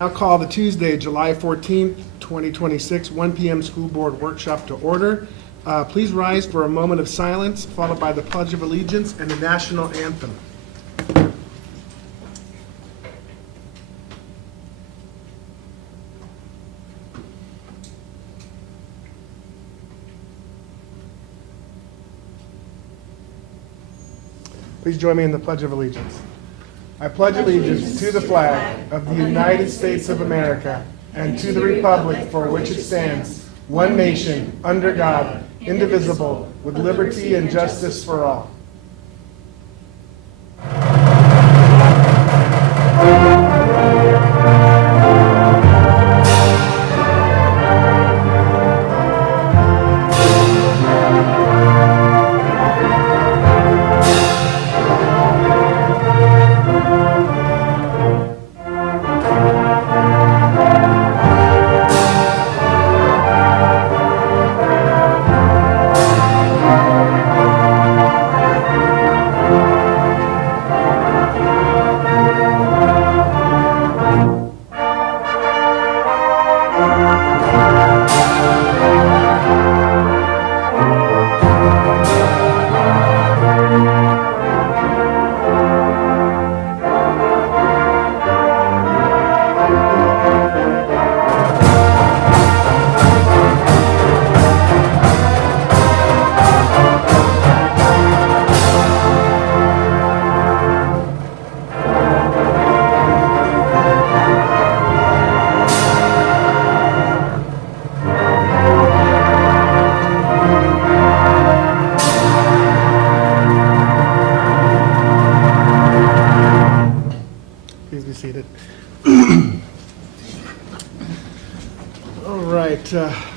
I'll call the Tuesday, July 14th, 2026, 1 p.m. school board workshop to order. Please rise for a moment of silence, followed by the Pledge of Allegiance and the national anthem. Please join me in the Pledge of Allegiance. I pledge allegiance to the flag of the United States of America and to the republic for which it stands, one nation, under God, indivisible, with liberty and justice for all.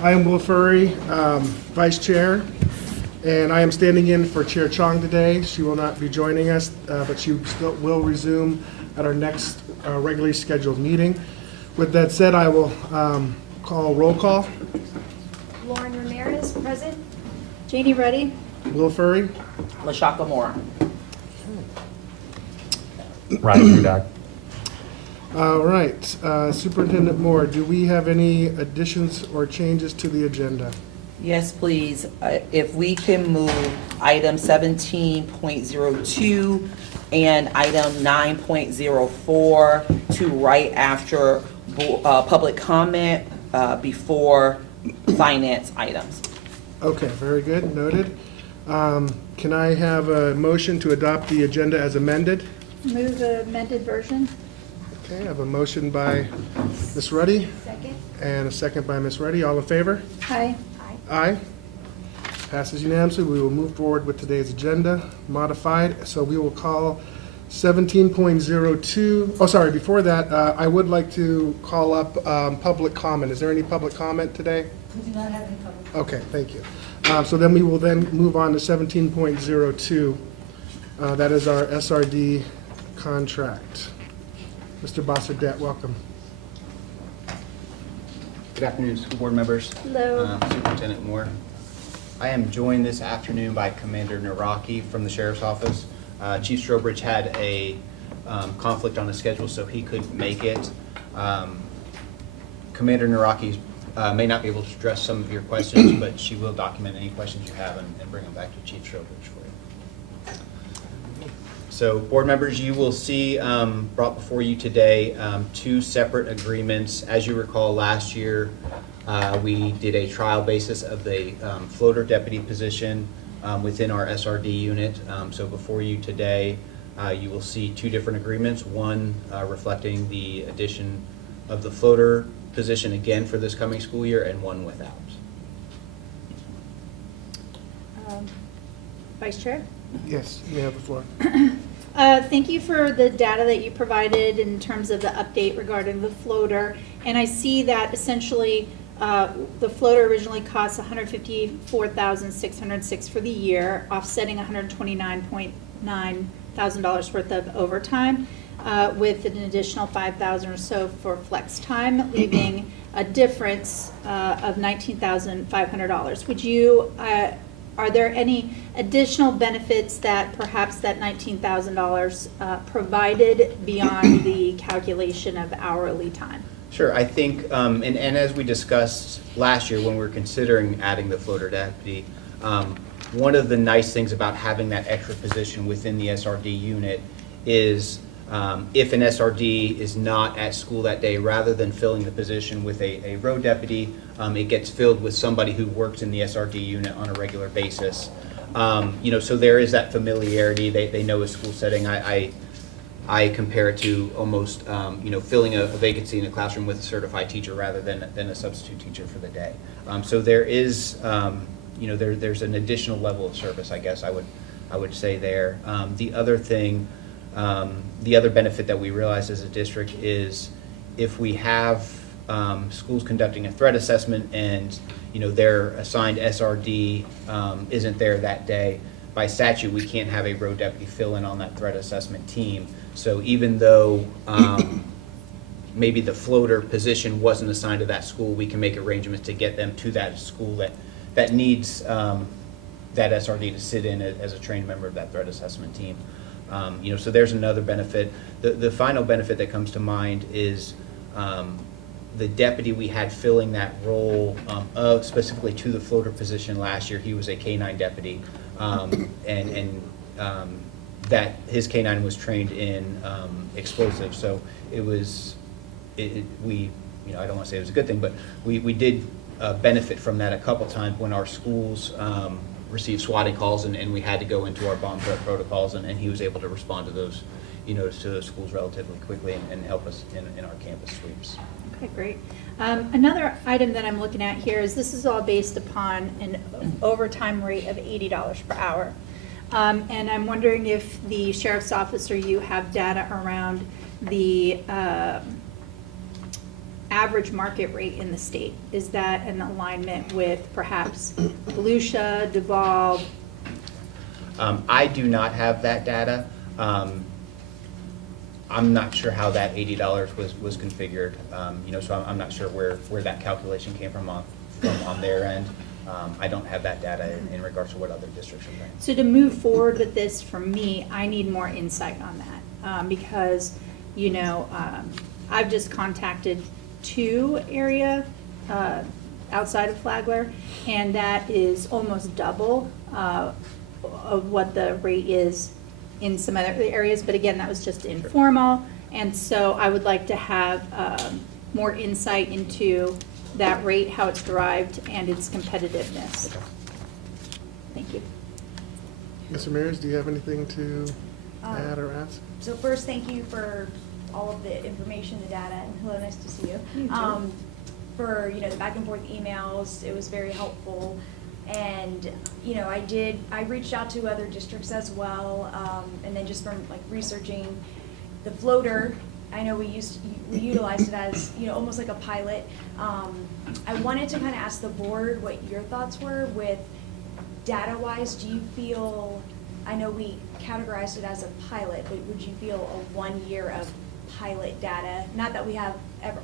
I am Furry, Vice Chair, and I am standing in for Chair Chong today. She will not be joining us, but she still will resume at our next regularly scheduled meeting. With that said, I will call roll call. Ramirez, present. Janie, Ruddy. Furry. LaShakia Moore. Ruddy. All right, Superintendent Moore, do we have any additions or changes to the agenda? Yes, please. If we can move item 17.02 and item 9.04 to right after public comment before finance items. Okay, very good, noted. Can I have a motion to adopt the agenda as amended? Move the amended version. Okay, I have a motion by Ms. Ruddy. Second. And a second by Ms. Ruddy. All in favor? Aye. Aye. Passes unanimously. We will move forward with today's agenda, modified. So we will call 17.02. Oh, sorry, before that, I would like to call up public comment. Is there any public comment today? We do not have any public. Okay, thank you. So then we will then move on to 17.02. That is our SRD contract. Mr. Bossadet, welcome. Good afternoon, school board members. Hello. Superintendent Moore. I am joined this afternoon by Commander Naraki from the Sheriff's Office. Chief Strobridge had a conflict on the schedule, so he couldn't make it. Commander Naraki may not be able to address some of your questions, but she will document any questions you have and bring them back to Chief Strobridge for you. So, board members, you will see brought before you today two separate agreements. As you recall, last year we did a trial basis of the floater deputy position within our SRD unit. So before you today, you will see two different agreements, one reflecting the addition of the floater position again for this coming school year, and one without. Vice Chair? Yes, you may have the floor. Thank you for the data that you provided in terms of the update regarding the floater. And I see that essentially the floater originally cost $154,606 for the year, offsetting $129,900 worth of overtime, with an additional $5,000 or so for flex time, leaving a difference of $19,500. Would you Are there any additional benefits that perhaps that $19,000 provided beyond the calculation of hourly time? Sure, I think, and as we discussed last year when we were considering adding the floater deputy, one of the nice things about having that extra position within the SRD unit is if an SRD is not at school that day, rather than filling the position with a road deputy, it gets filled with somebody who works in the SRD unit on a regular basis. So there is that familiarity. They know a school setting. I compare it to almost, filling a vacancy in a classroom with a certified teacher rather than a substitute teacher for the day. So there is, there's an additional level of service, I guess I would say there. The other thing, the other benefit that we realize as a district is if we have schools conducting a threat assessment and their assigned SRD isn't there that day, by statute we can't have a road deputy fill in on that threat assessment team. So even though maybe the floater position wasn't assigned to that school, we can make arrangements to get them to that school that needs that SRD to sit in as a trained member of that threat assessment team. So there's another benefit. The final benefit that comes to mind is the deputy we had filling that role specifically to the floater position last year. He was a K-9 deputy, that his K-9 was trained in explosives. So it was, I don't want to say it was a good thing, but we did benefit from that a couple times when our schools received swatting calls and we had to go into our bomb threat protocols, and he was able to respond to those, to those schools relatively quickly and help us in our campus sweeps. Okay, great. Another item that I'm looking at here is this is all based upon an overtime rate of $80 per hour. And I'm wondering if the sheriff's office or you have data around the average market rate in the state. Is that in alignment with perhaps Volusia, Duval? I do not have that data. I'm not sure how that $80 was configured, so I'm not sure where that calculation came from on their end. I don't have that data in regards to what other districts are doing. So to move forward with this, for me, I need more insight on that because, I've just contacted 2 area outside of Flagler, and that is almost double of what the rate is in some other areas, but again, that was just informal, and so I would like to have more insight into that rate, how it's derived, and its competitiveness. Thank you. Ms. Ramirez, do you have anything to add or ask? So first, thank you for all of the information, the data, and hello, nice to see you. You too. For the back and forth emails, it was very helpful. And I reached out to other districts as well, and then just from researching the floater, I know we utilized it as almost like a pilot. I wanted to kind of ask the board what your thoughts were with data-wise. Do you feel, I know we categorized it as a pilot, but would you feel a 1 year of pilot data? Not that we have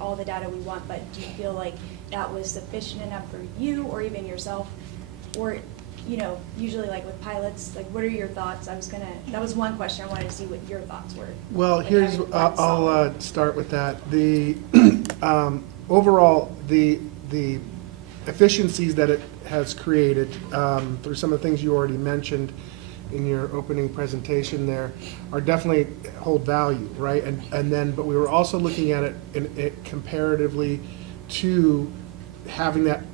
all the data we want, but do you feel like that was sufficient enough for you or even yourself? Or, usually with pilots, what are your thoughts? That was one question. I wanted to see what your thoughts were. Well, here's, I'll start with that. The overall, the efficiencies that it has created through some of the things you already mentioned in your opening presentation there are definitely hold value, right? But we were also looking at it comparatively to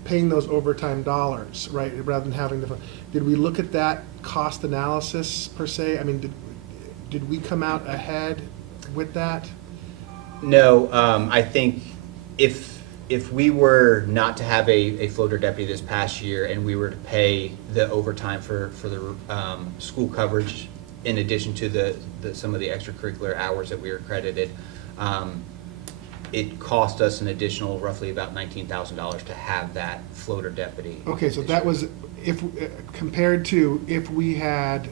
paying those overtime dollars, right, rather than having did we look at that cost analysis per se? I mean, did we come out ahead with that? No, I think if we were not to have a floater deputy this past year and we were to pay the overtime for the school coverage in addition to some of the extracurricular hours that we were credited, it cost us an additional roughly about $19,000 to have that floater deputy. Okay, so that was compared to if we had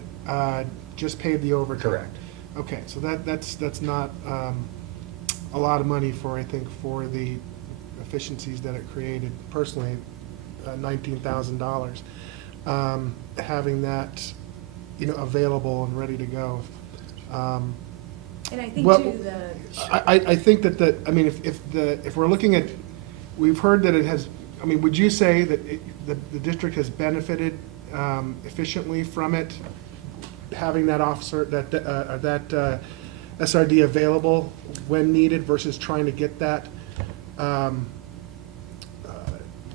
just paid the overtime. Correct. Okay, so that's not a lot of money for the efficiencies that it created. Personally, $19,000. having that, available and ready to go. And I think Well, too, I think that if we're looking at, we've heard that it has, would you say that the district has benefited efficiently from it, having that officer, that SRD available when needed versus trying to get that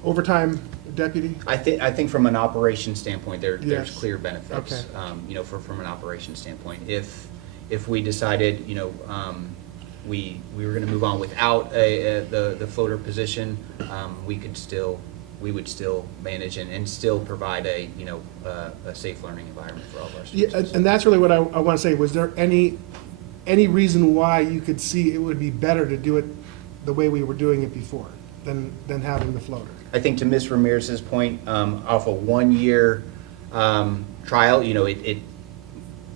overtime deputy? I think from an operation standpoint, there's Yes. clear benefits. Okay. From an operation standpoint. If we decided, we were gonna move on without the floater position, we would still manage and still provide a safe learning environment for all of our Yeah, students. and that's really what I want to say. Was there any reason why you could see it would be better to do it the way we were doing it before than having the floater? I think to Ms. Ramirez's point, off a one-year trial,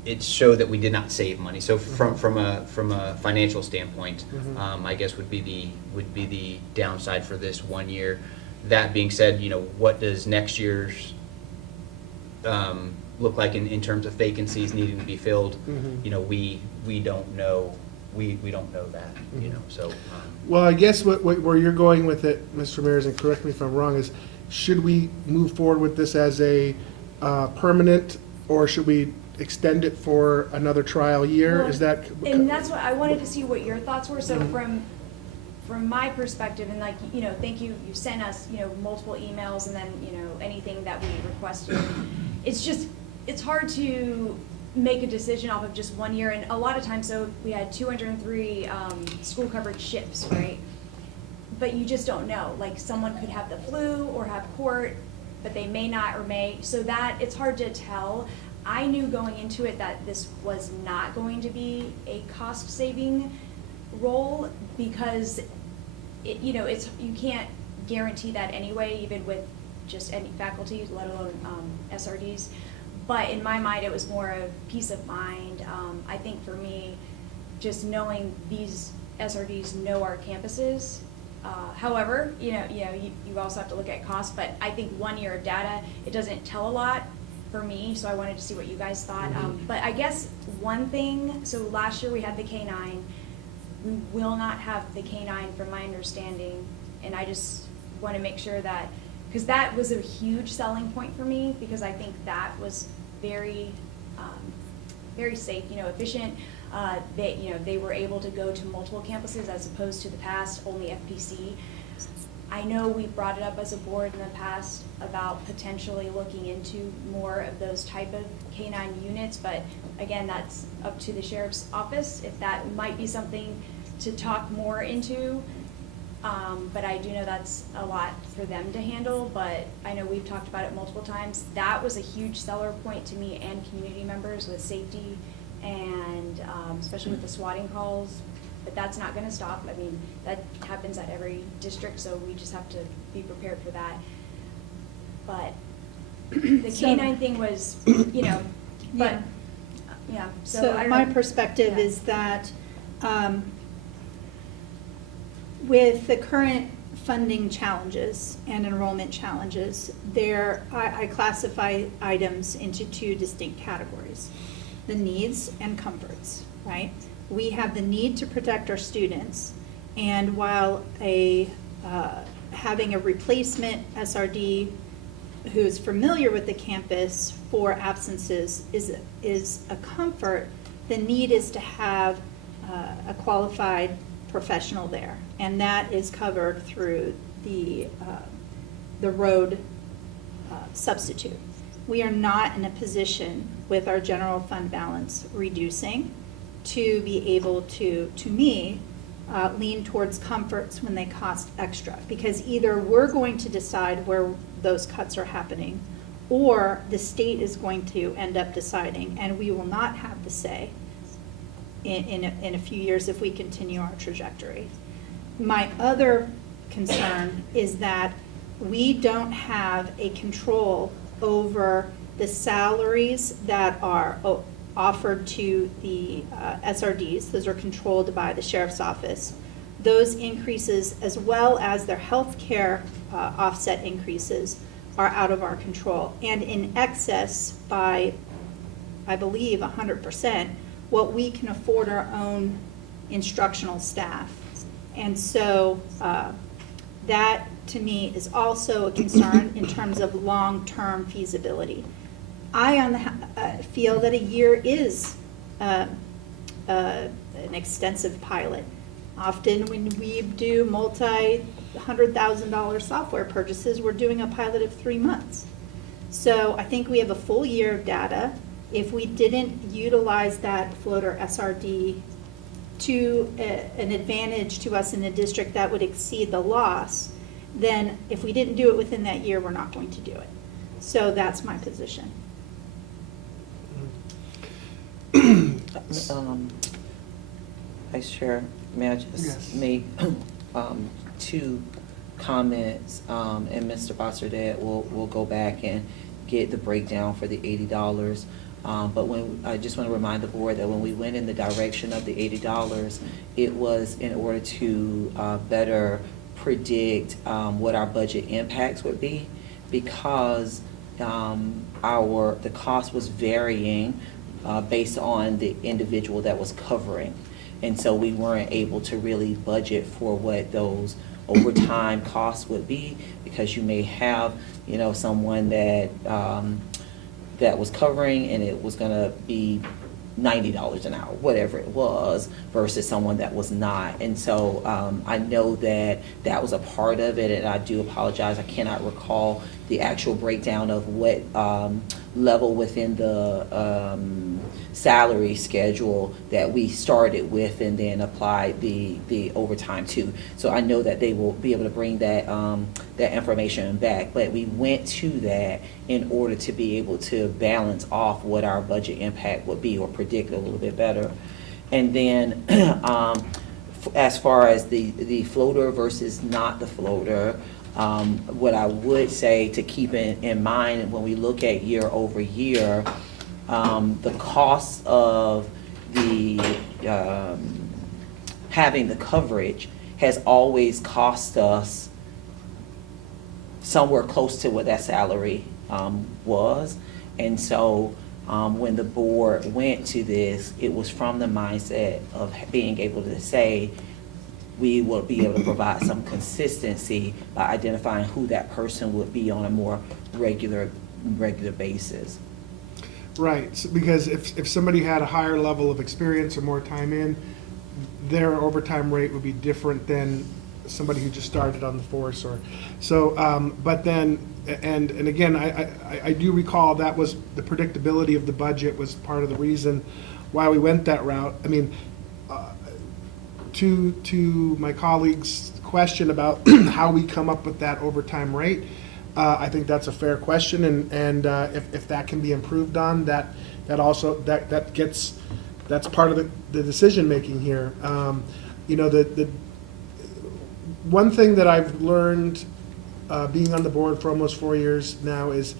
it showed that we did not save money. So from a financial standpoint, I guess would be the downside for this 1 year. That being said, what does next year's look like in terms of vacancies needing to be filled? We don't know. We don't know that. So. Well, I guess where you're going with it, Mr. Ramirez, and correct me if I'm wrong, is should we move forward with this as a permanent, or should we extend it for another trial year? Well, Is that? and that's what I wanted to see what your thoughts were. So from my perspective, and thank you, you sent us, multiple emails, and then, anything that we requested. It's hard to make a decision off of just 1 year, and a lot of times, so we had 203 school coverage shifts, right? But you just don't know, like someone could have the flu or have court, but they may not or may, so that, it's hard to tell. I knew going into it that this was not going to be a cost-saving role because you can't guarantee that anyway, even with just any faculty, let alone SRDs. But in my mind, it was more of peace of mind. I think for me, just knowing these SRDs know our campuses. However, you also have to look at cost. But I think 1 year of data, it doesn't tell a lot for me. So I wanted to see what you guys thought. But I guess one thing. So last year we had the K-9. We will not have the K-9 from my understanding, and I just want to make sure that, because that was a huge selling point for me, because I think that was very, very safe, efficient. They were able to go to multiple campuses as opposed to the past, only FPC. I know we brought it up as a board in the past about potentially looking into more of those type of K-9 units, but again, that's up to the sheriff's office, if that might be something to talk more into. But I do know that's a lot for them to handle, but I know we've talked about it multiple times. That was a huge seller point to me and community members with safety and especially with the swatting calls. But that's not gonna stop. I mean, that happens at every district, so we just have to be prepared for that. But the K-9 thing was, but, yeah, so I don't my know. perspective Yeah. is that with the current funding challenges and enrollment challenges, I classify items into two distinct categories: the needs and comforts, right? We have the need to protect our students, and while having a replacement SRD who's familiar with the campus for absences is a comfort, the need is to have a qualified professional there, and that is covered through the road substitute. We are not in a position with our general fund balance reducing to be able to me, lean towards comforts when they cost extra, because either we're going to decide where those cuts are happening, or the state is going to end up deciding, and we will not have the say in a few years if we continue our trajectory. My other concern is that we don't have a control over the salaries that are offered to the SRDs. Those are controlled by the sheriff's office. Those increases, as well as their health care offset increases, are out of our control, and in excess by, I believe, 100%, what we can afford our own instructional staff. And so that, to me, is also a concern in terms of long-term feasibility. I feel that a year is an extensive pilot. Often when we do multi-$100,000 software purchases, we're doing a pilot of 3 months. So I think we have a full year of data. If we didn't utilize that floater SRD to an advantage to us in the district that would exceed the loss, then if we didn't do it within that year, we're not going to do it. So that's my position. Vice Chair, may I just Yes. make 2 comments, and Mr. Bosterdad will go back and get the breakdown for the $80. But I just want to remind the board that when we went in the direction of the $80, it was in order to better predict what our budget impacts would be, because the cost was varying based on the individual that was covering. And so we weren't able to really budget for what those overtime costs would be, because you may have, someone that that was covering and it was gonna be $90 an hour, whatever it was, versus someone that was not. And so I know that was a part of it, and I do apologize, I cannot recall the actual breakdown of what level within the salary schedule that we started with and then applied the overtime to. So I know that they will be able to bring that information back, but we went to that in order to be able to balance off what our budget impact would be, or predict a little bit better. And then as far as the floater versus not the floater, what I would say to keep in mind when we look at year over year, the cost of the having the coverage has always cost us somewhere close to what that salary was. And so when the board went to this, it was from the mindset of being able to say, we will be able to provide some consistency by identifying who that person would be on a more regular basis. Right, because if somebody had a higher level of experience or more time in, their overtime rate would be different than somebody who just started on the force, or so. But then, and again, I do recall that was the predictability of the budget was part of the reason why we went that route. I mean, to my colleague's question about how we come up with that overtime rate, I think that's a fair question, and if that can be improved on, that's part of the decision making here. The one thing that I've learned being on the board for almost 4 years now is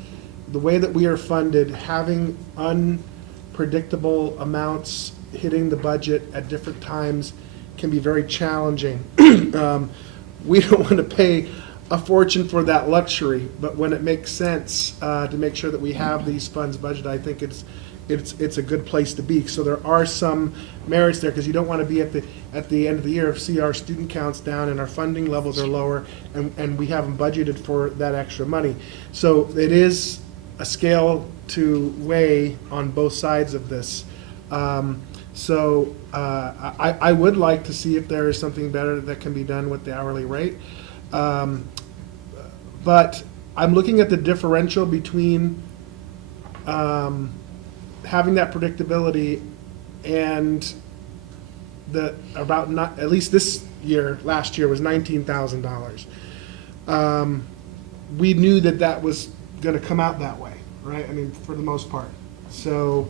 the way that we are funded, having unpredictable amounts hitting the budget at different times can be very challenging. We don't want to pay a fortune for that luxury, but when it makes sense to make sure that we have these funds budgeted, I think it's a good place to be. So there are some merits there, because you don't want to be at the end of the year, see our student counts down and our funding levels are lower, and we haven't budgeted for that extra money. So it is a scale to weigh on both sides of this. So I would like to see if there is something better that can be done with the hourly rate. But I'm looking at the differential between having that predictability and at least this year, last year was $19,000. We knew that was going to come out that way, right? I mean, for the most part. So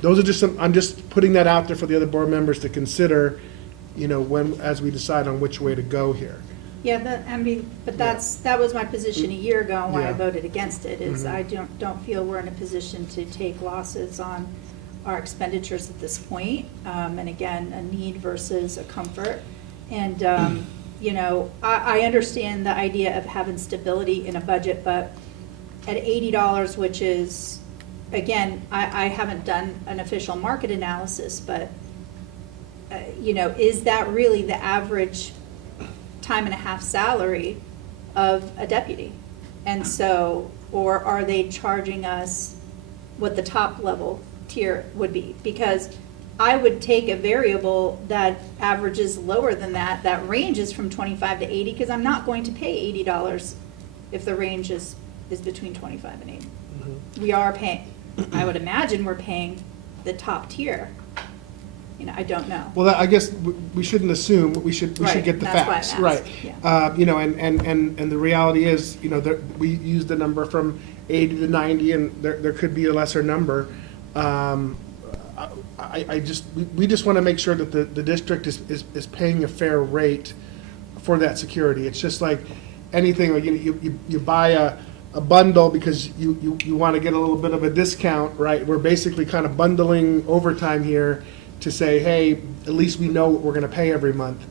those are just I'm just putting that out there for the other board members to consider, as we decide on which way to go here. Yeah, that was my position a year ago, and why I Yeah. voted against it, is Mhm. I don't feel we're in a position to take losses on our expenditures at this point. And again, a need versus a comfort. And you know, I understand the idea of having stability in a budget, but at $80, which is, again, I haven't done an official market analysis, but, you know, is that really the average time and a half salary of a deputy? And so, or are they charging us what the top level tier would be? Because I would take a variable that averages lower than that ranges from 25 to 80, because I'm not going to pay $80 if the range is between 25 and 80. We are paying, I would imagine we're paying the top tier. You know, I don't know. Well, I guess we shouldn't assume, we should Right, get the that's why I facts, asked, right? yeah. You know, and the reality is, you know, we use the number from 80 to 90, and there could be a lesser number. We just want to make sure that the district is paying a fair rate for that security. It's just like anything, like you buy a bundle because you want to get a little bit of a discount, right? We're basically kind of bundling overtime here to say, hey, at least we know what we're going to pay every month.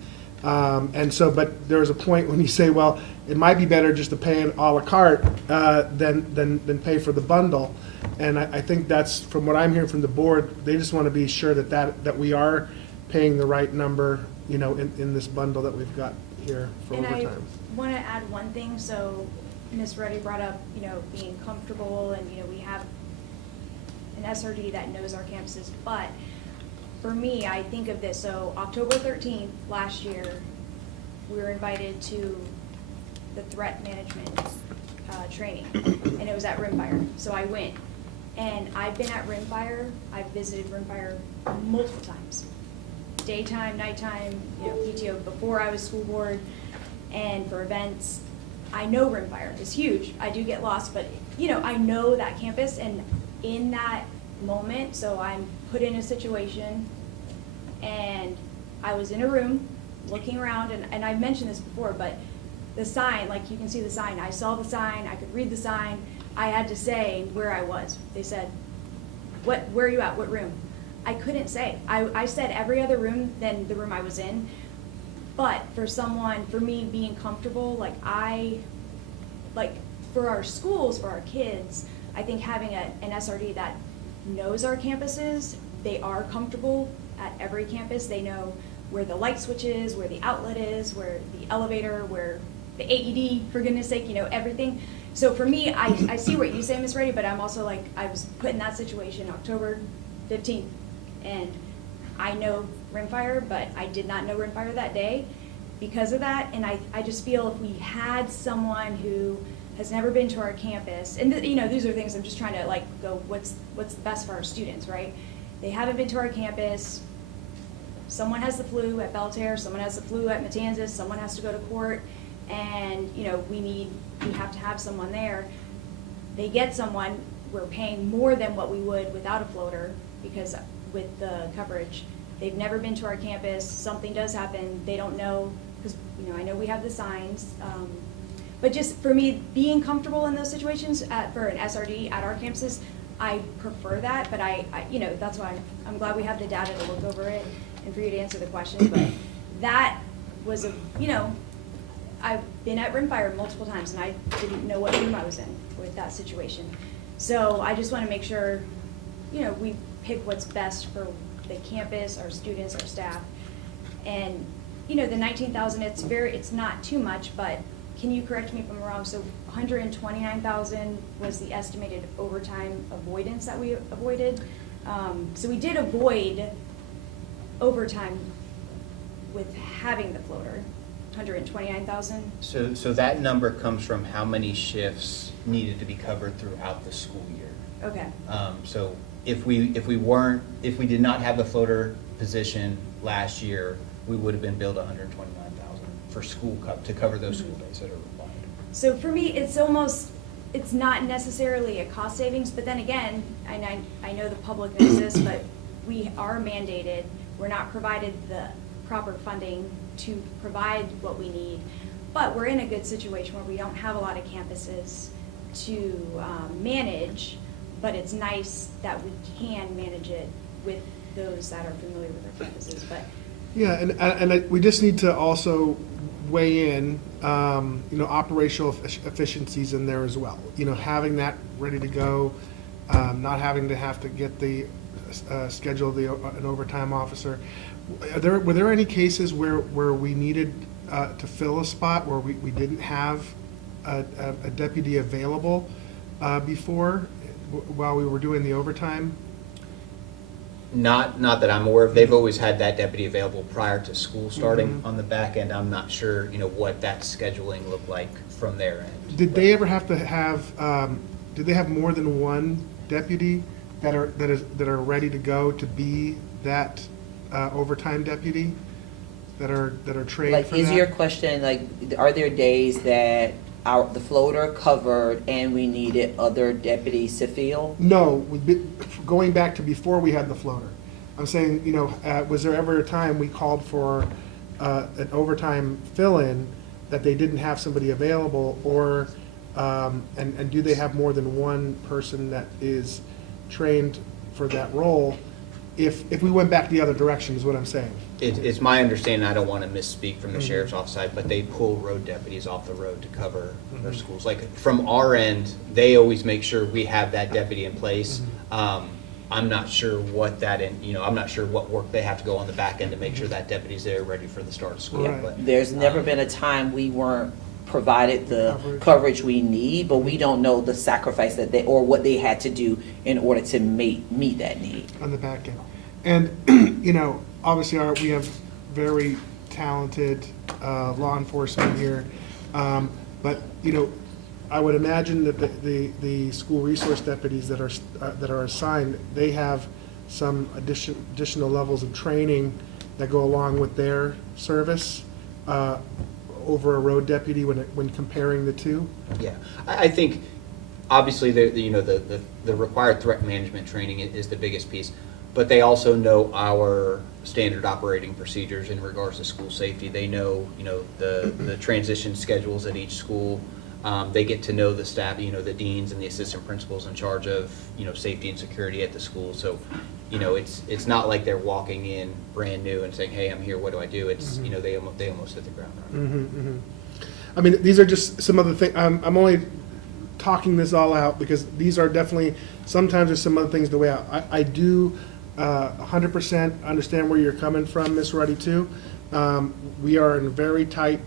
And so, but there's a point when you say, well, it might be better just to pay an à la carte than pay for the bundle. And I think that's, from what I'm hearing from the board, they just want to be sure that we are paying the right number, you know, in this bundle that we've got here for And I overtime. want to add one thing. So Ms. Ruddy brought up, you know, being comfortable, and, you know, we have an SRD that knows our campuses. But for me, I think of this. So October 13th last year, we were invited to the threat management training, and it was at Rimfire. So I went, and I've been at Rimfire. I've visited Rimfire multiple times, daytime, nighttime, you know, PTO before I was school board, and for events. I know Rimfire is huge. I do get lost, but, you know, I know that campus, and in that moment, so I'm put in a situation, and I was in a room looking around, and I've mentioned this before, but the sign, like, you can see the sign. I saw the sign, I could read the sign. I had to say where I was. They said, where are you at, what room? I couldn't say. I said every other room than the room I was in. But for me being comfortable, for our schools, for our kids, I think having an SRD that knows our campuses, they are comfortable at every campus. They know where the light switch is, where the outlet is, where the elevator, where the AED, for goodness sake, you know, everything. So for me, I see what you say, Ms. Ruddy, but I'm also like, I was put in that situation October 15th, and I know Rimfire, but I did not know Rimfire that day because of that. And I just feel if we had someone who has never been to our campus, and you know, these are things I'm just trying to go, what's the best for our students, right? They haven't been to our campus. Someone has the flu at Belterre, someone has the flu at Matanzas, someone has to go to court, and, you know, we have to have someone there. They get someone, we're paying more than what we would without a floater, because with the coverage, they've never been to our campus, something does happen, they don't know, because, you know, I know we have the signs, but just for me, being comfortable in those situations for an SRD at our campuses, I prefer that, but you know, that's why I'm glad we have the data to look over it and for you to answer the questions. But that was you know, I've been at Rimfire multiple times, and I didn't know what room I was in with that situation. So I just want to make sure, you know, we pick what's best for the campus, our students, our staff. And, you know, the 19,000, it's not too much, but can you correct me if I'm wrong? So 129,000 was the estimated overtime avoidance that we avoided. So we did avoid overtime with having the floater, 129,000. So that number comes from how many shifts needed to be covered throughout the school year. Okay. So if we did not have the floater position last year, we would have been billed 129,000 for school to cover those school days that are required. So for me, it's not necessarily a cost savings, but then again, and I know the public knows this, but we are mandated, we're not provided the proper funding to provide what we need, but we're in a good situation where we don't have a lot of campuses to manage, but it's nice that we can manage it with those that are familiar with our campuses. But Yeah, and we just need to also weigh in, operational efficiencies in there as well. Having that ready to go, not having to have to get schedule an overtime officer. Were there any cases where we needed to fill a spot where we didn't have a deputy available before, while we were doing the overtime? Not that I'm aware of. They've always had that deputy available prior to school starting. Mhm. On the back end, I'm not sure, what that scheduling looked like from their end. Did they ever have to have, did they have more than one deputy that are ready to go to be that overtime deputy, that are trained Like, for is that? your question, like, are there days that the floater covered and we needed other deputies to fill? No, going back to before we had the floater. I'm saying, was there ever a time we called for an overtime fill-in that they didn't have somebody available, or, and do they have more than one person that is trained for that role? If we went back the other direction, is what I'm saying. It's my understanding, I don't want to misspeak from the sheriff's office side, but they pull road deputies off the road to cover their schools. Like, from our end, they always make sure we have that deputy in place. I'm not sure what I'm not sure what work they have to go on the back end to make sure that deputy's there, ready for the start of school. Right. But There's never been a time we weren't provided the Coverage. coverage we need, but we don't know the sacrifice that or what they had to do in order to meet that need. On the back end. And, obviously we have very talented law enforcement here. But, I would imagine that the school resource deputies that are assigned, they have some additional levels of training that go along with their service over a road deputy when comparing the two. yeah, I think, obviously, the required threat management training is the biggest piece. But they also know our standard operating procedures in regards to school safety. They know, the transition schedules at each school. They get to know the staff, the deans and the assistant principals in charge of, safety and security at the school. So, it's not like they're walking in brand new and saying, hey, I'm here, what do I do? It's, they almost hit the ground running. I mean, these are just some of the things, I'm only talking this all out because these are definitely, sometimes there's some other things to weigh out. I do 100% understand where you're coming from, Ms. Ruddy, too. We are in a very tight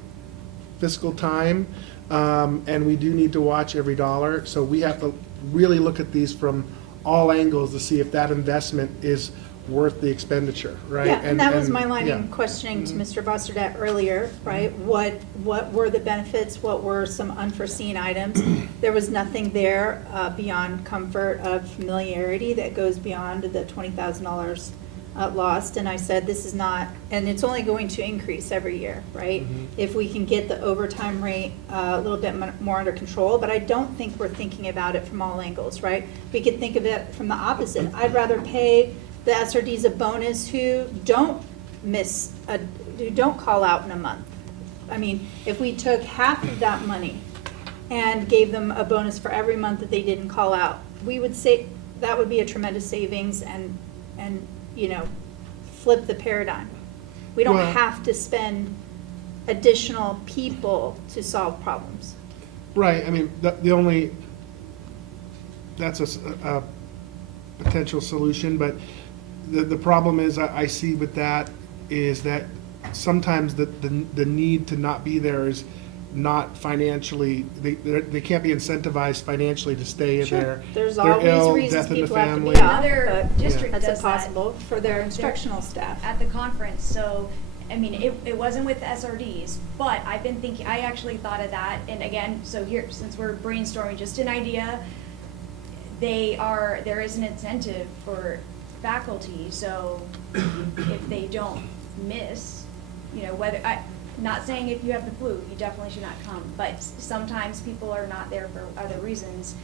fiscal time, and we do need to watch every dollar. So we have to really look at these from all angles to see if that investment is worth the expenditure, right? Yeah, and that was my line yeah. in questioning to Mr. Bosterdad earlier, right? What were the benefits? What were some unforeseen items? There was nothing there beyond comfort of familiarity that goes beyond the $20,000 lost. And I said, this is not, and it's only going to increase every year, right? If we can get the overtime rate a little bit more under control, but I don't think we're thinking about it from all angles, right? We could think of it from the opposite. I'd rather pay the SRDs a bonus who don't who don't call out in a month. I mean, if we took half of that money and gave them a bonus for every month that they didn't call out, we would say that would be a tremendous savings and flip the paradigm. We don't Well- have to spend additional people to solve problems. Right, I mean, that's a potential solution, but the problem is, I see with that, is that sometimes the need to not be there is not financially, they can't be incentivized financially to stay in there. There's They're always ill, reasons death in the people have to family. be off, Another but district that's does that. impossible for their instructional staff. At the conference, so, I mean, it wasn't with the SRDs, but I've been thinking, I actually thought of that, and again, so here, since we're brainstorming, just an idea, there is an incentive for faculty, so if they don't miss, not saying if you have the flu, you definitely should not come, but sometimes people are not there for other reasons,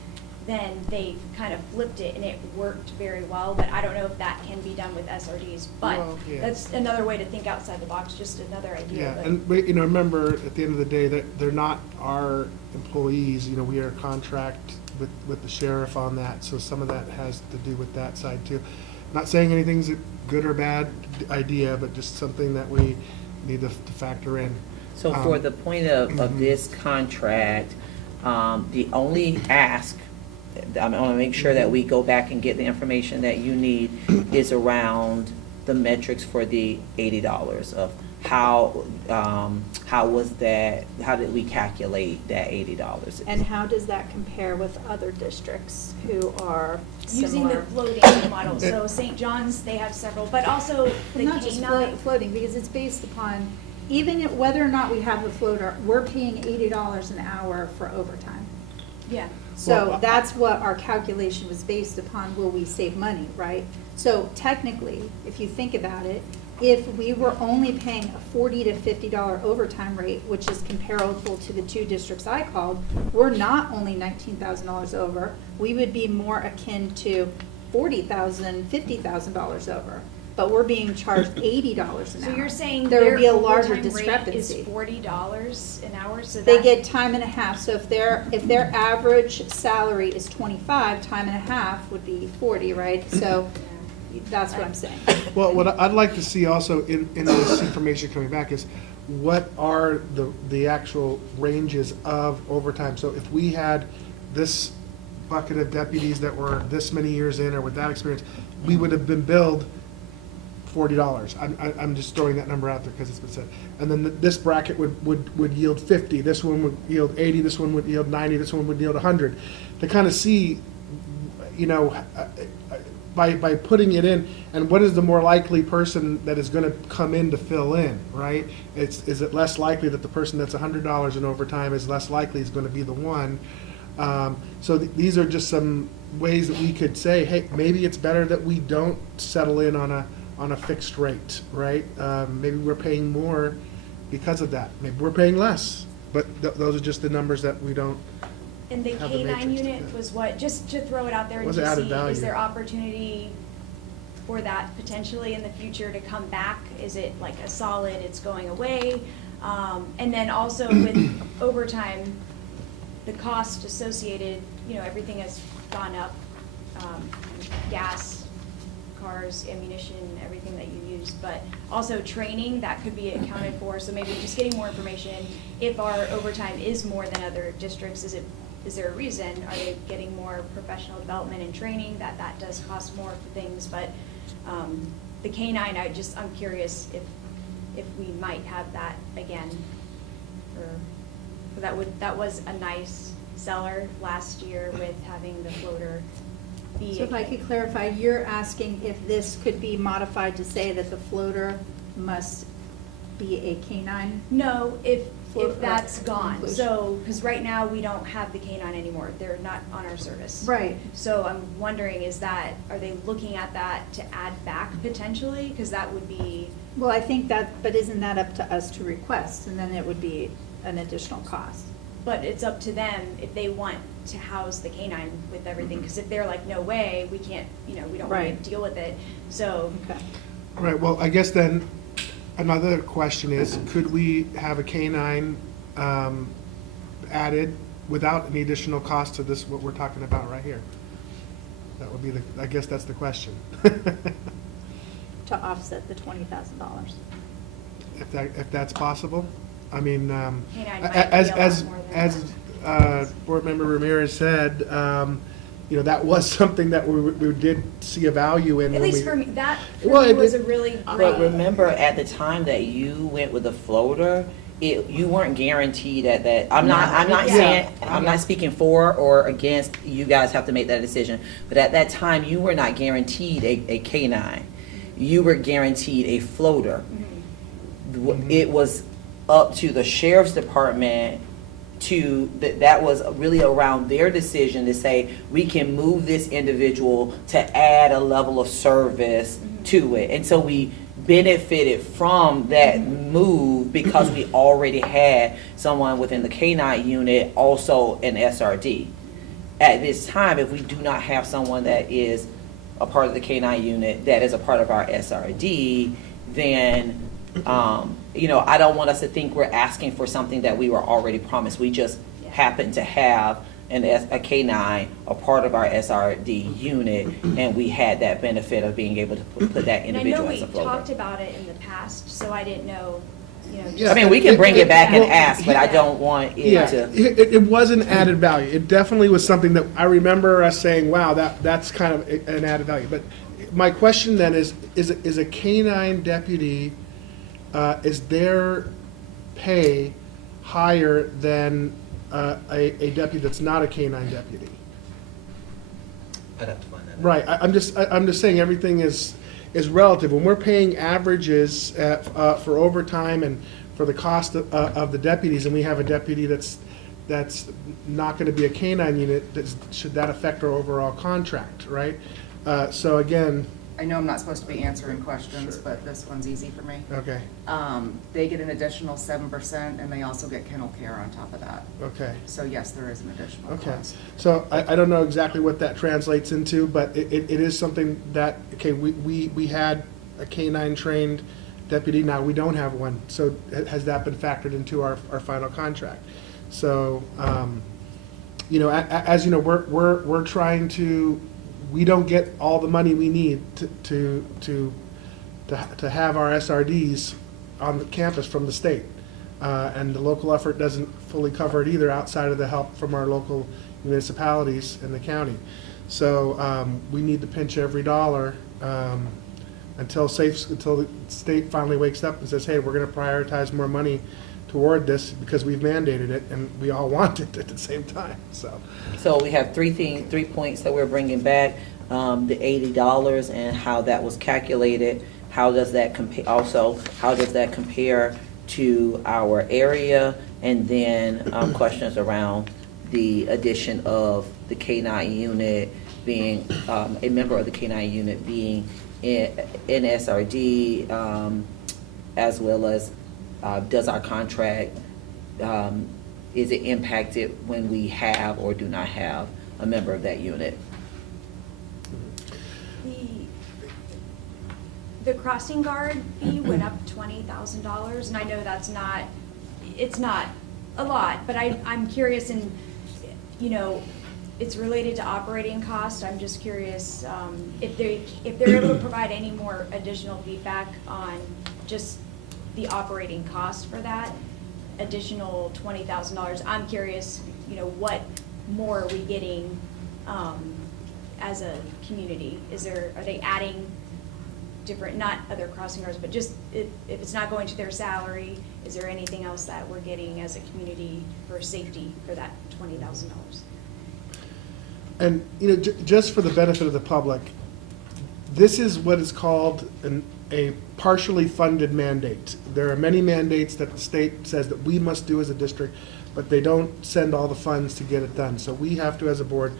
then they kind of flipped it and it worked very well, but I don't know if that can be done with SRDs, but Well, yeah. that's another way to think outside the box, just another idea. Yeah, but- and, remember, at the end of the day, that they're not our employees, we are a contract with the sheriff on that, so some of that has to do with that side too. Not saying anything's a good or bad idea, but just something that we need to factor in. So for the point of this contract, the only ask, I want to make sure that we go back and get the information that you need, is around the metrics for the $80 of how was that, how did we calculate that $80? And how does that compare with other districts who are Using the similar? floating model, so St. John's, they have several, but also the Not just K-9. floating, because it's based upon, even whether or not we have the floater, we're paying $80 an hour for overtime. Yeah, So Well, that's what our calculation was based upon, will we save money, right? So technically, if you think about it, if we were only paying a $40 to $50 overtime rate, which is comparable to the two districts I called, we're not only $19,000 over, we would be more akin to $40,000, $50,000 over. But we're being charged $80 an hour. so you're saying There would their be a larger overtime rate is discrepancy. $40 an hour, so They that. get time and a half, so if their average salary is 25, time and a half would be 40, right? So that's what I'm saying. Well, what I'd like to see also in this information coming back is what are the actual ranges of overtime? So if we had this bucket of deputies that were this many years in or with that experience, we would have been billed $40. I'm just throwing that number out there because it's been said. And then this bracket would yield 50, this one would yield 80, this one would yield 90, this one would yield 100. To kind of see, you know, by putting it in, and what is the more likely person that is gonna come in to fill in, right? Is it less likely that the person that's $100 in overtime is less likely is gonna be the one? So these are just some ways that we could say, hey, maybe it's better that we don't settle in on a fixed rate, right? Maybe we're paying more because of that. Maybe we're paying less, but those are just the numbers that we don't. And the have the K-9 matrix to unit do. was what, just to throw it out there and Was to added see, value. is there opportunity for that potentially in the future to come back? Is it like a solid, it's going away? And then also with overtime, the cost associated, you know, everything has gone up, gas, cars, ammunition, everything that you use, but also training, that could be accounted for, so maybe just getting more information. If our overtime is more than other districts, is there a reason? Are they getting more professional development and training? That does cost more for things, but the K-9, I'm curious if we might have that again, or that was a nice seller last year with having the floater be. So if I could clarify, you're asking if this could be modified to say that the floater must be a K-9? No, if Float- that's gone, inclusion. so, because right now we don't have the K-9 anymore, they're not on our service. Right. So I'm wondering, are they looking at that to add back potentially? Because that would be, Well, I think that, but isn't that up to us to request, and then it would be an additional cost? but it's up to them if they want to house the K-9 with everything, because if they're like, no way, we can't, we don't want Right. to deal with it, so. Okay. All right, well, I guess then, another question is, could we have a K-9 added without any additional cost to this, what we're talking about right here? That would be I guess that's the question. To offset the $20,000. If that's possible? I mean, K-9 might be as, a lot as, more than as that. Board Member Ramirez said, you know, that was something that we did see a value in. At when least we- for me, that Well, for me it was a did- really But great. remember, at the time that you went with the floater, you weren't guaranteed at that. I'm not Yeah. saying, I'm not speaking for or against, you guys have to make that decision. But at that time, you were not guaranteed a K-9. You were guaranteed a floater. It was up to the sheriff's department that was really around their decision to say, we can move this individual to add a level of service to it. And so we benefited from that move because we already had someone within the K-9 unit, also an SRD. At this time, if we do not have someone that is a part of the K-9 unit that is a part of our SRD, then you know, I don't want us to think we're asking for something that we were already promised. We just happen to have a K-9, a part of our SRD unit, and we had that benefit of being able to put that And I know individual we as a floater. talked about it in the past, so I didn't know. you know. Yeah. I mean, we can bring it back and Well, ask, but I don't want it Yeah, to. it was an added value. It definitely was something that I remember us saying, wow, that's kind of an added value. But my question then is a K-9 deputy, is their pay higher than a deputy that's not a K-9 deputy? I'd have to find that out. Right, I'm just saying everything is relative. When we're paying averages for overtime and for the cost of the deputies, and we have a deputy that's not gonna be a K-9 unit, should that affect our overall contract, right? So again, I know I'm not supposed to be answering questions, Sure. but this one's easy for me. okay, They get an additional 7%, and they also get kennel care on top of that. okay. So yes, there is an additional Okay, cost. so I don't know exactly what that translates into, but it is something that, okay, we had a K-9 trained deputy, now we don't have one, so has that been factored into our final contract? So, you know, as you know, we're trying to, we don't get all the money we need to have our SRDs on the campus from the state. And the local effort doesn't fully cover it either, outside of the help from our local municipalities and the county. So we need to pinch every dollar until the state finally wakes up and says, hey, we're gonna prioritize more money toward this because we've mandated it and we all want it at the same time, so. So we have three points that we're bringing back, the $80 and how that was calculated. How does that compare, also, how does that compare to our area? And then questions around the addition of the K-9 unit being, a member of the K-9 unit being in SRD, as well as does our contract, is it impacted when we have or do not have a member of that unit? The crossing guard fee went up $20,000, and I know it's not a lot, but I'm curious, and, you know, it's related to operating costs. I'm just curious if they're able to provide any more additional feedback on just the operating cost for that additional $20,000. I'm curious, you know, what more are we getting as a community? Are they adding different, not other crossing guards, but just if it's not going to their salary, is there anything else that we're getting as a community for safety for that $20,000? And, you know, just for the benefit of the public, this is what is called a partially funded mandate. There are many mandates that the state says that we must do as a district, but they don't send all the funds to get it done. So we have to, as a board,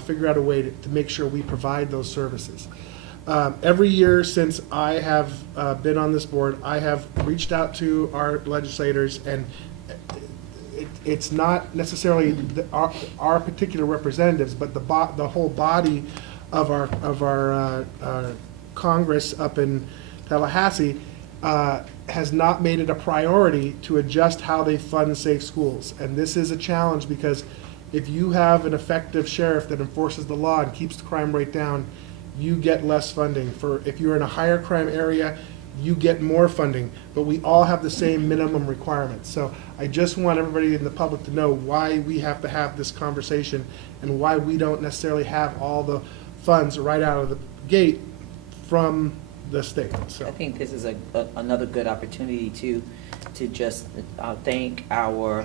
figure out a way to make sure we provide those services. Every year since I have been on this board, I have reached out to our legislators, and it's not necessarily our particular representatives, but the whole body of our Congress up in Tallahassee has not made it a priority to adjust how they fund safe schools. And this is a challenge because if you have an effective sheriff that enforces the law and keeps the crime rate down, you get less funding. If you're in a higher crime area, you get more funding, but we all have the same minimum requirements. So I just want everybody in the public to know why we have to have this conversation and why we don't necessarily have all the funds right out of the gate from the state. So I think this is another good opportunity to just thank our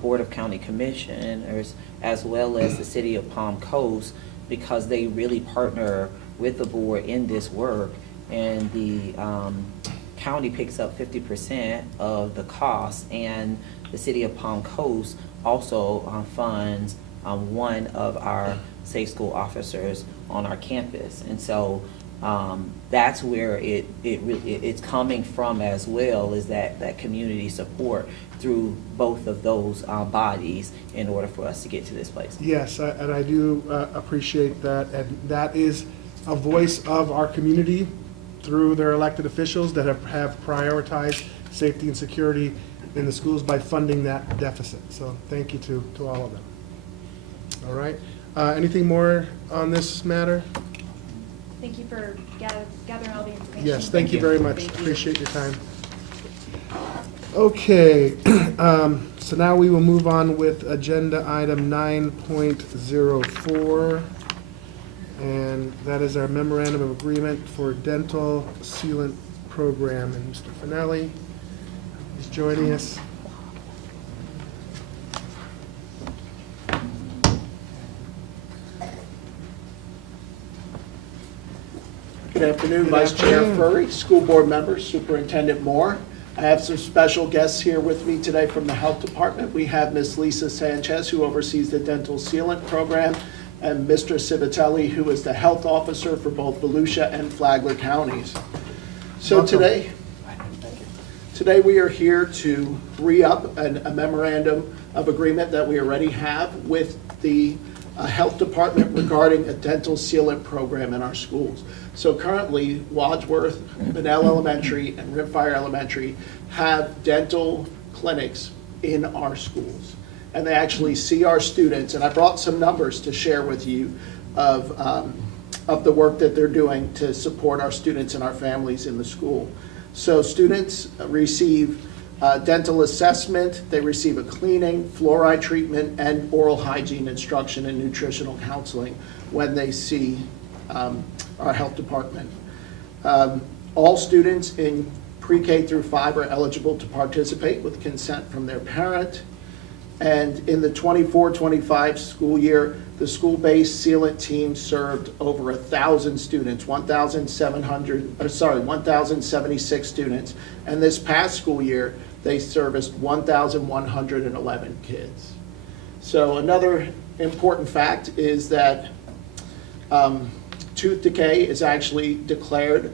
Board of County Commissioners as well as the City of Palm Coast, because they really partner with the board in this work, and the county picks up 50% of the cost, and the City of Palm Coast also funds one of our safe school officers on our campus. And so that's where it's coming from as well, is that community support through both of those bodies in order for us to get to this place. yes, and I do appreciate that, and that is a voice of our community through their elected officials that have prioritized safety and security in the schools by funding that deficit. So thank you to all of them. All right. Anything more on this matter? Thank you for gathering all the information. Yes, thank you very much. Thank you. Appreciate your time. Okay, so now we will move on with agenda item 9.04. And that is our memorandum of agreement for dental sealant program. And Mr. Finelli is joining us. Good afternoon, Good Vice Chair afternoon. Furry, School Board members, Superintendent Moore. I have some special guests here with me today from the Health Department. We have Ms. Lisa Sanchez, who oversees the dental sealant program, and Mr. Civitelli, who is the health officer for both Volusia and Flagler counties. So Welcome. today we are here to re-up a memorandum of agreement that we already have with the Health Department regarding a dental sealant program in our schools. So currently, Wadsworth, Bunnell Elementary, and Rimfire Elementary have dental clinics in our schools. And they actually see our students, and I brought some numbers to share with you of the work that they're doing to support our students and our families in the school. So students receive dental assessment, they receive a cleaning, fluoride treatment, and oral hygiene instruction and nutritional counseling when they see our health department. All students in pre-K through 5 are eligible to participate with consent from their parent. And in the 24-25 school year, the school-based sealant team served over 1,000 students, 1,076 students. And this past school year, they serviced 1,111 kids. So another important fact is that tooth decay is actually declared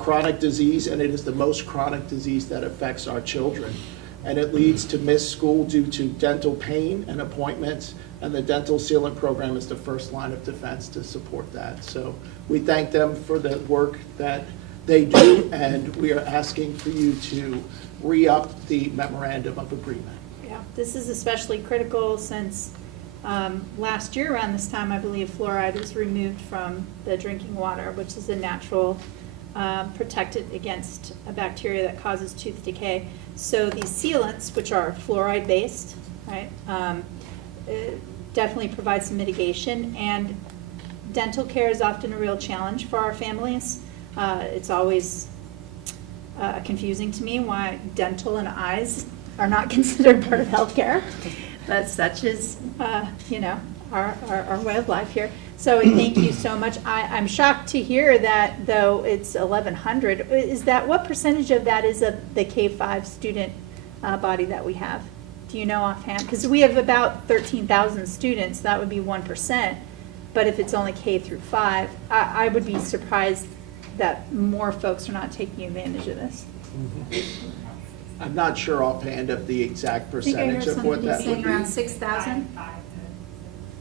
chronic disease, and it is the most chronic disease that affects our children. And it leads to missed school due to dental pain and appointments, and the dental sealant program is the first line of defense to support that. So we thank them for the work that they do, and we are asking for you to re-up the memorandum of agreement. Yeah, this is especially critical since last year around this time, I believe fluoride was removed from the drinking water, which is a natural protected against a bacteria that causes tooth decay. So these sealants, which are fluoride based, right, definitely provide some mitigation. And dental care is often a real challenge for our families. It's always confusing to me why dental and eyes are not considered part of healthcare. But such is, you know, our way of life here. So thank you so much. I'm shocked to hear that though it's 1,100. Is that, what percentage of that is of the K-5 student body that we have? Do you know offhand? Because we have about 13,000 students, that would be 1%. But if it's only K through 5, I would be surprised that more folks are not taking advantage of this. I'm not sure offhand of the exact I think I heard percentage of what somebody that saying would around be. 6,000?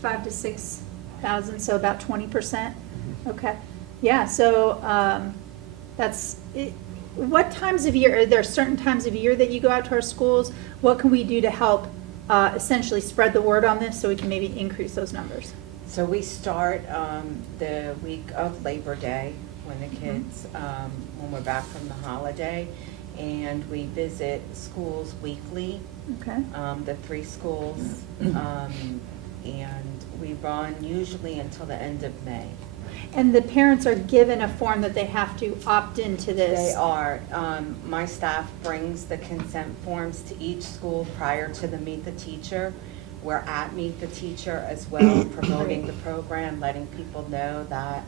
5 to 6,000, so about 20%? Okay. Yeah, so that's, what times of year, are there certain times of year that you go out to our schools? What can we do to help essentially spread the word on this so we can maybe increase those numbers? So we start the week of Labor Day when the kids, when we're back from the holiday, and we visit schools weekly, Okay. the 3 schools, and we run usually until the end of May. And the parents are given a form that they have to opt into this? They are. My staff brings the consent forms to each school prior to the Meet the Teacher. We're at Meet the Teacher as well, promoting the program, letting people know that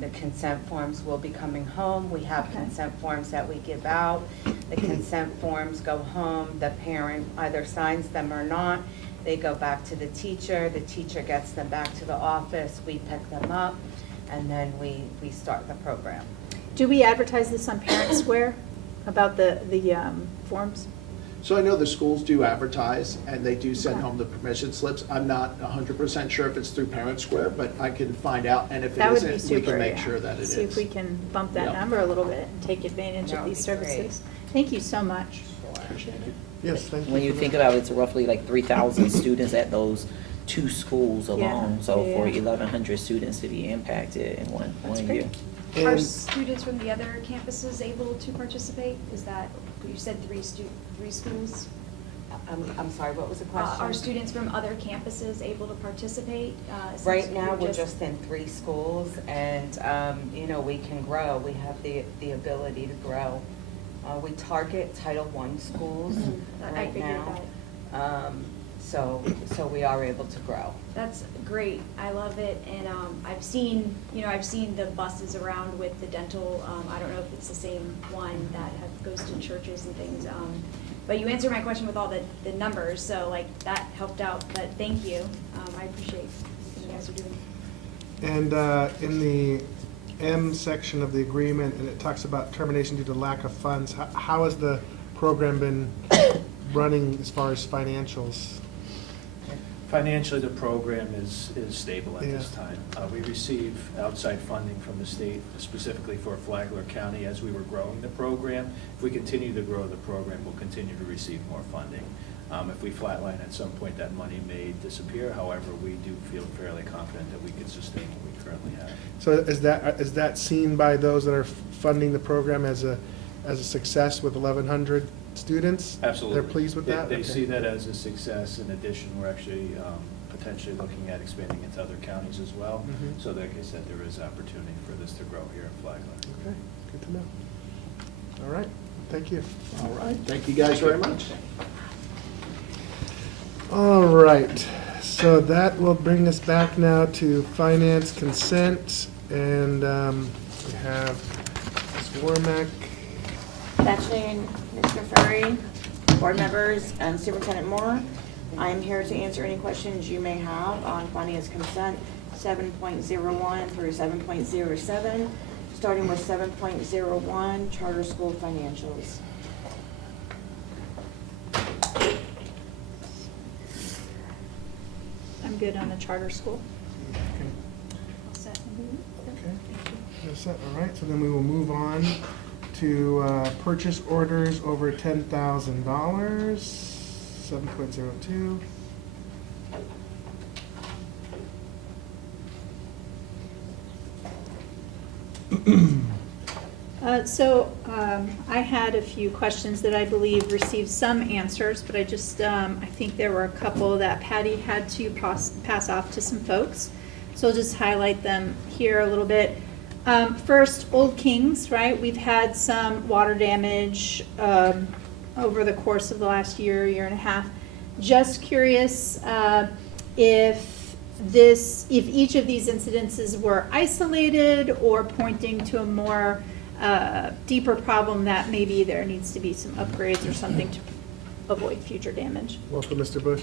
the consent forms will be coming home. We have Okay. consent forms that we give out. The consent forms go home. The parent either signs them or not. They go back to the teacher gets them back to the office, we pick them up, and then we start the program. Do we advertise this on Parent Square about the forms? So I know the schools do advertise, and they do send Okay. home the permission slips. I'm not 100% sure if it's through Parent Square, but I can find out, and if it That would be isn't, we super, can make yeah. sure that it is. See if we can bump that Yep. number a little bit and take advantage That of would these be great. services. Thank you so much. Appreciate it. Yes, thank you. When you for think that. about it, it's roughly like 3,000 students at those 2 schools alone. So Yeah, for yeah. 1,100 students to be impacted in one That's year. great. Are And students from the other campuses able to participate? Is that, you said three schools? I'm sorry, what was the question? Are students from other campuses able to participate? Since Right now, we're just in 3 schools, and, you know, we can grow. We have the ability to grow. We target Title I schools I right figured now. that. So we are able to grow. That's great. I love it. And I've seen the buses around with the dental. I don't know if it's the same one that goes to churches and things. But you answered my question with all the numbers, so like that helped out. But thank you. I appreciate what you guys are doing. And in the M section of the agreement, and it talks about termination due to lack of funds, how has the program been running as far as financials? Financially, the program is stable at this Yeah. time. We receive outside funding from the state, specifically for Flagler County as we were growing the program. If we continue to grow the program, we'll continue to receive more funding. If we flatline at some point, that money may disappear. However, we do feel fairly confident that we can sustain what we currently have. So is that seen by those that are funding the program as a success with 1,100 students? Absolutely. They're pleased with that? They Okay. see that as a success. In addition, we're actually potentially looking at expanding into other counties as well. Mhm. So like I said, there is opportunity for this to grow here in Flagler. Okay, good to know. All right, thank you. All right, thank you guys very much. All right, so that will bring us back now to finance consent, and we have Ms. Warmack. Good afternoon, Mr. Furry, board members, and Superintendent Moore. I am here to answer any questions you may have on finance consent 7.01 through 7.07, starting with 7.01, charter school financials. I'm good on the charter school. All set. Okay, that's it, all right, so then we will move on to purchase orders over $10,000, 7.02. I had a few questions that I believe received some answers, but I think there were a couple that Patty had to pass off to some folks. So I'll just highlight them here a little bit. First, Old Kings, right? We've had some water damage over the course of the last year and a half. Just curious if each of these incidences were isolated or pointing to a more deeper problem that maybe there needs to be some upgrades or something to avoid future damage. Welcome, Mr. Bush.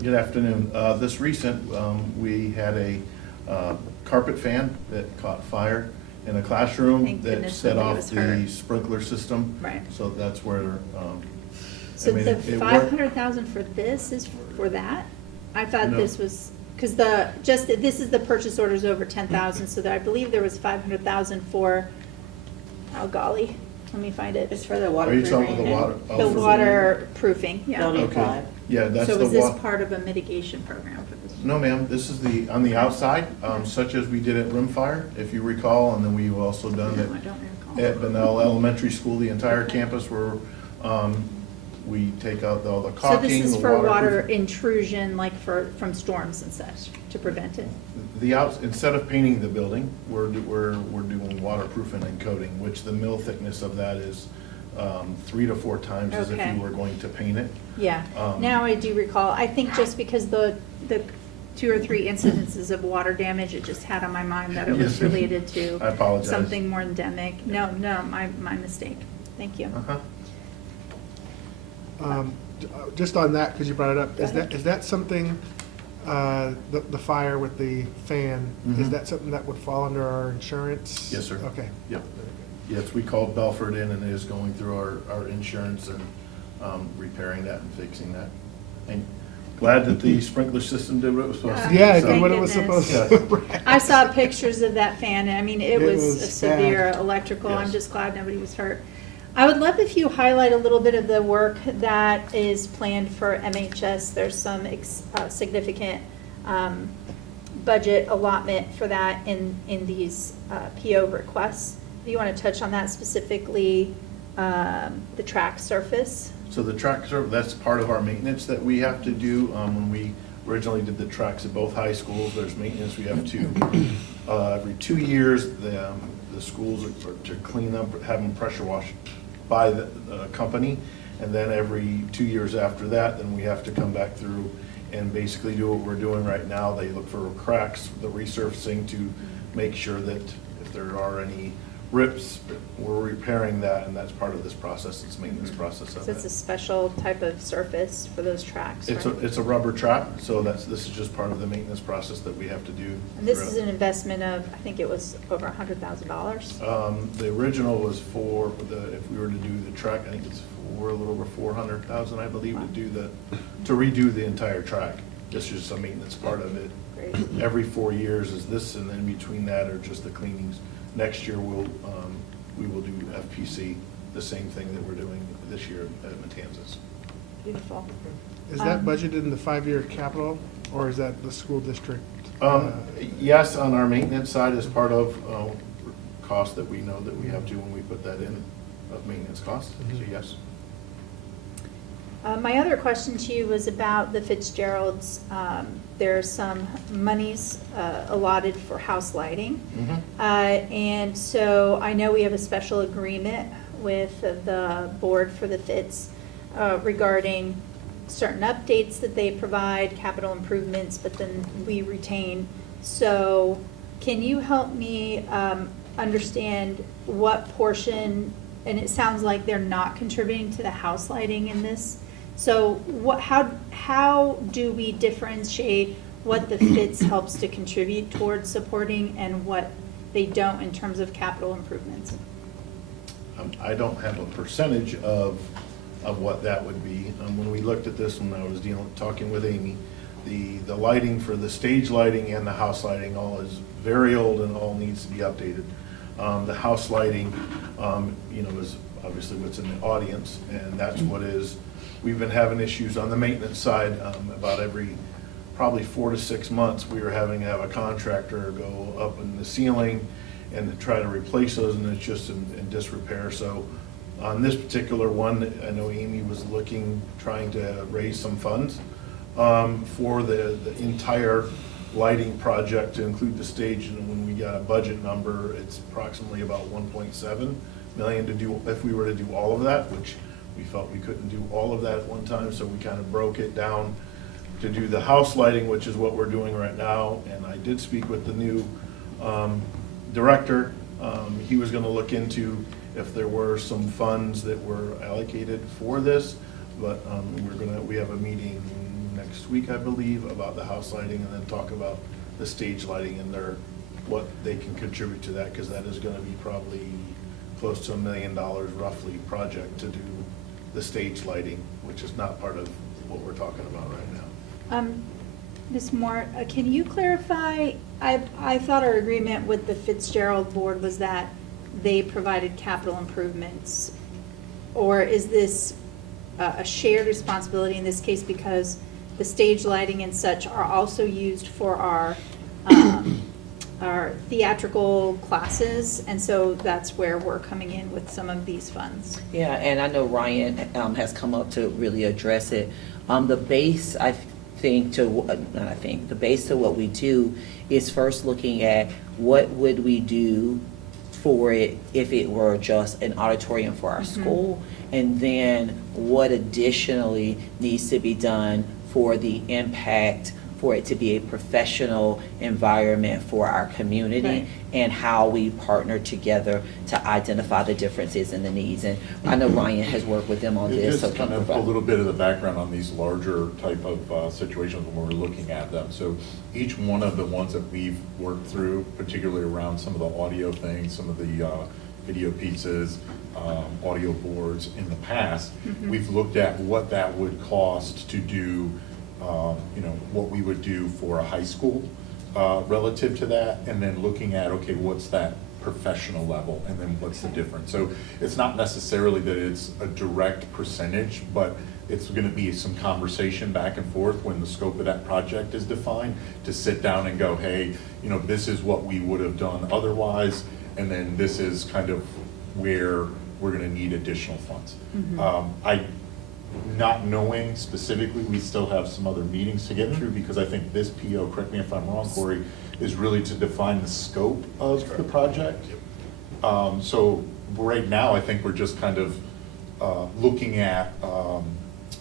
Good afternoon. This recent, we had a carpet fan that caught fire in a classroom Thank that goodness set nobody off was the hurt. sprinkler system. Right. So that's where, So I mean, the it worked. 500,000 for this is for that? I thought No. this was, because this is the purchase orders over 10,000, so that I believe there was 500,000 for, oh golly, let me find it. It's for the Are you talking about the waterproofing water? and oh, The for waterproofing, yeah. building Okay. 5. Yeah, that's So the is this wa, part of a mitigation program for this? no ma'am, this is on the outside, such as we did at Rimfire, if you recall, and then we've also done No, it I don't recall. at Benell Elementary School, the entire Okay. campus where we take out all the So caulking, this is the for water waterproofing. intrusion, like from storms and such, to prevent it? Instead of painting the building, we're doing waterproofing and coating, which the mill thickness of that is 3 to 4 times as if Okay. you were going to paint it. Yeah, Um, now I do recall, I think just because the 2 or 3 incidences of water damage, it just had on my mind that it was Yes. related to I apologize. something more endemic. No, my mistake. Thank you. Uh-huh. Just on that, because you brought it up, Go ahead. is that something, the fire with the fan, is Mhm. that something that would fall under our insurance? Yes, sir. Okay. Yep. Yes, we called Belford in and it is going through our insurance and repairing that and fixing that. And glad that the sprinkler system did what it was supposed to do. Yeah, it so- did what it Thank was supposed goodness. to. I saw pictures of that fan, and I mean, it It was was a severe bad. electrical. I'm Yes. just glad nobody was hurt. I would love if you highlight a little bit of the work that is planned for MHS. There's some significant budget allotment for that in these PO requests. Do you want to touch on that specifically, the track surface? So the track surface, that's part of our maintenance that we have to do. When we originally did the tracks at both high schools, there's maintenance we have to, every 2 years, the schools are to clean them, have them pressure washed by the company. And then every 2 years after that, then we have to come back through and basically do what we're doing right now. They look for cracks, the resurfacing, to make sure that if there are any rips, we're repairing that, and that's part of this process, it's maintenance process of So it's a it. special type of surface for those tracks, right? It's a rubber trap, so this is just part of the maintenance process that we have to do. And this is throughout. an investment of, I think it was over $100,000. The original was for if we were to do the track, I think it's a little over 400,000, I believe, to redo the entire track. This is just a maintenance part of it. Great. Every 4 years is this, and then between that are just the cleanings. Next year, we will do FPC, the same thing that we're doing this year at Matanzas. Beautiful. Is that budgeted in the 5-year capital, or is that the school district? Yes, on our maintenance side is part of cost that we know that we have to when we put that in, of maintenance costs, so yes. My other question to you was about the Fitzgeralds. There's some monies allotted for house lighting. And so I know we have a special agreement with the board for the Fitz regarding certain updates that they provide, capital improvements, but then we retain. So can you help me understand what portion, and it sounds like they're not contributing to the house lighting in this. So how do we differentiate what the Fitz helps to contribute towards supporting and what they don't in terms of capital improvements? I don't have a percentage of what that would be. When we looked at this, when I was talking with Amy, the lighting for the stage lighting and the house lighting all is very old and all needs to be updated. The house lighting, is obviously what's in the audience, and that's what is. We've been having issues on the maintenance side. About every probably 4 to 6 months, we were having to have a contractor go up in the ceiling and to try to replace those, and it's just in disrepair. So on this particular one, I know Amy was trying to raise some funds for the entire lighting project to include the stage, and when we got a budget number, it's approximately about 1.7 million to do, if we were to do all of that, which we felt we couldn't do all of that at one time, so we kind of broke it down to do the house lighting, which is what we're doing right now. And I did speak with the new director. He was going to look into if there were some funds that were allocated for this, but we have a meeting next week, I believe, about the house lighting, and then talk about the stage lighting and what they can contribute to that, because that is going to be probably close to $1 million roughly project to do the stage lighting, which is not part of what we're talking about right now. Ms. Moore, can you clarify, I thought our agreement with the Fitzgerald board was that they provided capital improvements, or is this a shared responsibility in this case, because the stage lighting and such are also used for our theatrical classes, and so that's where we're coming in with some of these funds. Yeah, and I know Ryan has come up to really address it. The base, the base to what we do is first looking at what would we do for it if it were just an auditorium for our school, and then what additionally needs to be done for the impact for it to be a professional environment for our community, right, and how we partner together to identify the differences and the needs. And I know Ryan has worked with them on this. Just kind of a little bit of the background on these larger type of situations when we're looking at them. So each one of the ones that we've worked through, particularly around some of the audio things, some of the video pieces, audio boards in the past, we've looked at what that would cost to do, what we would do for a high school relative to that, and then looking at, okay, what's that professional level, and then what's the difference. So it's not necessarily that it's a direct percentage, but it's gonna be some conversation back and forth when the scope of that project is defined, to sit down and go, hey, you know, this is what we would have done otherwise, and then this is kind of where we're gonna need additional funds. Not knowing specifically, we still have some other meetings to get through, because I think this PO, correct me if I'm wrong, Corey, is really to define the scope of the project. So right now, I think we're just kind of looking at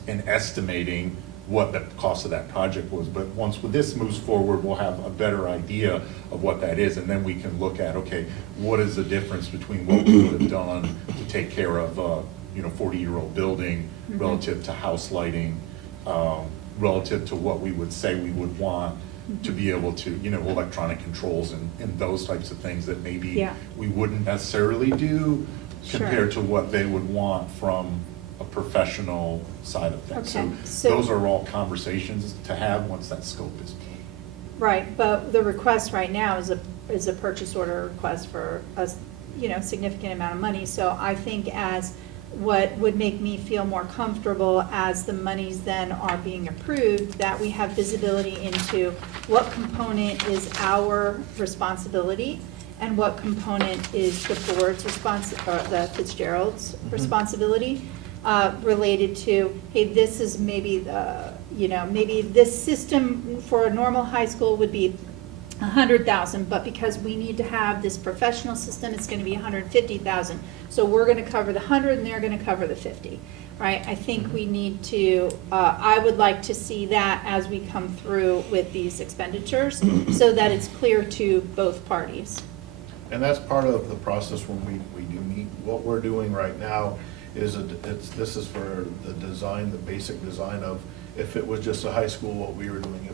and estimating what the cost of that project was. But once this moves forward, we'll have a better idea of what that is, and then we can look at, okay, what is the difference between what we would have done to take care of you know, 40-year-old building relative to house lighting, relative to what we would say we would want to be able to, you know, electronic controls and those types of things that maybe we wouldn't necessarily do compared to what they would want from a professional side of things. Okay, So those are all conversations to have once that scope is. Right, but the request right now is a purchase order request for a, you know, significant amount of money. So I think as what would make me feel more comfortable as the monies then are being approved, that we have visibility into what component is our responsibility and what component is the board's or the Fitzgerald's responsibility, related to, hey, this is maybe the, you know, maybe this system for a normal high school would be 100,000, but because we need to have this professional system, it's gonna be 150,000. So we're gonna cover the 100 and they're gonna cover the 50, right? I think we need to, I would like to see that as we come through with these expenditures, so that it's clear to both parties. And that's part of the process when we do meet. What we're doing right now is, this is for the design, the basic design of, if it was just a high school, what we were doing.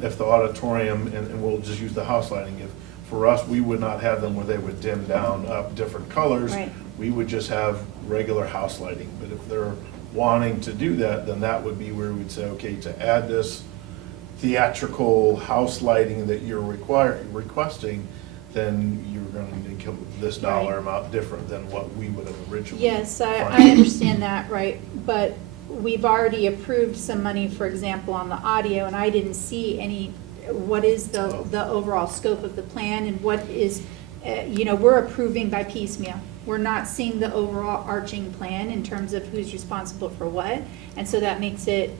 If the auditorium, and we'll just use the house lighting, if, for us, we would not have them where they would dim down up different colors. We would just have regular house lighting. But if they're wanting to do that, then that would be where we'd say, okay, to add this theatrical house lighting that you're requesting, then you're going to need to come this dollar amount different than what we would have originally. Yes, I understand that, right, but we've already approved some money, for example, on the audio, and I didn't see any, what is the overall scope of the plan, and what is, you know, we're approving by piecemeal. We're not seeing the overall arching plan in terms of who's responsible for what, and so that makes it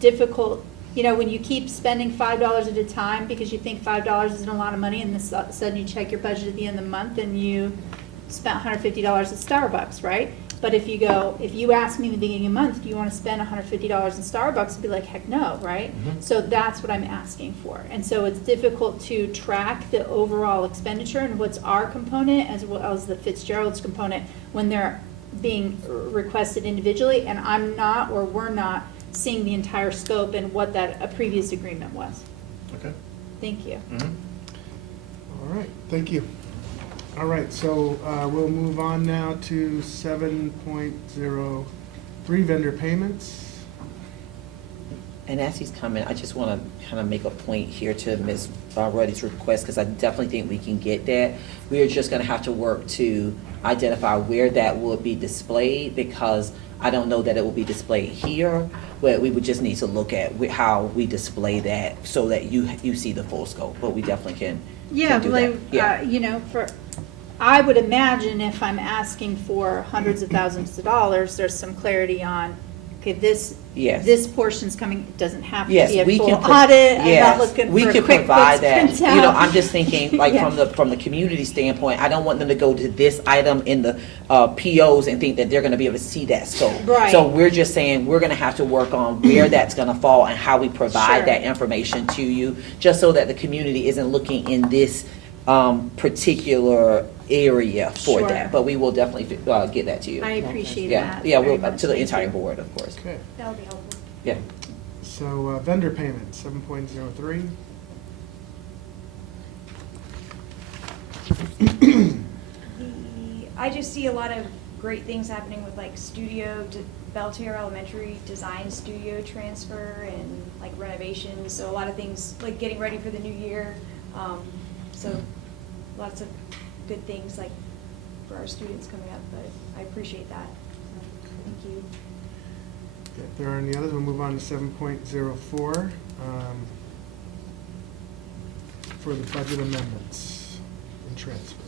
difficult. You know, when you keep spending $5 at a time because you think $5 isn't a lot of money, and then all of a sudden you check your budget at the end of the month and you spent $150 at Starbucks, right? But if you ask me in the beginning of the month, do you want to spend $150 in Starbucks? I'd be like, heck no, right? So that's what I'm asking for. And so it's difficult to track the overall expenditure and what's our component as well as the Fitzgerald's component when they're being requested individually, and I'm not, or we're not, seeing the entire scope and what that a previous agreement was. Okay. Thank you. All right, thank you. All right, so we'll move on now to 7.03 vendor payments. And as he's coming, I just want to kind of make a point here to Ms. Ruddy's request, because I definitely think we can get that. We are just going to have to work to identify where that will be displayed, because I don't know that it will be displayed here, but we would just need to look at how we display that so that you see the full scope, but we definitely can do that. You know, I would imagine if I'm asking for hundreds of thousands of dollars, there's some clarity on, okay, this portion's coming, it doesn't have to be a full audit. I'm not looking for we a can quick provide that. printout. You know, I'm just thinking, like, from the community standpoint, I don't want them to go to this item in the POs and think that they're going to be able to see that scope. Right. So we're just saying we're going to have to work on where that's going to fall and how we provide that information to you, just so that the community isn't looking in this particular area for that. But we will definitely get that to you. I appreciate that. Yeah, we'll to the entire board, of course. Okay. That'll be helpful. Yeah. So vendor payments, 7.03. I just see a lot of great things happening with like Belterre Elementary design studio transfer and like renovations. So a lot of things like getting ready for the new year. So lots of good things like for our students coming up, but I appreciate that. Thank you. If there are any others, we'll move on to 7.04 for the budget amendments and transfers.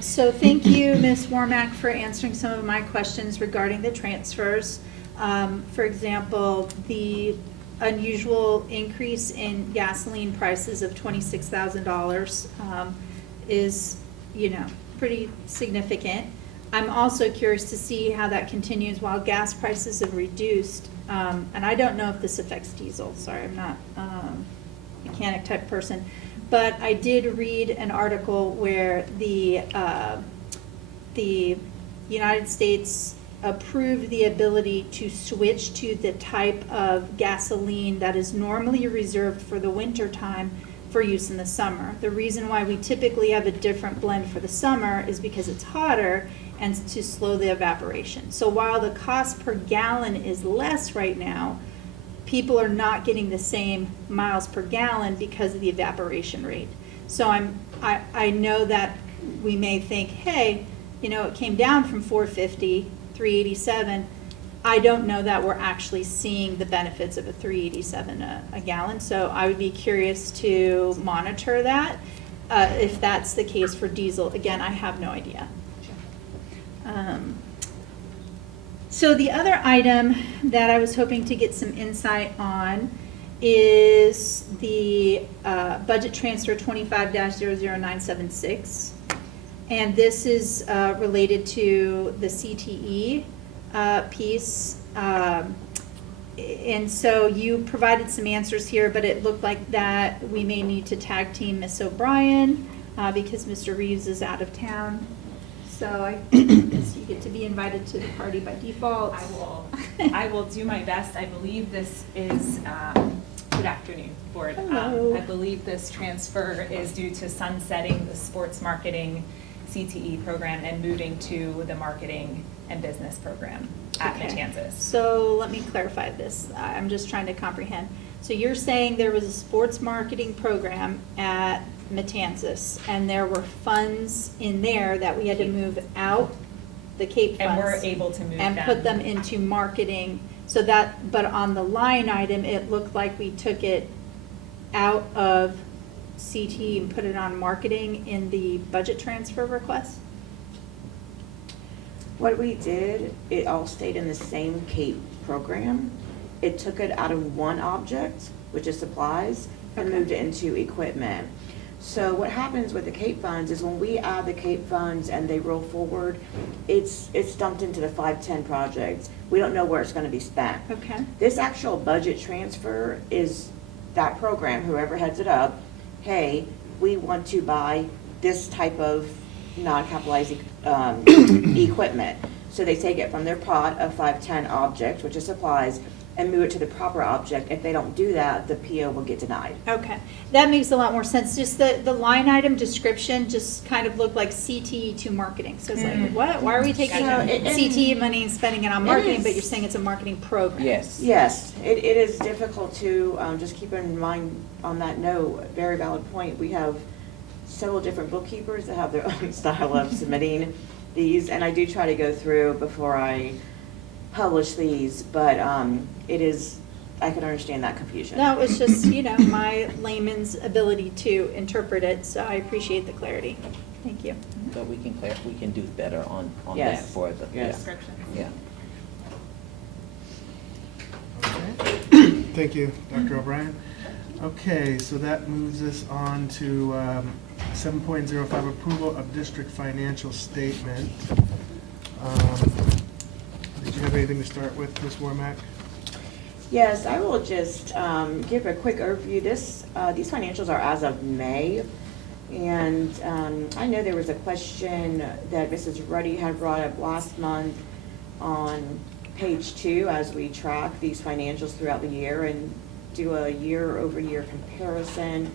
So thank you, Ms. Warmack, for answering some of my questions regarding the transfers. For example, the unusual increase in gasoline prices of $26,000 is, pretty significant. I'm also curious to see how that continues while gas prices have reduced. And I don't know if this affects diesel. Sorry, I'm not a mechanic type person. But I did read an article where the United States approved the ability to switch to the type of gasoline that is normally reserved for the winter time for use in the summer. The reason why we typically have a different blend for the summer is because it's hotter and to slow the evaporation. So while the cost per gallon is less right now, people are not getting the same miles per gallon because of the evaporation rate. So I know that we may think, hey, it came down from 450, 387. I don't know that we're actually seeing the benefits of a 387 a gallon. So I would be curious to monitor that if that's the case for diesel. Again, I have no idea. So the other item that I was hoping to get some insight on is the budget transfer 25-00976. And this is related to the CTE piece. And so you provided some answers here, but it looked like that we may need to tag team Ms. O'Brien because Mr. Reeves is out of town. So I guess you get to be invited to the party by default. I will do my best. I believe this is, good afternoon, Board. Hello. I believe this transfer is due to sunsetting the sports marketing CTE program and moving to the marketing and business program at Matanzas. So let me clarify this. I'm just trying to comprehend. So you're saying there was a sports marketing program at Matanzas, and there were funds in there that we had to move out, the CAPE funds. And we're able to move and put them into marketing. So that, but on the line item, it looked like we took it out of CT and put it on marketing in the budget transfer request? What we did, it all stayed in the same CAPE program. It took it out of one object, which is supplies, and moved it into equipment. So what happens with the CAPE funds is when we add the CAPE funds and they roll forward, it's dumped into the 510 project. We don't know where it's going to be spent. Okay. This actual budget transfer is that program, whoever heads it up, hey, we want to buy this type of non-capitalized equipment. So they take it from their pot of 510 object, which is supplies, and move it to the proper object. If they don't do that, the PO will get denied. Okay, that makes a lot more sense. Just the line item description just kind of looked like CTE to marketing. So it's like, what? Why are we taking CTE money and spending it on marketing, but you're saying it's a marketing program? Yes. Yes, it is difficult to, just keep in mind on that note, very valid point. We have several different bookkeepers that have their own style of submitting these, and I do try to go through before I publish these, but it is, I can understand that confusion. No, it's just, my layman's ability to interpret it, so I appreciate the clarity. Thank you. So we can do better on Yes. that for the description. Yeah. Okay. Thank you, Dr. O'Brien. Okay, so that moves us on to 7.05, approval of district financial statement. Did you have anything to start with, Ms. Warmack? Yes, I will just give a quick overview. These financials are as of May, and I know there was a question that Mrs. Ruddy had brought up last month on page 2 as we track these financials throughout the year and do a year-over-year comparison.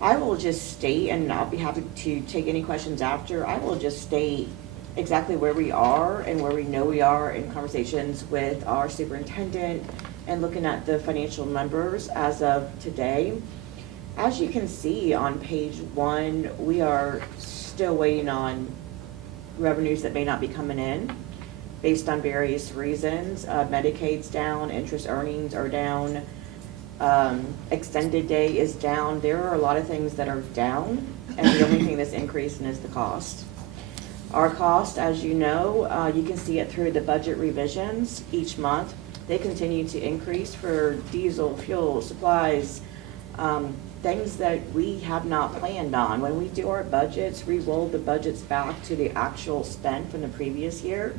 I will just state, and I'll be happy to take any questions after, I will just state exactly where we are and where we know we are in conversations with our superintendent and looking at the financial numbers as of today. As you can see on page 1, we are still waiting on revenues that may not be coming in based on various reasons. Medicaid's down, interest earnings are down, extended day is down. There are a lot of things that are down, and the only thing that's increasing is the cost. Our cost, as you know, you can see it through the budget revisions each month. They continue to increase for diesel, fuel, supplies, things that we have not planned on. When we do our budgets, we roll the budgets back to the actual spend from the previous year.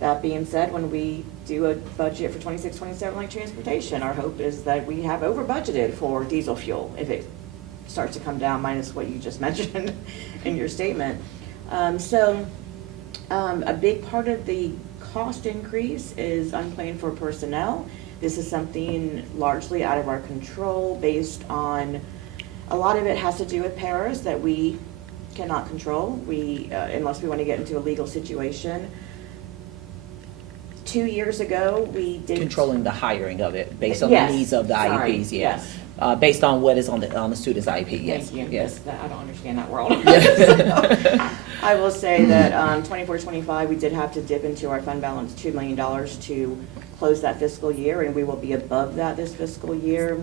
That being said, when we do a budget for 26, 27 like transportation, our hope is that we have over budgeted for diesel fuel if it starts to come down minus what you just mentioned in your statement. A big part of the cost increase is unplanned for personnel. This is something largely out of our control based on, a lot of it has to do with paras that we cannot control, unless we want to get into a legal situation. 2 years ago, we did. Controlling the hiring of it based on Yes, the needs of the sorry, IEPs, yeah. yes. Based on what is on the student's IEP, yes. Thank you. Yes. I don't understand that world. So, I will say that 24-25, we did have to dip into our fund balance $2 million to close that fiscal year, and we will be above that this fiscal year.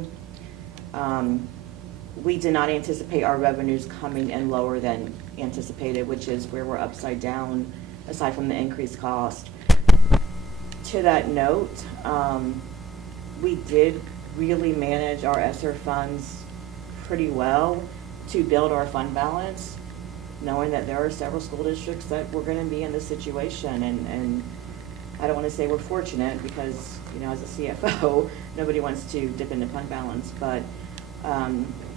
We did not anticipate our revenues coming in lower than anticipated, which is where we're upside down, aside from the increased cost. To that note, we did really manage our ESSER funds pretty well to build our fund balance, knowing that there are several school districts that we're going to be in this situation. And I don't want to say we're fortunate because, you know, as a CFO, nobody wants to dip into fund balance. But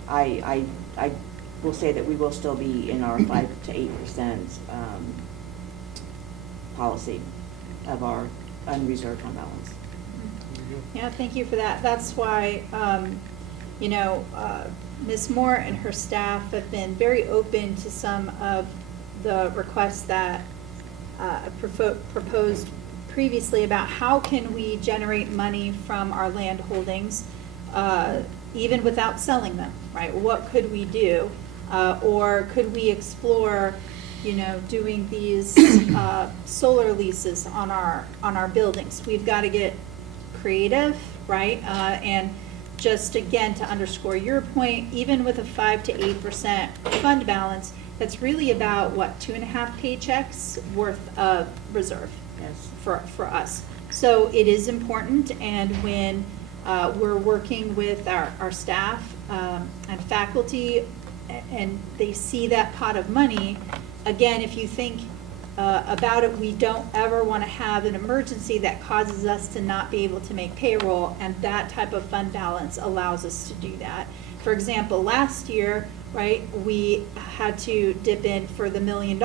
I will say that we will still be in our 5 to 8% policy of our unreserved fund balance. Yeah, thank you for that. That's why, Ms. Moore and her staff have been very open to some of the requests that proposed previously about how can we generate money from our land holdings, even without selling them, right? What could we do? Or could we explore, doing these solar leases on our buildings? We've got to get creative, right? And just again, to underscore your point, even with a 5 to 8% fund balance, that's really about what, 2.5 paychecks worth of reserve. Yes. For us. So it is important, and when we're working with our staff and faculty, and they see that pot of money, again, if you think about it, we don't ever want to have an emergency that causes us to not be able to make payroll, and that type of fund balance allows us to do that. For example, last year, right, we had to dip in for the $1 million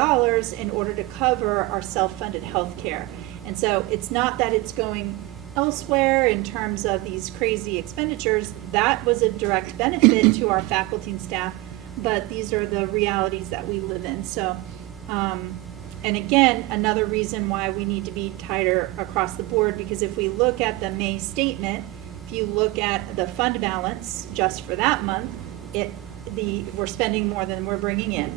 in order to cover our self-funded health care. And so it's not that it's going elsewhere in terms of these crazy expenditures. That was a direct benefit to our faculty and staff, but these are the realities that we live in. So, and again, another reason why we need to be tighter across the board, because if we look at the May statement, if you look at the fund balance just for that month, we're spending more than we're bringing in.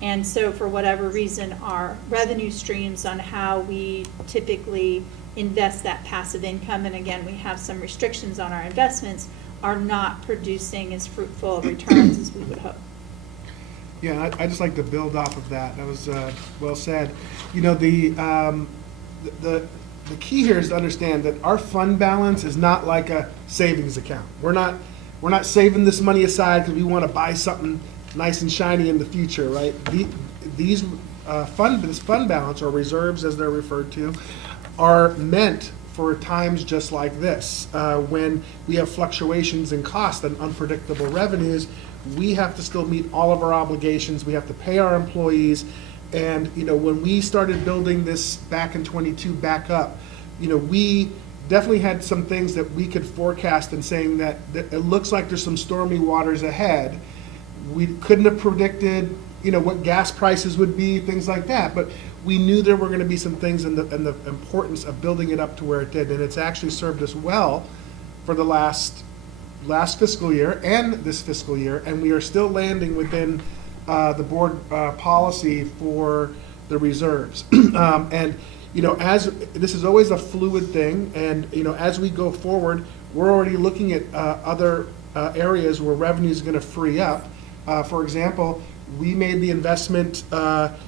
And so for whatever reason, our revenue streams on how we typically invest that passive income, and again, we have some restrictions on our investments, are not producing as fruitful of returns as we would hope. Yeah, I just like to build off of that. That was well said. The key here is to understand that our fund balance is not like a savings account. We're not saving this money aside because we want to buy something nice and shiny in the future, right? This fund balance, or reserves as they're referred to, are meant for times just like this, when we have fluctuations in cost and unpredictable revenues. We have to still meet all of our obligations. We have to pay our employees. And, when we started building this back in 22 back up, we definitely had some things that we could forecast and saying that it looks like there's some stormy waters ahead. We couldn't have predicted, what gas prices would be, things like that. But we knew there were going to be some things and the importance of building it up to where it did. And it's actually served us well for the last fiscal year and this fiscal year, and we are still landing within the board policy for the reserves. And, as, this is always a fluid thing, and, as we go forward, we're already looking at other areas where revenue is going to free up. For example, we made the investment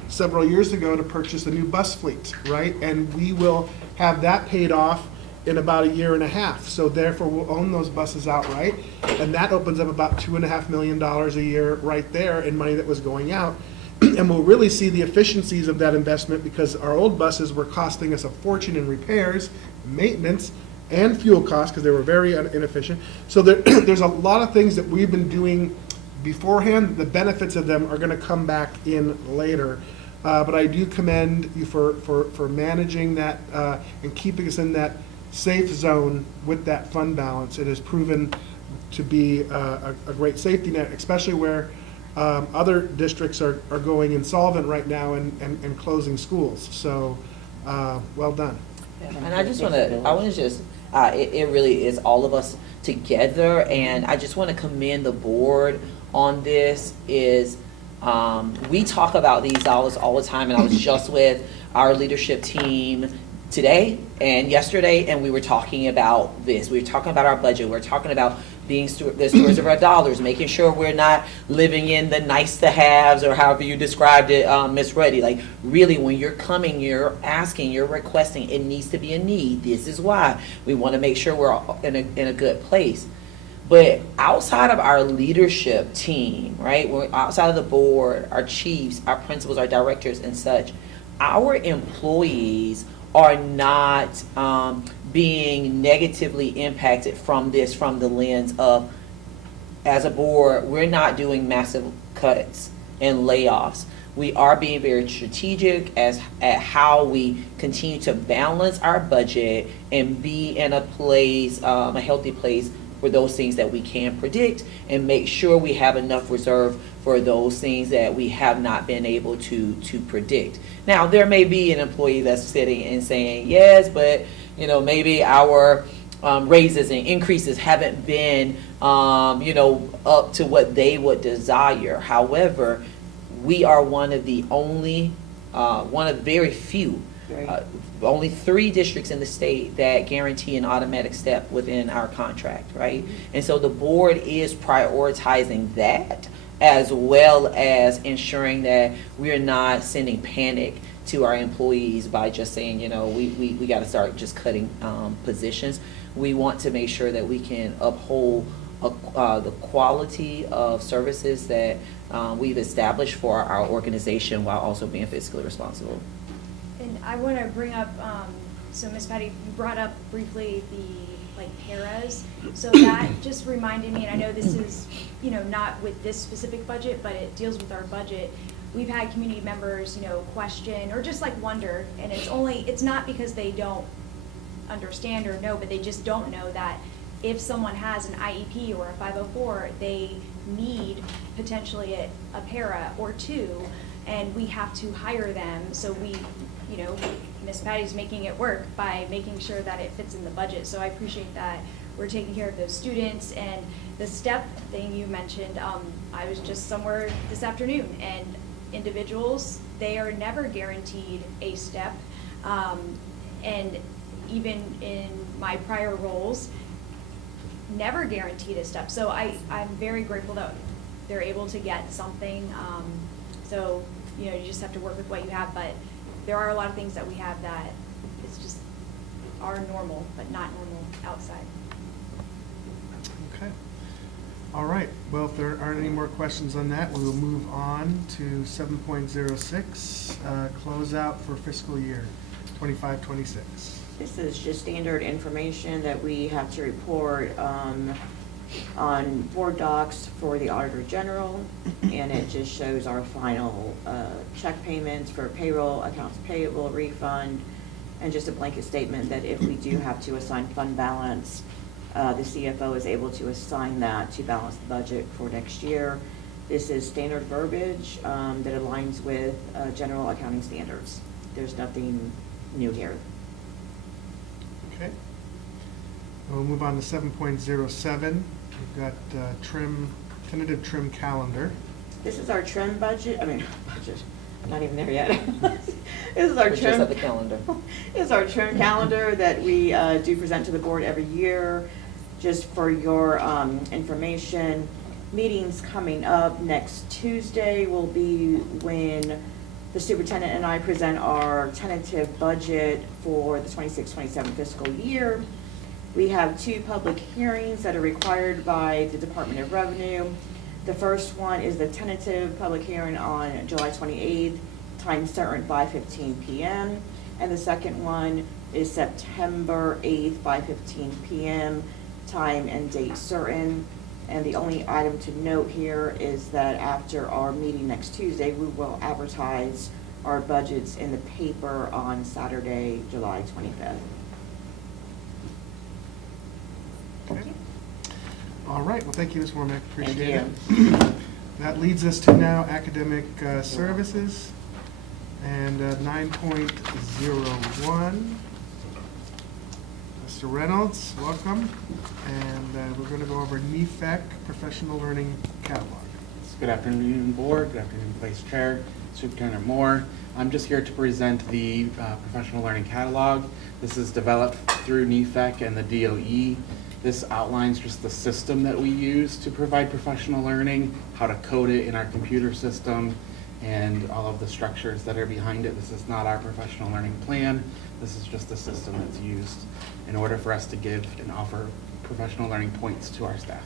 several years ago to purchase a new bus fleet, right? And we will have that paid off in about a year and a half. So therefore, we'll own those buses outright. And that opens up about $2.5 million a year right there in money that was going out. And we'll really see the efficiencies of that investment, because our old buses were costing us a fortune in repairs, maintenance, and fuel costs, because they were very inefficient. So there's a lot of things that we've been doing beforehand. The benefits of them are going to come back in later. But I do commend you for managing that and keeping us in that safe zone with that fund balance. It has proven to be a great safety net, especially where other districts are going insolvent right now and closing schools. So, well done. And I want to just, it really is all of us together, and I just want to commend the board on this. We talk about these dollars all the time, and I was just with our leadership team today and yesterday, and we were talking about this. We were talking about our budget. We're talking about being the stewards of our dollars, making sure we're not living in the nice to haves, or however you described it, Miss Ruddy. Like, really, when you're coming, you're asking, you're requesting, it needs to be a need. This is why we want to make sure we're in a good place. But outside of our leadership team, right, we're outside of the board, our chiefs, our principals, our directors and such, our employees are not being negatively impacted from this, from the lens of, as a board, we're not doing massive cuts and layoffs. We are being very strategic at how we continue to balance our budget and be in a place, a healthy place, for those things that we can predict, and make sure we have enough reserve for those things that we have not been able to predict. Now, there may be an employee that's sitting and saying, yes, but maybe our raises and increases haven't been up to what they would desire. However, we are one of the very few, only 3 districts in the state that guarantee an automatic step within our contract, right? And so the board is prioritizing that, as well as ensuring that we're not sending panic to our employees by just saying, we got to start just cutting positions. We want to make sure that we can uphold the quality of services that we've established for our organization, while also being fiscally responsible. And I want to bring up, so Ms. Patty, you brought up briefly the paras. So that just reminded me, and I know this is, not with this specific budget, but it deals with our budget. We've had community members, question or just wonder, and it's not because they don't understand or know, but they just don't know that if someone has an IEP or a 504, they need potentially a para or 2, and we have to hire them. So we, Ms. Patty's making it work by making sure that it fits in the budget. So I appreciate that we're taking care of those students. And the STEP thing you mentioned, I was just somewhere this afternoon, and individuals, they are never guaranteed a STEP. And even in my prior roles, never guaranteed a STEP. So I'm very grateful that they're able to get something. So, you just have to work with what you have, but there are a lot of things that we have that it's just are normal, but not normal outside. Okay. All right. Well, if there aren't any more questions on that, we will move on to 7.06, closeout for fiscal year 25-26. This is just standard information that we have to report on board docs for the Auditor General, and it just shows our final check payments for payroll, accounts payable, refund, and just a blanket statement that if we do have to assign fund balance, the CFO is able to assign that to balance the budget for next year. This is standard verbiage that aligns with general accounting standards. There's nothing new here. Okay. We'll move on to 7.07. We've got tentative trim calendar. This is our trim budget, not even there yet. This is our Pictures trim. of the calendar. This is our trim calendar that we do present to the board every year. Just for your information, meetings coming up next Tuesday will be when the superintendent and I present our tentative budget for the 26-27 fiscal year. We have 2 public hearings that are required by the Department of Revenue. The first one is the tentative public hearing on July 28th, time certain 5:15 p.m. And the second one is September 8th, 5:15 p.m., time and date certain. And the only item to note here is that after our meeting next Tuesday, we will advertise our budgets in the paper on Saturday, July 25th. Okay. All right, well, thank you, Ms. Wormack, appreciate it. Thank That leads us to now academic services, and 9.01. Mr. Reynolds, welcome, and we're going to go over NEFAC, Professional Learning Catalog. Good afternoon, Board. Good afternoon, Vice Chair, Superintendent Moore. I'm just here to present the Professional Learning Catalog. This is developed through NEFAC and the DOE. This outlines just the system that we use to provide professional learning, how to code it in our computer system, and all of the structures that are behind it. This is not our professional learning plan. This is just the system that's used in order for us to give and offer professional learning points to our staff.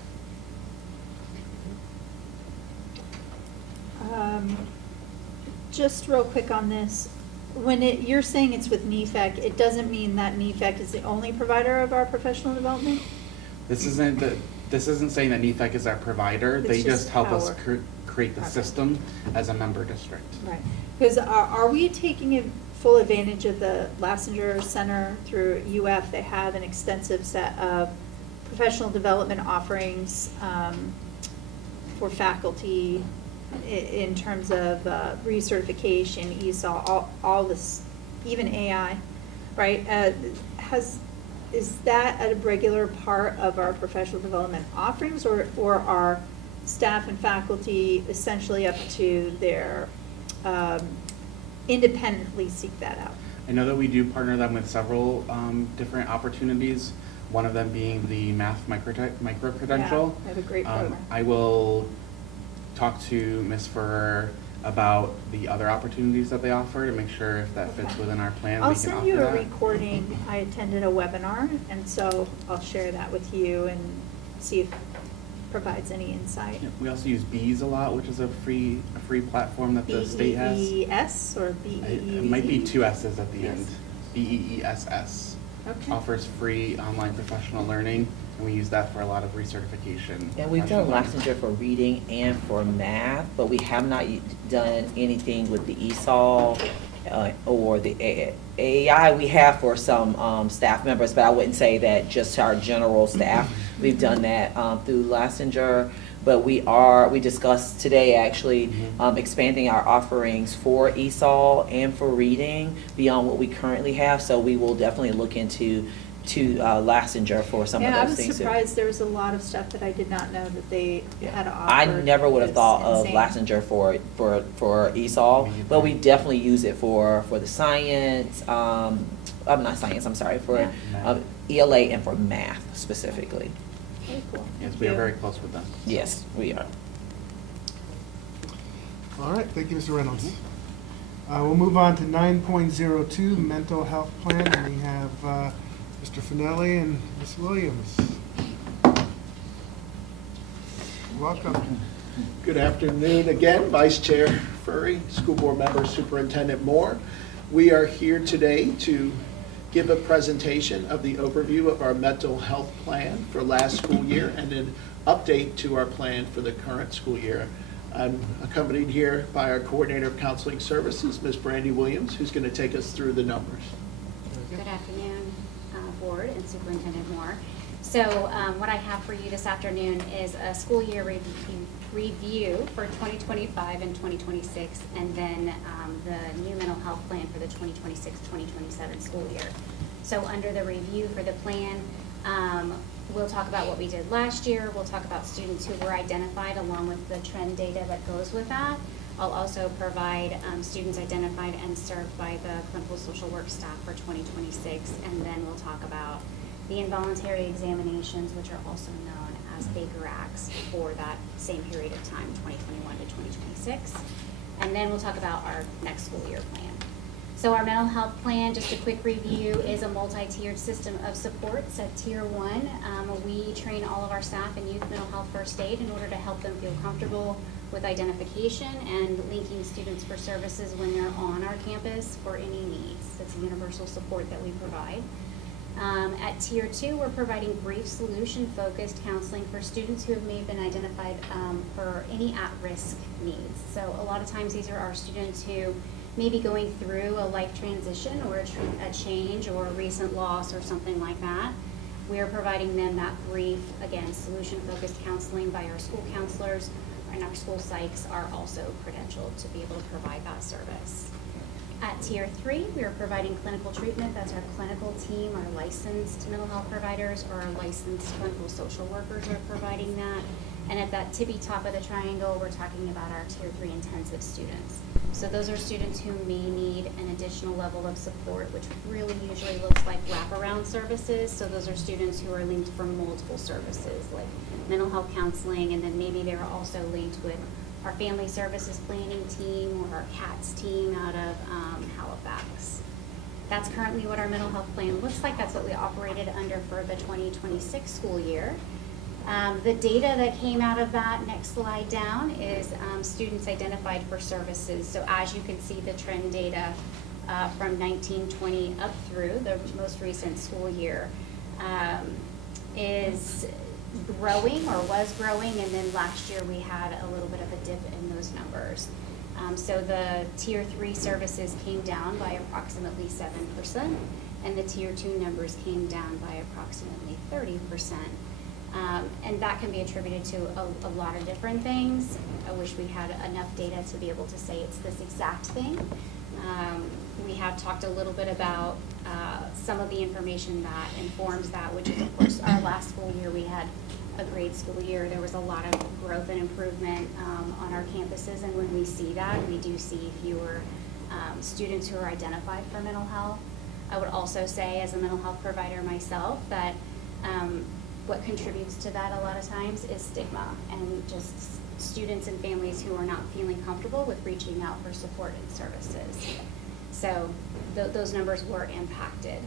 Just real quick on this, when you're saying it's with NEFAC, it doesn't mean that NEFAC is the only provider of our professional development? This isn't saying that NEFAC is our provider. It's They just just help us our- create the Okay. system as a member district. Right, because are we taking full advantage of the Lassinger Center through UF? They have an extensive set of professional development offerings for faculty in terms of recertification, ESOL, all this, even AI, right? Is that a regular part of our professional development offerings, or are staff and faculty essentially up to their independently seek that out? I know that we do partner them with several different opportunities, one of them being the math micro-credential. Yeah, they have a great program. I will talk to Ms. Furrer about the other opportunities that they offer to make sure if that fits Okay. within our plan, I'll we can send offer you a that. recording. I attended a webinar, and so I'll share that with you and see if it provides any insight. Yeah, we also use Bees a lot, which is a free platform that the state has. BEES or BEEZ? It might be 2 S's at the Yes. end. BEESS. Okay. Offers free online professional learning, and we use that for a lot of recertification. And we've done professional learning. Lassinger for reading and for math, but we have not done anything with the ESOL or the AI. We have for some staff members, but I wouldn't say that just our general staff. We've done that through Lassinger, but we discussed today actually expanding our offerings for ESOL and for reading beyond what we currently have. So we will definitely look into Lassinger for some of Yeah, I those was things. surprised there was a lot of stuff that I did not know that they had to offer. I never would have It's thought of insane. Lassinger for ESOL, but we definitely use it for the science, not science, I'm sorry, for ELA and for math specifically. Very cool. Yes, Thank we are you. very close with them. Yes, we are. All right, thank you, Mr. Reynolds. We'll move on to 9.02, mental health plan, and we have Mr. Finelli and Ms. Williams. Welcome. Good afternoon again, Vice Chair Furry, School Board Member Superintendent Moore. We are here today to give a presentation of the overview of our mental health plan for last school year and an update to our plan for the current school year. I'm accompanied here by our Coordinator of Counseling Services, Ms. Brandy Williams, who's going to take us through the numbers. Good afternoon, Board and Superintendent Moore. So what I have for you this afternoon is a school year review for 2025 and 2026, and then the new mental health plan for the 2026-2027 school year. So under the review for the plan, we'll talk about what we did last year. We'll talk about students who were identified along with the trend data that goes with that. I'll also provide students identified and served by the clinical social work staff for 2026, and then we'll talk about the involuntary examinations, which are also known as Baker Acts, for that same period of time, 2021 to 2026. And then we'll talk about our next school year plan. So our mental health plan, just a quick review, is a multi-tiered system of supports. At Tier 1, we train all of our staff in youth mental health first aid in order to help them feel comfortable with identification and linking students for services when they're on our campus for any needs. That's a universal support that we provide. At Tier 2, we're providing brief solution-focused counseling for students who have maybe been identified for any at-risk needs. So a lot of times these are our students who may be going through a life transition or a change or a recent loss or something like that. We are providing them that brief, again, solution-focused counseling by our school counselors, and our school psychs are also credentialed to be able to provide that service. At Tier 3, we are providing clinical treatment. That's our clinical team, our licensed mental health providers, or our licensed clinical social workers are providing that. And at that tippy top of the triangle, we're talking about our Tier 3 intensive students. So those are students who may need an additional level of support, which really usually looks like wraparound services. So those are students who are linked from multiple services, like mental health counseling, and then maybe they're also linked with our family services planning team or our CATS team out of Halifax. That's currently what our mental health plan looks like. That's what we operated under for the 2026 school year. The data that came out of that, next slide down, is students identified for services. So as you can see, the trend data from 19-20 up through the most recent school year is growing or was growing, and then last year we had a little bit of a dip in those numbers. So the Tier 3 services came down by approximately 7%, and the Tier 2 numbers came down by approximately 30%. And that can be attributed to a lot of different things. I wish we had enough data to be able to say it's this exact thing. We have talked a little bit about some of the information that informs that, which is, of course, our last school year we had a great school year. There was a lot of growth and improvement on our campuses, and when we see that, we do see fewer students who are identified for mental health. I would also say, as a mental health provider myself, that what contributes to that a lot of times is stigma and just students and families who are not feeling comfortable with reaching out for support and services. So those numbers were impacted.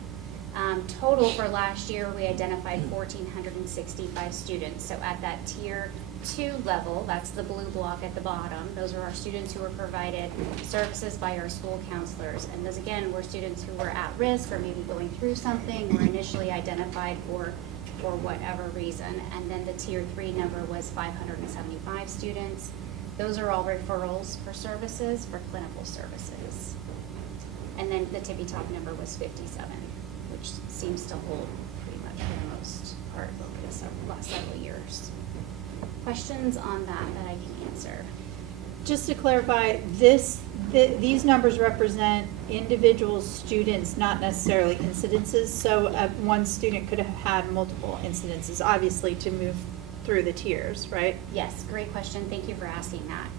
Total for last year, we identified 1,465 students. So at that Tier 2 level, that's the blue block at the bottom, those are our students who were provided services by our school counselors. And those, again, were students who were at risk or maybe going through something, were initially identified for whatever reason. And then the Tier 3 number was 575 students. Those are all referrals for services, for clinical services. And then the tippy top number was 57, which seems to hold pretty much for the most part over the last several years. Questions on that I can answer? Just to clarify, these numbers represent individual students, not necessarily incidences. So one student could have had multiple incidences, obviously, to move through the tiers, right? Yes, great question. Thank you for asking that.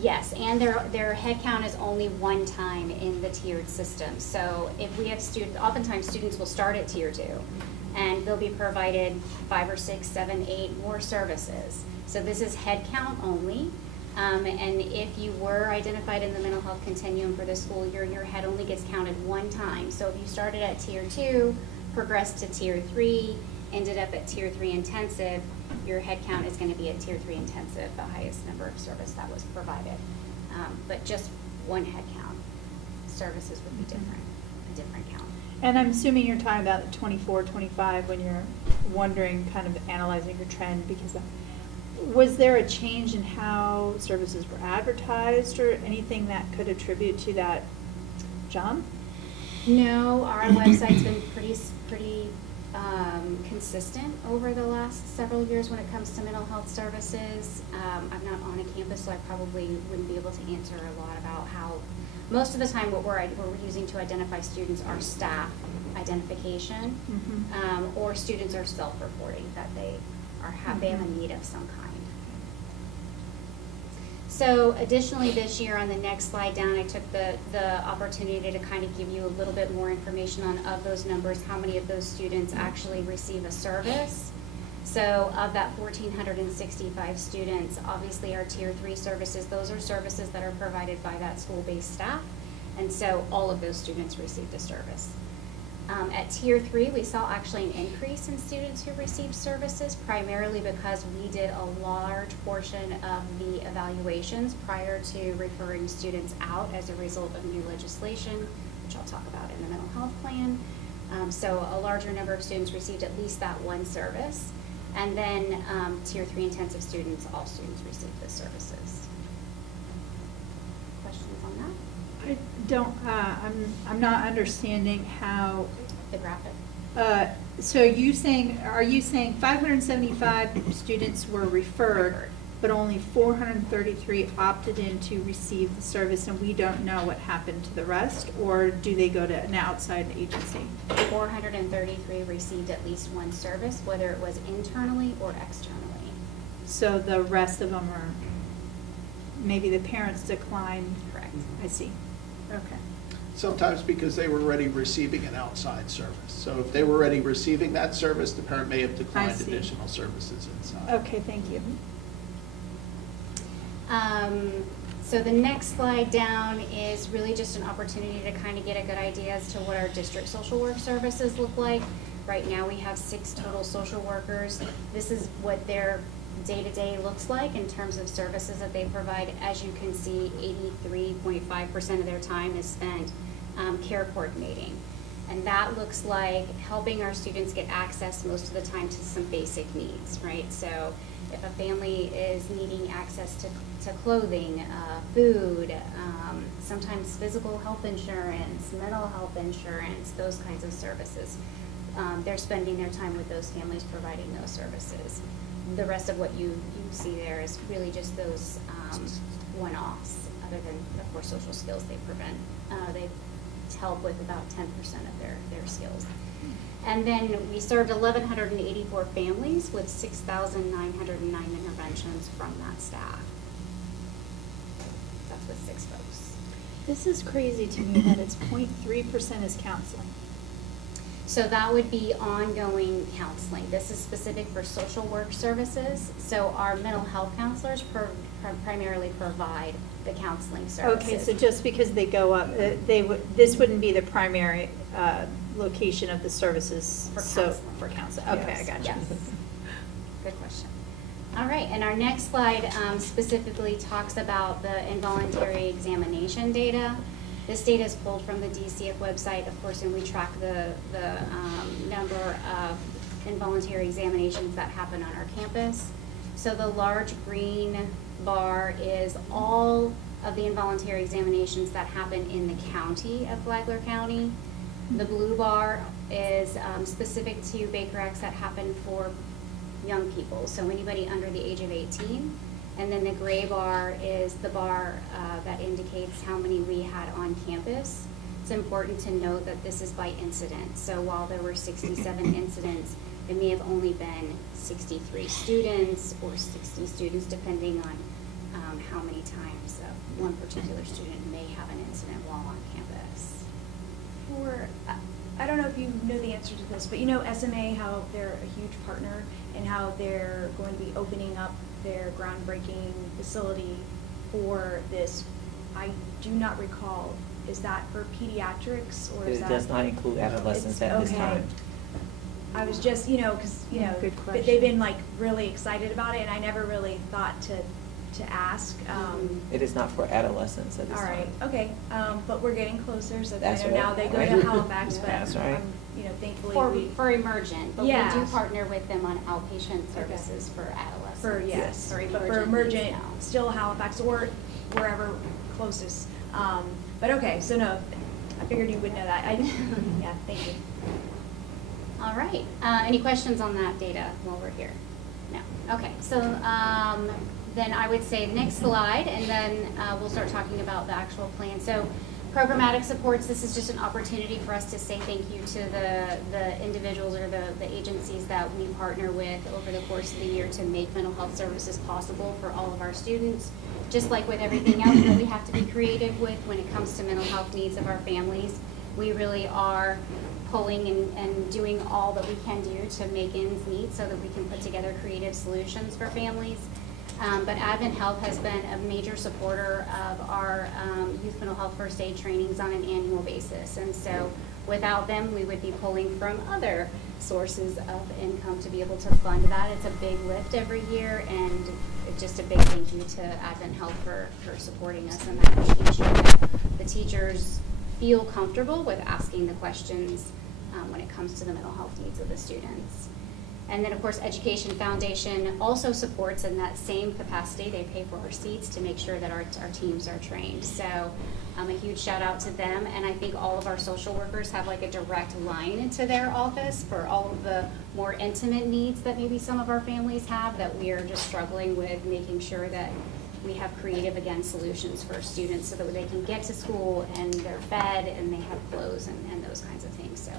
Yes, and their head count is only one time in the tiered system. So if we have students, oftentimes students will start at Tier 2, and they'll be provided 5 or 6, 7, 8 more services. So this is head count only. And if you were identified in the mental health continuum for the school year, your head only gets counted one time. So if you started at Tier 2, progressed to Tier 3, ended up at Tier 3 intensive, your head count is going to be at Tier 3 intensive, the highest number of service that was provided. But just one head count. Services would be different, a different count. And I'm assuming you're talking about 24, 25 when you're wondering, kind of analyzing your trend, because was there a change in how services were advertised or anything that could attribute to that jump? No, our website's been pretty consistent over the last several years when it comes to mental health services. I'm not on a campus, so I probably wouldn't be able to answer a lot about how. Most of the time, what we're using to identify students are staff identification, or students are self-reporting that they have a need of some kind. So additionally, this year, on the next slide down, I took the opportunity to kind of give you a little bit more information on, of those numbers, how many of those students actually receive a service. So of that 1,465 students, obviously our Tier 3 services, those are services that are provided by that school-based staff. And so all of those students received a service. At Tier 3, we saw actually an increase in students who received services, primarily because we did a large portion of the evaluations prior to referring students out as a result of new legislation, which I'll talk about in the mental health plan. So a larger number of students received at least that one service. And then Tier 3 intensive students, all students received the services. Questions on that? I don't, I'm not understanding how. The graphic. So are you saying 575 students were referred, but only 433 opted in to receive the service, and we don't know what happened to the rest, or do they go to an outside agency? 433 received at least one service, whether it was internally or externally. So the rest of them are, maybe the parents declined? Correct. I see. Okay. Sometimes because they were already receiving an outside service. So if they were already receiving that service, the parent may have declined see. additional services inside. Okay, thank you. So the next slide down is really just an opportunity to kind of get a good idea as to what our district social work services look like. Right now we have 6 total social workers. This is what their day-to-day looks like in terms of services that they provide. As you can see, 83.5% of their time is spent care coordinating. And that looks like helping our students get access most of the time to some basic needs, right? So if a family is needing access to clothing, food, sometimes physical health insurance, mental health insurance, those kinds of services, they're spending their time with those families providing those services. The rest of what you see there is really just those one-offs, other than, of course, social skills they help with about 10% of their skills. And then we served 1,184 families with 6,909 interventions from that staff. That's with 6 folks. This is crazy to me that it's 0.3% is counseling. So that would be ongoing counseling. This is specific for social work services. So our mental health counselors primarily provide the counseling services. Okay, so just because they go up, this wouldn't be the primary location of the services? For So counseling. for counseling, okay, Yes, I got you. yes. Good question. All right, and our next slide specifically talks about the involuntary examination data. This data is pulled from the DCF website, of course, and we track the number of involuntary examinations that happen on our campus. So the large green bar is all of the involuntary examinations that happen in the county of Flagler County. The blue bar is specific to Baker Acts that happen for young people, so anybody under the age of 18. And then the gray bar is the bar that indicates how many we had on campus. It's important to note that this is by incident. So while there were 67 incidents, it may have only been 63 students or 60 students, depending on how many times one particular student may have an incident while on campus. I don't know if you know the answer to this, but you know SMA, how they're a huge partner and how they're going to be opening up their groundbreaking facility for this. I do not recall, is that for pediatrics or is It that? does not include adolescents at this Okay. time. I was just, because, Good but question. they've been like really excited about it and I never really thought to ask. It is not for adolescents at this All time. right, okay, but we're getting closer, so I That's know right. now they go Right. to Halifax, but That's right. thankfully For emergent, but we Yeah. do partner with them on outpatient services for adolescents. yes, For but for needs emergent, now. still Halifax or wherever closest. But okay, so no, I figured you would know that. Yeah, thank you. All right, any questions on that data while we're here? No, okay, so then I would say next slide, and then we'll start talking about the actual plan. So programmatic supports, this is just an opportunity for us to say thank you to the individuals or the agencies that we partner with over the course of the year to make mental health services possible for all of our students. just like with everything else that we have to be creative with when it comes to mental health needs of our families, we really are pulling and doing all that we can do to make ends meet so that we can put together creative solutions for families. But Advent Health has been a major supporter of our youth mental health first aid trainings on an annual basis. And so without them, we would be pulling from other sources of income to be able to fund that. It's a big lift every year, and just a big thank you to Advent Health for supporting us in that, making sure that the teachers feel comfortable with asking the questions when it comes to the mental health needs of the students. And then, of course, Education Foundation also supports in that same capacity. They pay for our seats to make sure that our teams are trained. So a huge shout out to them. And I think all of our social workers have like a direct line into their office for all of the more intimate needs that maybe some of our families have, that we are just struggling with making sure that we have creative, again, solutions for students so that they can get to school and they're fed and they have clothes and those kinds of things. So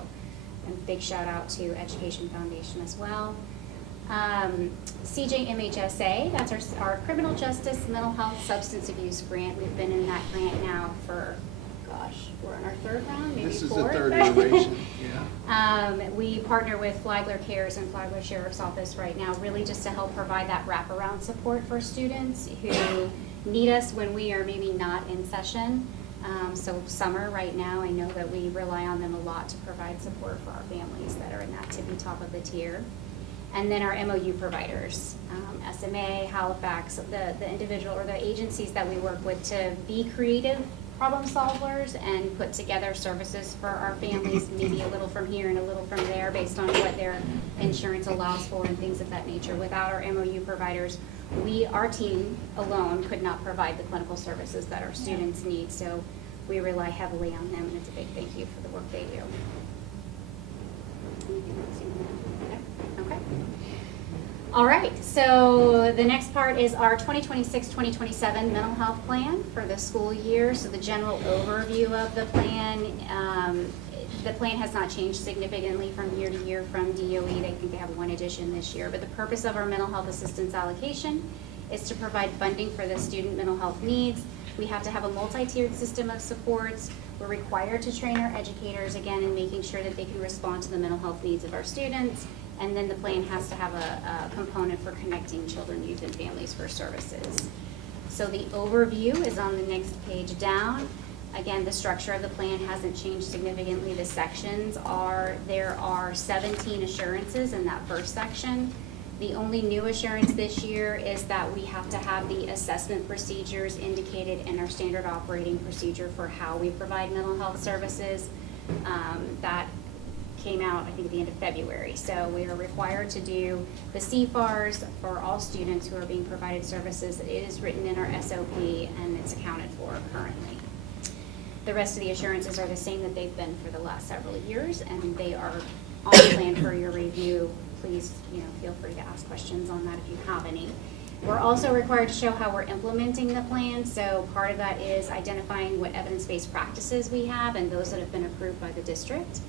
a big shout out to Education Foundation as well. CJMHSA, that's our criminal justice, mental health, substance abuse grant. We've been in that grant now for, gosh, we're on our third round, maybe This is fourth. the third iteration, yeah. We partner with Flagler Cares and Flagler Sheriff's Office right now, really just to help provide that wraparound support for students who need us when we are maybe not in session. So summer right now, I know that we rely on them a lot to provide support for our families that are in that tippy top of the tier. And then our MOU providers, SMA, Halifax, the individual or the agencies that we work with to be creative problem solvers and put together services for our families, maybe a little from here and a little from there based on what their insurance allows for and things of that nature. Without our MOU providers, our team alone could not provide the clinical services that our students need. So we rely heavily on them, and it's a big thank you for the work they do. Anything else you want to add? Okay. All right, so the next part is our 2026-2027 mental health plan for the school year. So the general overview of the plan has not changed significantly from year to year from DOE. They think they have one addition this year, but the purpose of our mental health assistance allocation is to provide funding for the student mental health needs. We have to have a multi-tiered system of supports. We're required to train our educators, again, in making sure that they can respond to the mental health needs of our students. And then the plan has to have a component for connecting children, youth, and families for services. So the overview is on the next page down. Again, the structure of the plan hasn't changed significantly. The sections there are 17 assurances in that first section. The only new assurance this year is that we have to have the assessment procedures indicated in our standard operating procedure for how we provide mental health services. That came out, I think, at the end of February. So we are required to do the CFARs for all students who are being provided services. It is written in our SOP and it's accounted for currently. The rest of the assurances are the same that they've been for the last several years, and they are on plan for your review. Please, feel free to ask questions on that if you have any. We're also required to show how we're implementing the plan. So part of that is identifying what evidence-based practices we have and those that have been approved by the district.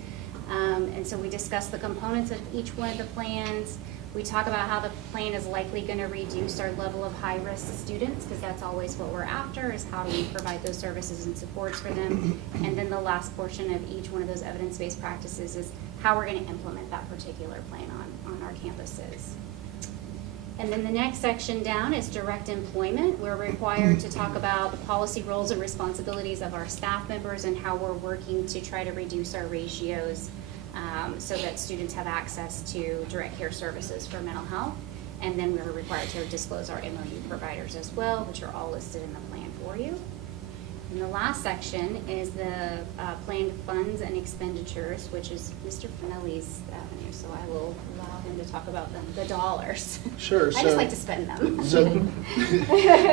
And so we discuss the components of each one of the plans. We talk about how the plan is likely going to reduce our level of high-risk students, because that's always what we're after, is how do we provide those services and supports for them. And then the last portion of each one of those evidence-based practices is how we're going to implement that particular plan on our campuses. And then the next section down is direct employment. We're required to talk about the policy roles and responsibilities of our staff members and how we're working to try to reduce our ratios so that students have access to direct care services for mental health. And then we're required to disclose our MOU providers as well, which are all listed in the plan for you. And the last section is the planned funds and expenditures, which is Mr. Finelli's avenue, so I will allow him to talk about the dollars. Sure. I just like to spend them. So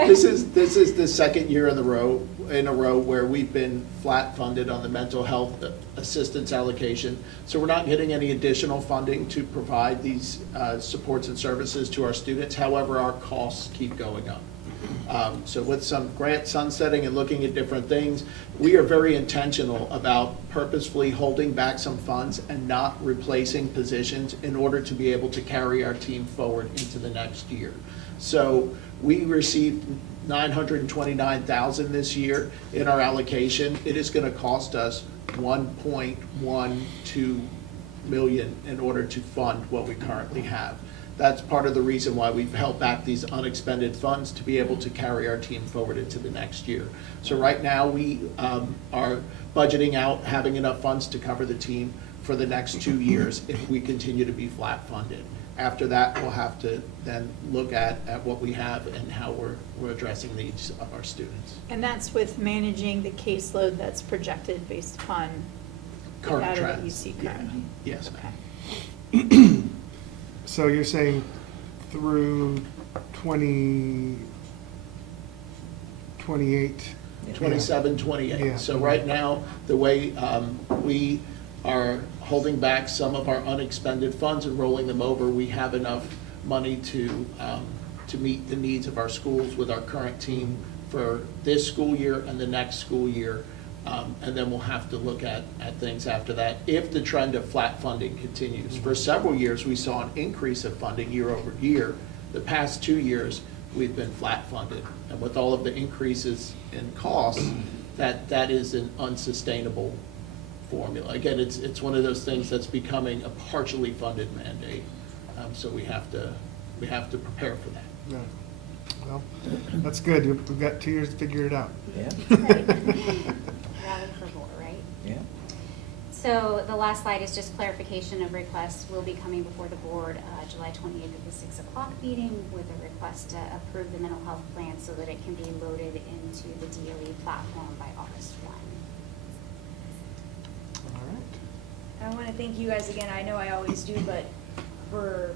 this is the second year in a row where we've been flat funded on the mental health assistance allocation. So we're not getting any additional funding to provide these supports and services to our students. However, our costs keep going up. So with some grant sunsetting and looking at different things, we are very intentional about purposefully holding back some funds and not replacing positions in order to be able to carry our team forward into the next year. So we received $929,000 this year in our allocation. It is going to cost us $1.12 million in order to fund what we currently have. That's part of the reason why we've held back these unexpended funds to be able to carry our team forward into the next year. So right now, we are budgeting out having enough funds to cover the team for the next 2 years if we continue to be flat funded. After that, we'll have to then look at what we have and how we're addressing the needs of our students. And that's with managing the caseload that's projected based upon the Current data that you trends. see Yeah. currently? Yes, Okay. ma'am. So you're saying through 28? 27, 28. Yeah. So right now, the way we are holding back some of our unexpended funds and rolling them over, we have enough money to meet the needs of our schools with our current team for this school year and the next school year. And then we'll have to look at things after that if the trend of flat funding continues. For several years, we saw an increase of funding year over year. The past 2 years, we've been flat funded. And with all of the increases in costs, that is an unsustainable formula. Again, it's one of those things that's becoming a partially funded mandate. So we have to prepare for that. No. Well, that's good. We've got 2 years to figure it out. Yeah. Rally for more, right? Yeah. So the last slide is just clarification of requests. We'll be coming before the board July 28th at the 6 o'clock meeting with a request to approve the mental health plan so that it can be loaded into the DOE platform by August 1. All right. I want to thank you guys again. I know I always do, but for,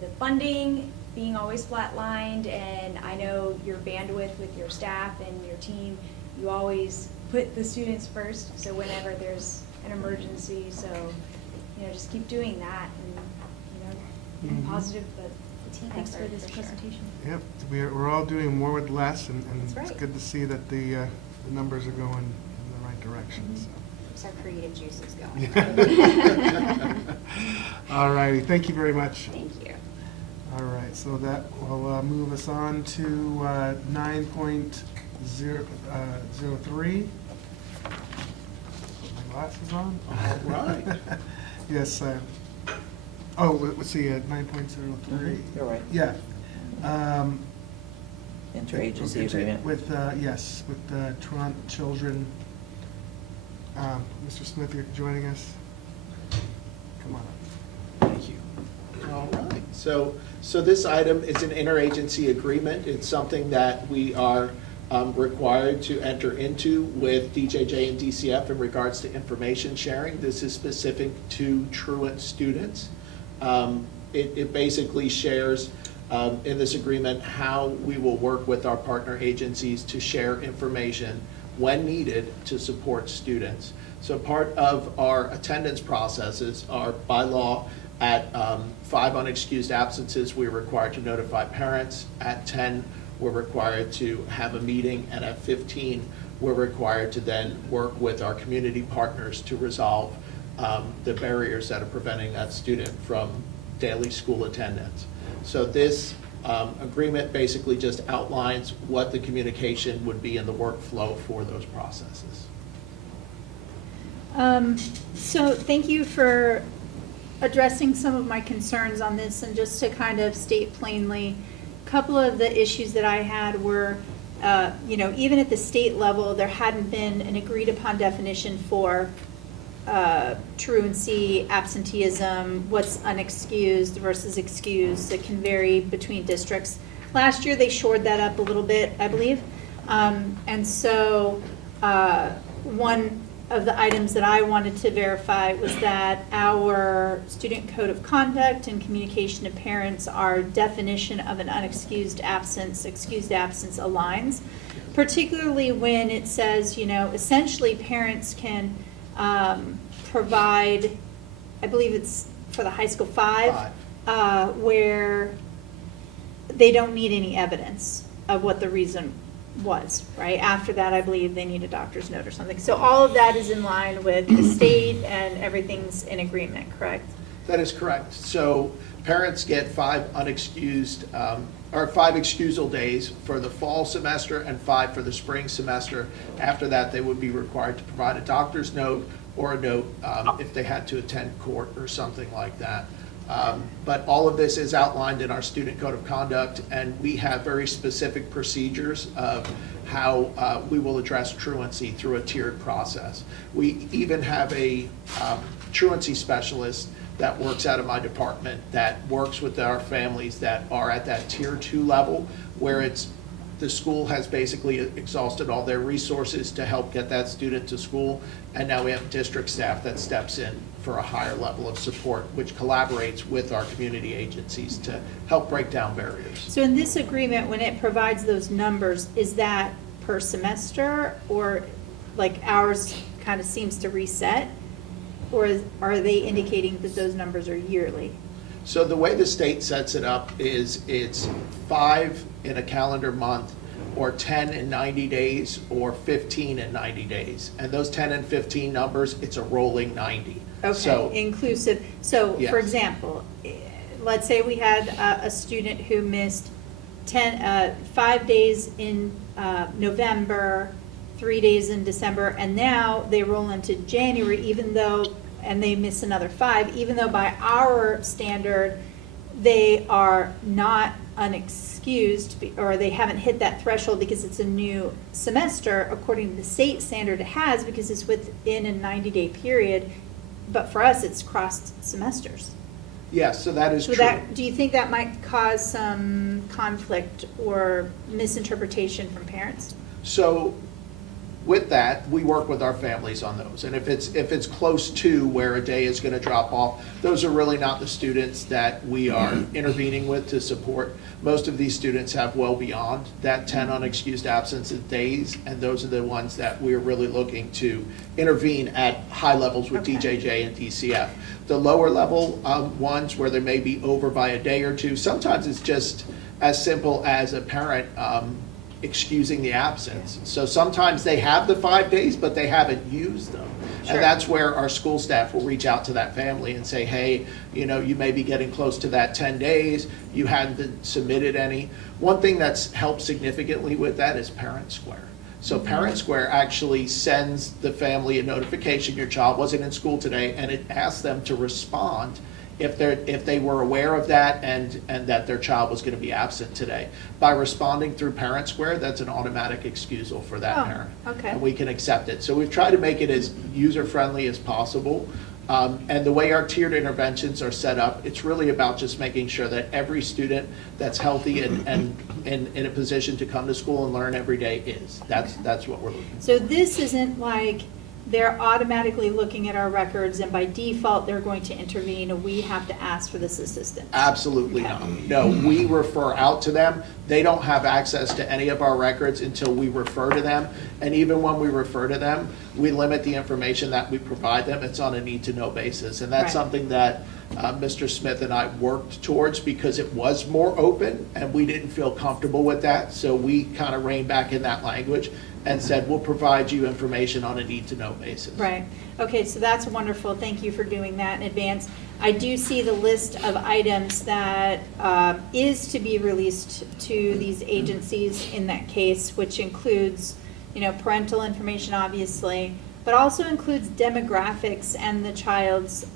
the funding being always flatlined, and I know your bandwidth with your staff and your team, you always put the students first. So whenever there's an emergency, so, just keep doing that and, being positive, but The team thanks for effort, this for sure. presentation. Yep, we're all doing more with less, and That's it's right. good to see that the numbers are going in the right direction. So. Keeps our creative juices going. All righty, thank you very much. Thank you. All right, so that will move us on to 9.03. Put my glasses on. All right. Yes. Let's see, 9.03. You're right. Yeah. Interagency agreement. With, yes, with Toronto Children. Mr. Smith, you're joining us? Come on up. Thank you. All right. So this item is an interagency agreement. It's something that we are required to enter into with DJJ and DCF in regards to information sharing. This is specific to truant students. It basically shares in this agreement how we will work with our partner agencies to share information when needed to support students. So part of our attendance processes are by law at 5 unexcused absences, we're required to notify parents. At 10, we're required to have a meeting, and at 15, we're required to then work with our community partners to resolve the barriers that are preventing that student from daily school attendance. So this agreement basically just outlines what the communication would be in the workflow for those processes. So thank you for addressing some of my concerns on this, and just to kind of state plainly, a couple of the issues that I had were, even at the state level, there hadn't been an agreed upon definition for truancy, absenteeism, what's unexcused versus excused. It can vary between districts. Last year, they shored that up a little bit, I believe. And so one of the items that I wanted to verify was that our student code of conduct and communication to parents, our definition of an unexcused absence, excused absence aligns, particularly when it says, essentially parents can provide, I believe it's for the high school 5, where they don't need any evidence of what the reason was, right? After that, I believe they need a doctor's note or something. So all of that is in line with the state, and everything's in agreement, correct? That is correct. So parents get 5 unexcused, or 5 excusal days for the fall semester and 5 for the spring semester. After that, they would be required to provide a doctor's note or a note if they had to attend court or something like that. But all of this is outlined in our student code of conduct, and we have very specific procedures of how we will address truancy through a tiered process. We even have a truancy specialist that works out of my department that works with our families that are at that tier 2 level, where the school has basically exhausted all their resources to help get that student to school, and now we have district staff that steps in for a higher level of support, which collaborates with our community agencies to help break down barriers. So in this agreement, when it provides those numbers, is that per semester, or like ours kind of seems to reset? Or are they indicating that those numbers are yearly? So the way the state sets it up is it's 5 in a calendar month, or 10 in 90 days, or 15 in 90 days. And those 10 and 15 numbers, it's a rolling 90. Okay, So, inclusive. So, Yes. for example, let's say we had a student who missed 5 days in November, 3 days in December, and now they roll into January, even though, and they miss another 5, even though by our standard, they are not unexcused, or they haven't hit that threshold because it's a new semester, according to the state standard it has, because it's within a 90-day period. But for us, it's crossed semesters. yes, so that is So true. do you think that might cause some conflict or misinterpretation from parents? So with that, we work with our families on those. And if it's close to where a day is going to drop off, those are really not the students that we are intervening with to support. Most of these students have well beyond that 10 unexcused absences days, and those are the ones that we're really looking to intervene at high levels with Okay. DJJ and DCF. The lower level ones where they may be over by a day or two, sometimes it's just as simple as a parent excusing the absence. So sometimes they have the 5 days, but they haven't used them. Sure. And that's where our school staff will reach out to that family and say, hey, you may be getting close to that 10 days, you hadn't submitted any. One thing that's helped significantly with that is Parent Square. So Parent Square actually sends the family a notification, your child wasn't in school today, and it asks them to respond if they were aware of that and that their child was going to be absent today. By responding through Parent Square, that's an automatic excusal for that parent. Okay. And we can accept it. So we've tried to make it as user-friendly as possible. And the way our tiered interventions are set up, it's really about just making sure that every student that's healthy and in a position to come to school and learn every day is. That's what we're looking for. So this isn't like they're automatically looking at our records and by default they're going to intervene and we have to ask for this assistance? Absolutely Okay. not. No, we refer out to them. They don't have access to any of our records until we refer to them. And even when we refer to them, we limit the information that we provide them. It's on a need-to-know basis. And that's Right. something that Mr. Smith and I worked towards because it was more open and we didn't feel comfortable with that. So we kind of reined back in that language and said, we'll provide you information on a need-to-know basis. Right. Okay, so that's wonderful. Thank you for doing that in advance. I do see the list of items that is to be released to these agencies in that case, which includes, parental information, obviously, but also includes demographics and the child's,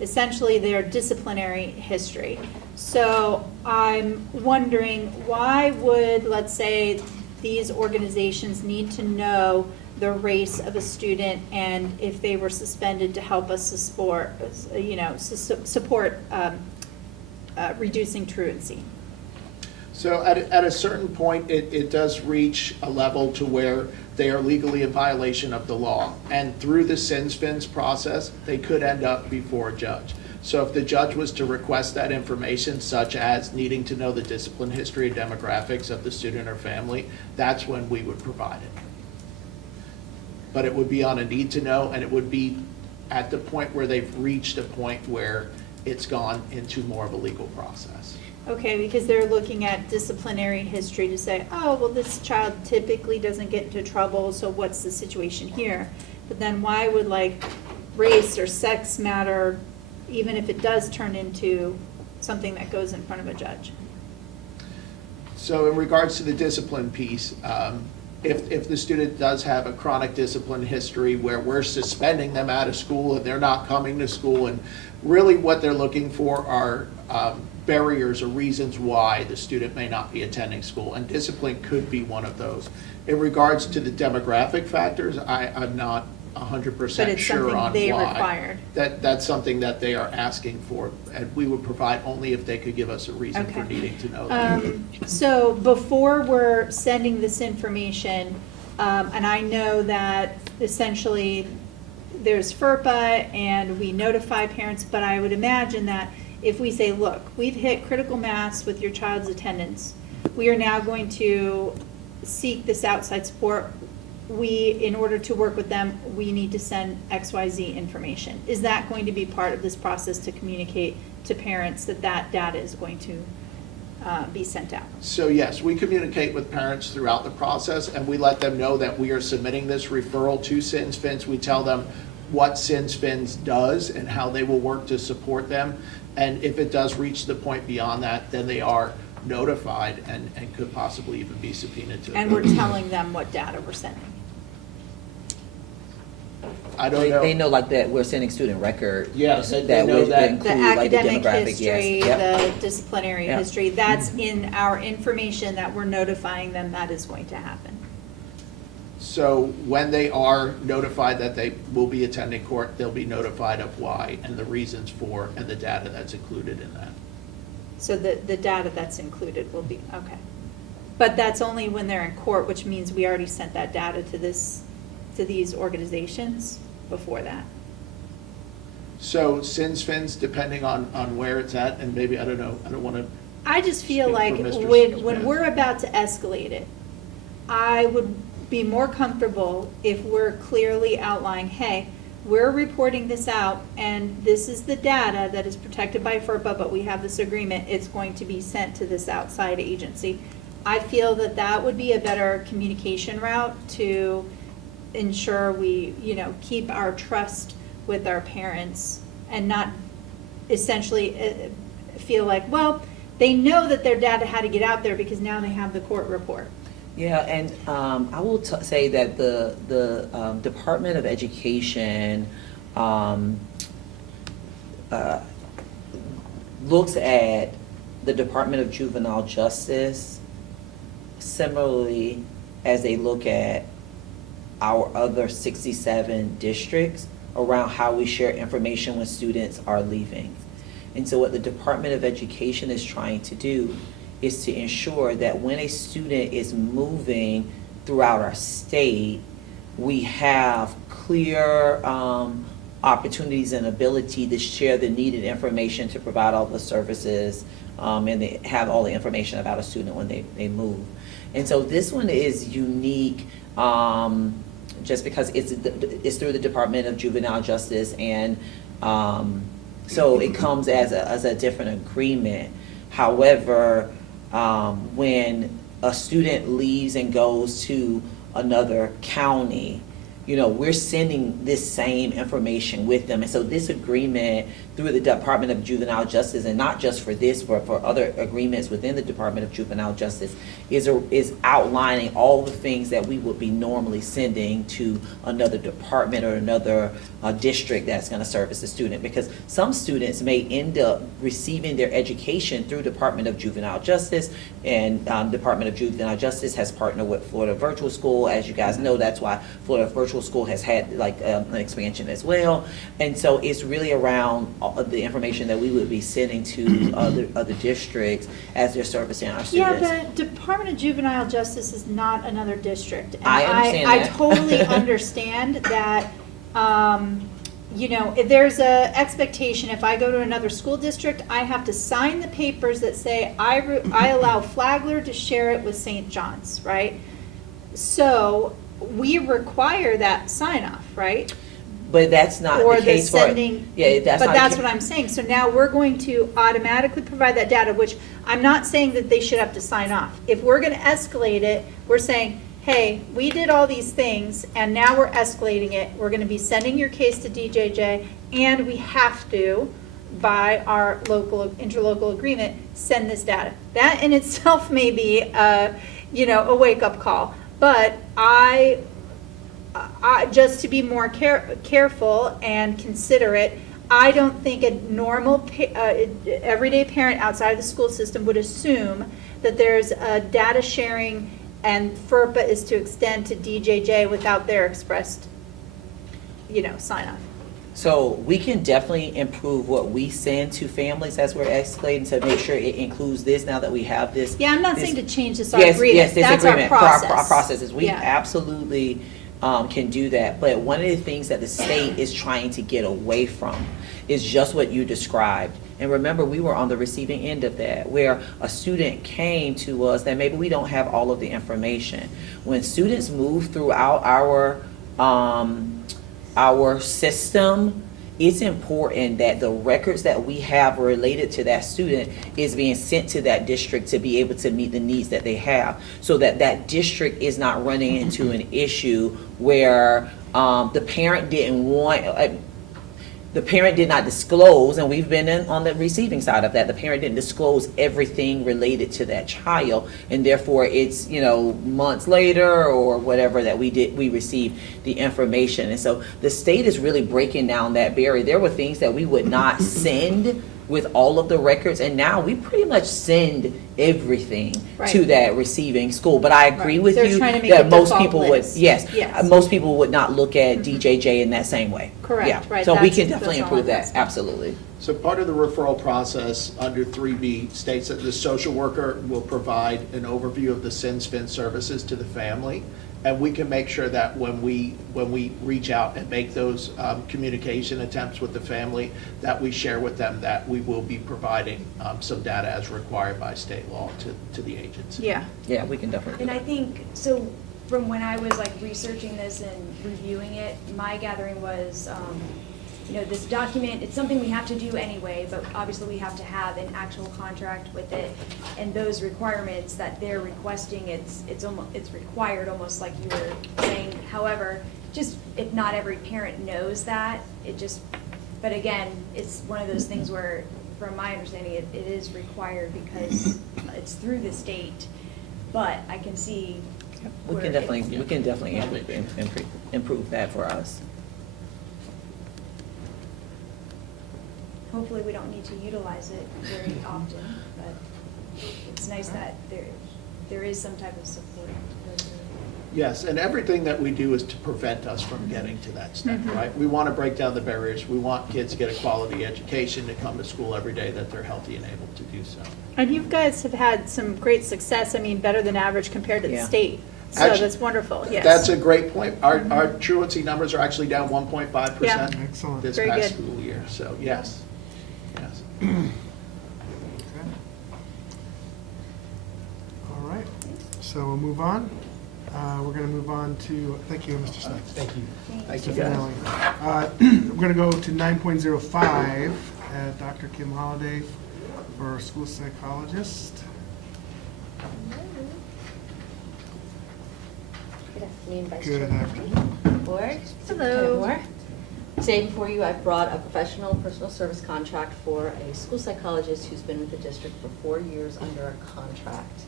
essentially their disciplinary history. So I'm wondering, why would, let's say, these organizations need to know the race of a student and if they were suspended to help us support reducing truancy? So at a certain point, it does reach a level to where they are legally in violation of the law. And through the SINS-FINS process, they could end up before a judge. So if the judge was to request that information, such as needing to know the discipline history and demographics of the student or family, that's when we would provide it. But it would be on a need to know, and it would be at the point where they've reached a point where it's gone into more of a legal process. Okay, because they're looking at disciplinary history to say, oh, well, this child typically doesn't get into trouble, so what's the situation here? But then why would race or sex matter even if it does turn into something that goes in front of a judge? So in regards to the discipline piece, if the student does have a chronic discipline history where we're suspending them out of school and they're not coming to school, and really what they're looking for are barriers or reasons why the student may not be attending school, and discipline could be one of those. In regards to the demographic factors, I'm not 100% But it's sure something on they why. required. That's something that they are asking for, and we would provide only if they could give us a reason for Okay. needing to know that. So before we're sending this information, and I know that essentially there's FERPA and we notify parents, but I would imagine that if we say, look, we've hit critical mass with your child's attendance, we are now going to seek this outside support. In order to work with them, we need to send XYZ information. Is that going to be part of this process to communicate to parents that that data is going to be sent out? So yes, we communicate with parents throughout the process, and we let them know that we are submitting this referral to SINS-FINS. We tell them what SINS-FINS does and how they will work to support them. And if it does reach the point beyond that, then they are notified and could possibly even be subpoenaed to. And we're telling them what data we're sending. I don't know. They know like that we're sending student records. Yeah, they know would that. include, The like, the academic demographic, history, yes. Yep. the disciplinary Yeah. history, that's in our information that we're notifying them that is going to happen. So when they are notified that they will be attending court, they'll be notified of why and the reasons for and the data that's included in that. So the data that's included will be, okay. But that's only when they're in court, which means we already sent that data to these organizations before that. So SINS-FINS, depending on where it's at, and maybe, I don't know, I don't want to. I just feel Speak like for Mr. when Smith. we're about to escalate it, I would be more comfortable if we're clearly outlining, hey, we're reporting this out, and this is the data that is protected by FERPA, but we have this agreement, it's going to be sent to this outside agency. I feel that that would be a better communication route to ensure we, keep our trust with our parents and not essentially feel like, well, they know that their data had to get out there because now they have the court report. Yeah, and I will say that the Department of Education looks at the Department of Juvenile Justice similarly as they look at our other 67 districts around how we share information when students are leaving. And so what the Department of Education is trying to do is to ensure that when a student is moving throughout our state, we have clear opportunities and ability to share the needed information to provide all the services and they have all the information about a student when they move. And so this one is unique just because it's through the Department of Juvenile Justice, and so it comes as a different agreement. However, when a student leaves and goes to another county, we're sending this same information with them. And so this agreement through the Department of Juvenile Justice, and not just for this, but for other agreements within the Department of Juvenile Justice, is outlining all the things that we would be normally sending to another department or another district that's going to service the student. Because some students may end up receiving their education through Department of Juvenile Justice, and Department of Juvenile Justice has partnered with Florida Virtual School. As you guys know, that's why Florida Virtual School has had an expansion as well. And so it's really around all of the information that we would be sending to other districts as they're servicing our students. Yeah, the Department of Juvenile Justice is not another district. And I understand I that. totally understand that, if there's a expectation, if I go to another school district, I have to sign the papers that say I allow Flagler to share it with St. John's, right? So we require that sign off, right? But that's not Or the the case sending, for, yeah, that's but not that's the what I'm saying. So now we're going to automatically provide that data, which I'm not saying that they should have to sign off. If we're going to escalate it, we're saying, hey, we did all these things and now we're escalating it. We're going to be sending your case to DJJ, and we have to by our local, interlocal agreement, send this data. That in itself may be, a wake-up call. But I just to be more careful and considerate, I don't think a normal, everyday parent outside the school system would assume that there's a data sharing and FERPA is to extend to DJJ without their expressed, sign off. So we can definitely improve what we send to families as we're escalating to make sure it includes this now that we have this. Yeah, I'm not this- saying to change this, our Yes, agreement. yes, this That's agreement our for process. our processes. We Yeah. absolutely can do that. But one of the things that the state is trying to get away from is just what you described. And remember, we were on the receiving end of that, where a student came to us that maybe we don't have all of the information. When students move throughout our system, it's important that the records that we have related to that student is being sent to that district to be able to meet the needs that they have, so that that district is not running into an issue where the parent did not disclose, and we've been on the receiving side of that, the parent didn't disclose everything related to that child, and therefore it's, months later or whatever that we received the information. And so the state is really breaking down that barrier. There were things that we would not send with all of the records, and now we pretty much send everything to that receiving school. But I agree with They're you trying to make that a most default people list. would, yes, Yes. most people would not look at DJJ in that same way. Correct, Yeah. right, So we that's- can definitely that's all improve I'm that, asking. absolutely. So part of the referral process under 3B states that the social worker will provide an overview of the SINS-FIN services to the family. And we can make sure that when we reach out and make those communication attempts with the family, that we share with them that we will be providing some data as required by state law to the agency. Yeah. Yeah, we can definitely And do I that. think, so from when I was researching this and reviewing it, my gathering was, this document, it's something we have to do anyway, but obviously we have to have an actual contract with it. And those requirements that they're requesting, it's required, almost like you were saying. However, just if not every parent knows that, but again, it's one of those things where, from my understanding, it is required because it's through the state. But I can see. We can definitely improve that for us. Hopefully, we don't need to utilize it very often, but it's nice that there is some type of support. Yes, and everything that we do is to prevent us from getting to that step, right? We want to break down the barriers. We want kids to get a quality education, to come to school every day, that they're healthy and able to do so. And you guys have had some great success, better than average compared to the Yeah. state. So Actually, that's wonderful, yes. That's a great point. Our truancy numbers are actually down 1.5% Yeah. Excellent. this Very past good. school year, so yes. Yes. Okay. All right, so we'll move on. We're going to move on to, thank you, Mr. Snipes. Thank you. Thank you, Mr. guys. Finelli. We're going to go to 9.05, Dr. Kim Holliday for school psychologist. Good afternoon, Vice Good Chair. afternoon. Board. Hello. Superintendent Moore. Today before you, I've brought a professional personal service contract for a school psychologist who's been with the district for 4 years under a contract.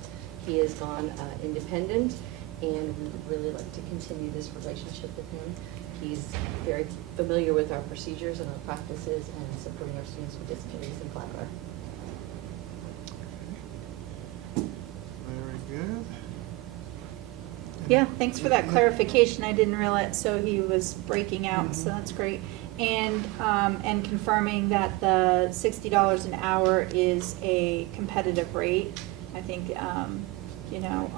He has gone independent, and we would really like to continue this relationship with him. He's very familiar with our procedures and our practices and supporting our students with disabilities in Flagler. Very good. Yeah, thanks for that clarification. I didn't realize, so he was breaking out, so that's great. And confirming that the $60 an hour is a competitive rate. I think,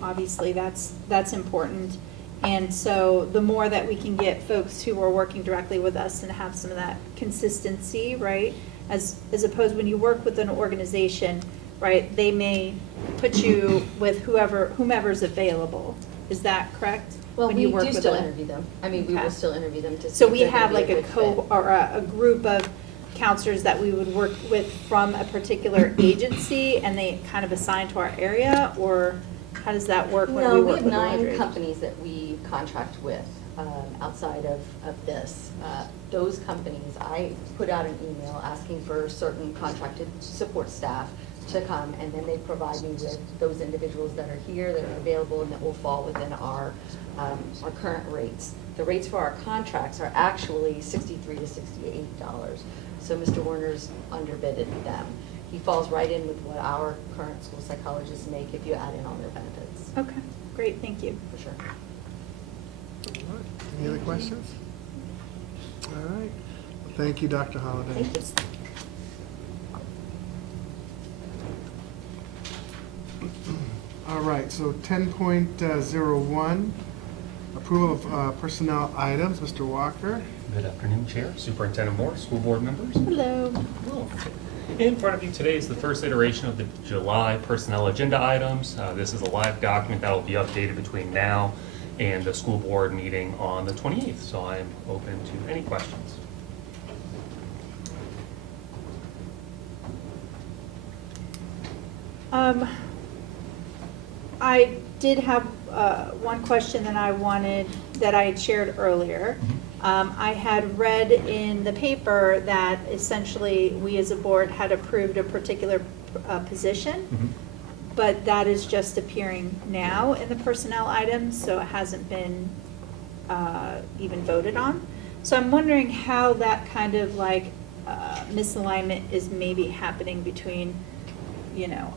obviously that's important. And so the more that we can get folks who are working directly with us and have some of that consistency, right? As opposed when you work with an organization, right, they may put you with whomever's available. Is that correct? Well, When we you work do with still a- interview them. We Okay. will still interview them to see So if we they're gonna have be a like a good fit. or a group of counselors that we would work with from a particular agency, and they kind of assign to our area, or how does that work when we No, we work have with a 9 larger agency? companies that we contract with. outside of this. Those companies, I put out an email asking for certain contracted support staff to come, and then they provide me with those individuals that are here, that are available, and that will fall within our current rates. The rates for our contracts are actually $63 to $68. So Mr. Warner's underbidded them. He falls right in with what our current school psychologists make if you add in all their benefits. Okay, great, thank you. For sure. All right. Any other questions? All right. Well, thank you, Dr. Holliday. Thank you. All right, so 10.01, approval of personnel items. Mr. Walker. Good afternoon, Chair, Superintendent Moore, school board members. Hello. Hello. In front of you today is the first iteration of the July personnel agenda items. This is a live document that will be updated between now and the school board meeting on the 28th, so I am open to any questions. I did have one question that I had shared earlier. I had read in the paper that essentially we as a board had approved a particular position, but that is just appearing now in the personnel items, so it hasn't been even voted on. So I'm wondering how that kind of like misalignment is maybe happening between, you know,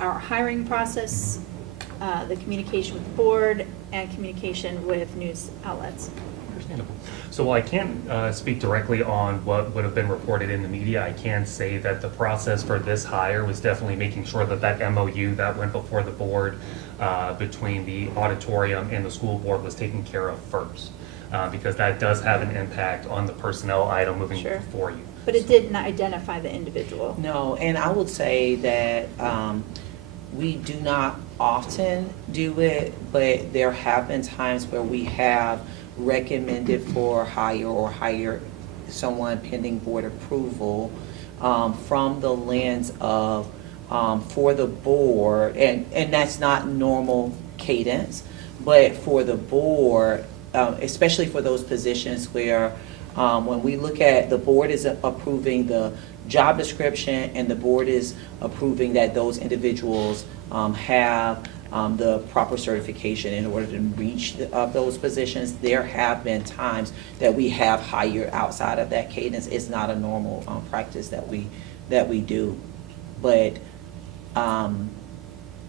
our hiring process, the communication with the board, and communication with news outlets. Understandable. So while I can't speak directly on what would have been reported in the media, I can say that the process for this hire was definitely making sure that that MOU that went before the board between the auditorium and the school board was taken care of first, because that does have an impact on the personnel item moving before you. But it didn't identify the individual. No, and I would say that we do not often do it, but there have been times where we have recommended for hire or hire someone pending board approval from the lens of for the board, and that's not normal cadence, but for the board, especially for those positions where when we look at the board is approving the job description and the board is approving that those individuals have the proper certification in order to reach those positions. There have been times that we have hired outside of that cadence. It's not a normal practice that we do, but and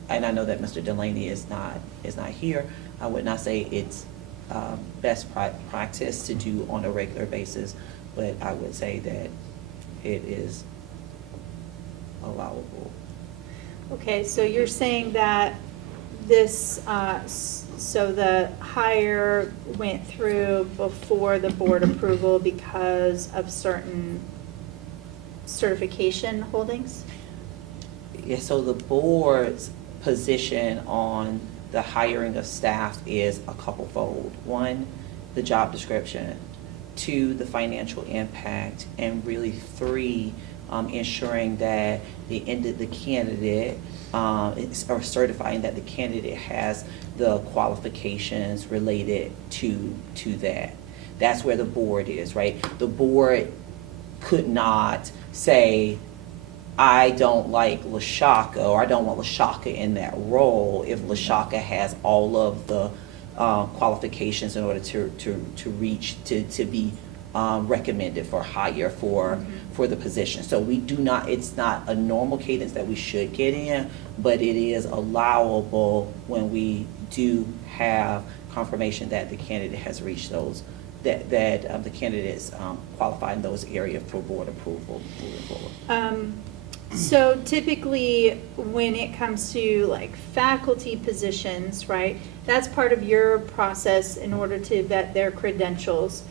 I know that Mr. Delaney is not here. I would not say it's best practice to do on a regular basis, but I would say that it is allowable. Okay, so you're saying that this, so the hire went through before the board approval because of certain certification holdings? Yeah, so the board's position on the hiring of staff is a couple-fold. One, the job description. Two, the financial impact. And really three, ensuring that the candidate or certifying that the candidate has the qualifications related to that. That's where the board is, right? The board could not say, I don't like LaShakia, or I don't want LaShakia in that role if LaShakia has all of the qualifications in order to reach, to be recommended for hire for the position. So we do not, it's not a normal cadence that we should get in, but it is allowable when we do have confirmation that the candidate has reached those, that the candidate is qualified in those areas for board approval moving forward. So typically, when it comes to like faculty positions, right, that's part of your process in order to vet their credentials.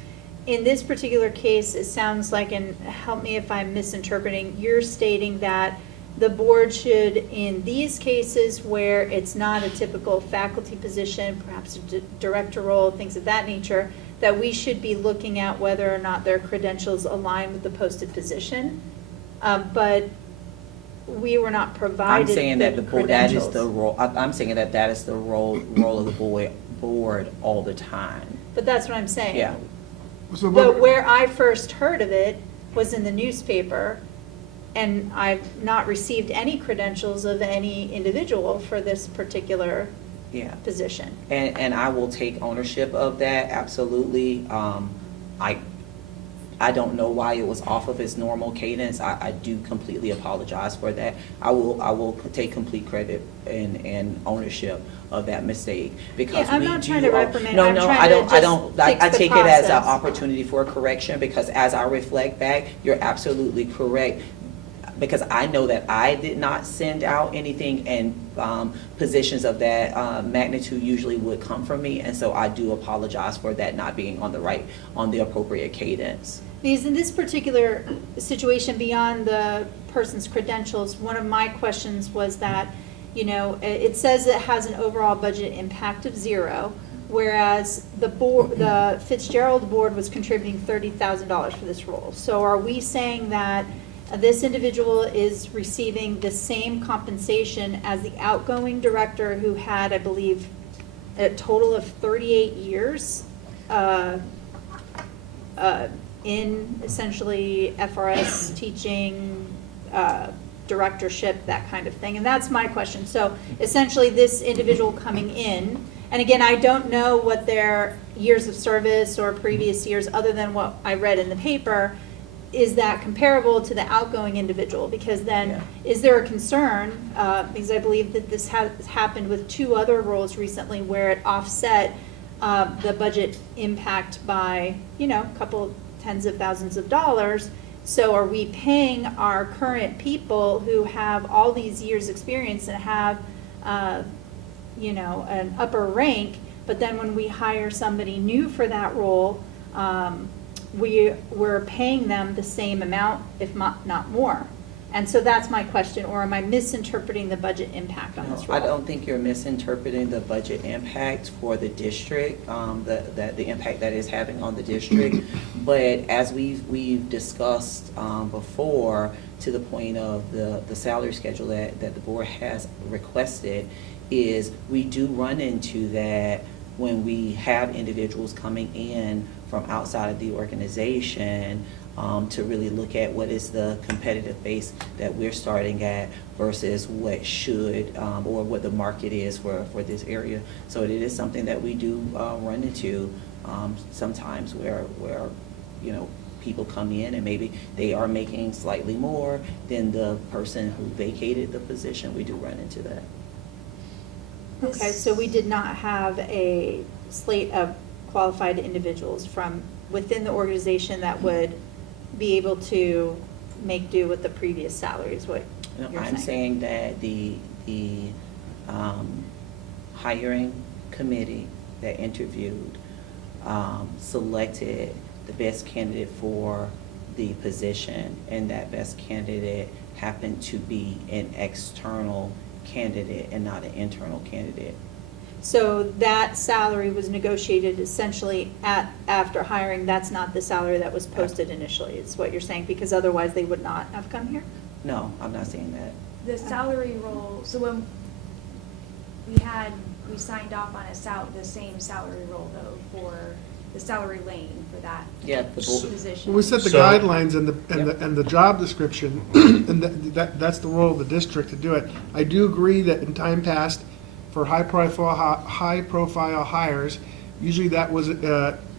In this particular case, it sounds like, and help me if I'm misinterpreting, you're stating that the board should, in these cases where it's not a typical faculty position, perhaps a director role, things of that nature, that we should be looking at whether or not their credentials align with the posted position. But we were not provided I'm saying that the board, that is the credentials. role, I'm saying that is the role of the board all the time. But that's what I'm saying. Yeah. So But what- where I first heard of it was in the newspaper, and I've not received any credentials of any individual for this particular Yeah. position. And I will take ownership of that, absolutely. I don't know why it was off of its normal cadence. I do completely apologize for that. I will take complete credit and ownership of that mistake, because Yeah, I'm we not do trying to all- reprimand, No, I'm no, trying I to don't, I just don't, fix I the take it as an process. opportunity for correction, because as I reflect back, you're absolutely correct. Because I know that I did not send out anything, and positions of that magnitude usually would come from me, and so I do apologize for that not being on the appropriate cadence. Because in this particular situation, beyond the person's credentials, one of my questions was that, you know, it says it has an overall budget impact of 0, whereas the Fitzgerald board was contributing $30,000 for this role. So are we saying that this individual is receiving the same compensation as the outgoing director, who had, I believe, a total of 38 years in essentially FRS teaching, directorship, that kind of thing? And that's my question. So essentially, this individual coming in, and again, I don't know what their years of service or previous years, other than what I read in the paper, is that comparable to the outgoing individual? Because then, is there a concern, because I believe that this has happened with 2 other roles recently, where it offset the budget impact by, you know, a couple tens of thousands of dollars. So are we paying our current people who have all these years' experience and have, you know, an upper rank, but then when we hire somebody new for that role, we're paying them the same amount, if not more? And so that's my question, or am I misinterpreting the budget impact on this No, role? I don't think you're misinterpreting the budget impact for the district, the impact that is having on the district. But as we've discussed before, to the point of the salary schedule that the board has requested, is we do run into that when we have individuals coming in from outside of the organization, to really look at what is the competitive base that we're starting at versus what should, or what the market is for this area. So it is something that we do run into sometimes, where you know, people come in and maybe they are making slightly more than the person who vacated the position. We do run into that. Okay, so we did not have a slate of qualified individuals from within the organization that would be able to make do with the previous salaries, what No, you're I'm saying that the hiring committee that interviewed selected the best candidate for the position, and that best candidate happened to be an external candidate and not an internal candidate. So that salary was negotiated essentially after hiring. That's not the salary that was posted initially, is what you're saying, because otherwise they would not have come here? No, I'm not saying that. The salary roll, so when we signed off on the same salary roll though, for the salary lane for that position. Well, we set the So- guidelines and the job description, and that's the role of the district to do it. I do agree that in time past, for high-profile hires, usually that was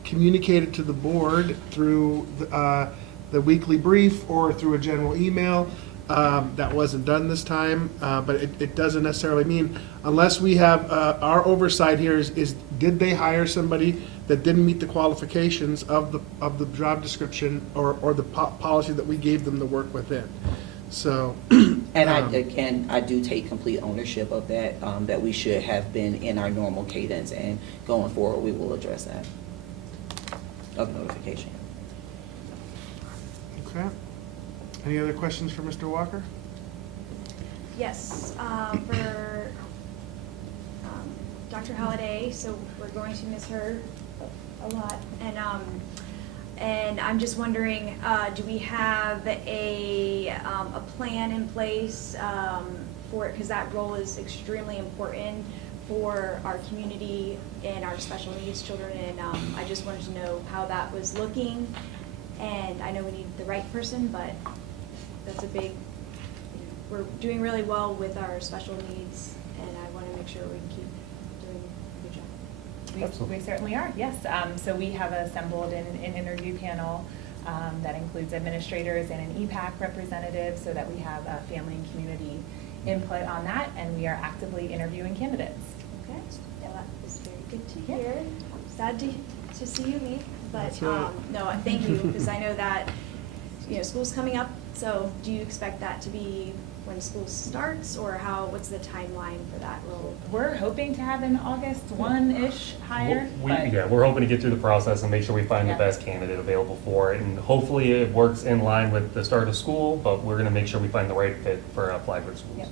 communicated to the board through the weekly brief or through a general email. That wasn't done this time, but it doesn't necessarily mean, unless we have, our oversight here is did they hire somebody that didn't meet the qualifications of the job description or the policy that we gave them to work within. So. And I do take complete ownership of that, that we should have been in our normal cadence, and going forward, we will address that of notification. Okay. Any other questions for Mr. Walker? Yes, for Dr. Holliday, so we're going to miss her a lot, and I'm just wondering, do we have a plan in place for it, because that role is extremely important for our community and our special needs children, and I just wanted to know how that was looking. And I know we need the right person, but that's a big, we're doing really well with our special needs, and I want to make sure we keep doing a good job. We certainly are, yes. So we have assembled an interview panel that includes administrators and an EPAC representative, so that we have family and community input on that, and we are actively interviewing candidates. Okay, yeah, that is very good to hear. I'm sad to see you leave, but That's right. no, thank you, because I know that, school's coming up, so do you expect that to be when school starts, or what's the timeline for that role? We're hoping to have an August 1-ish hire. We're hoping to get through the process and make sure we find Yeah. the best candidate available for it. And hopefully it works in line with the start of school, but we're gonna make sure we find the right fit for Flagler schools. Yep.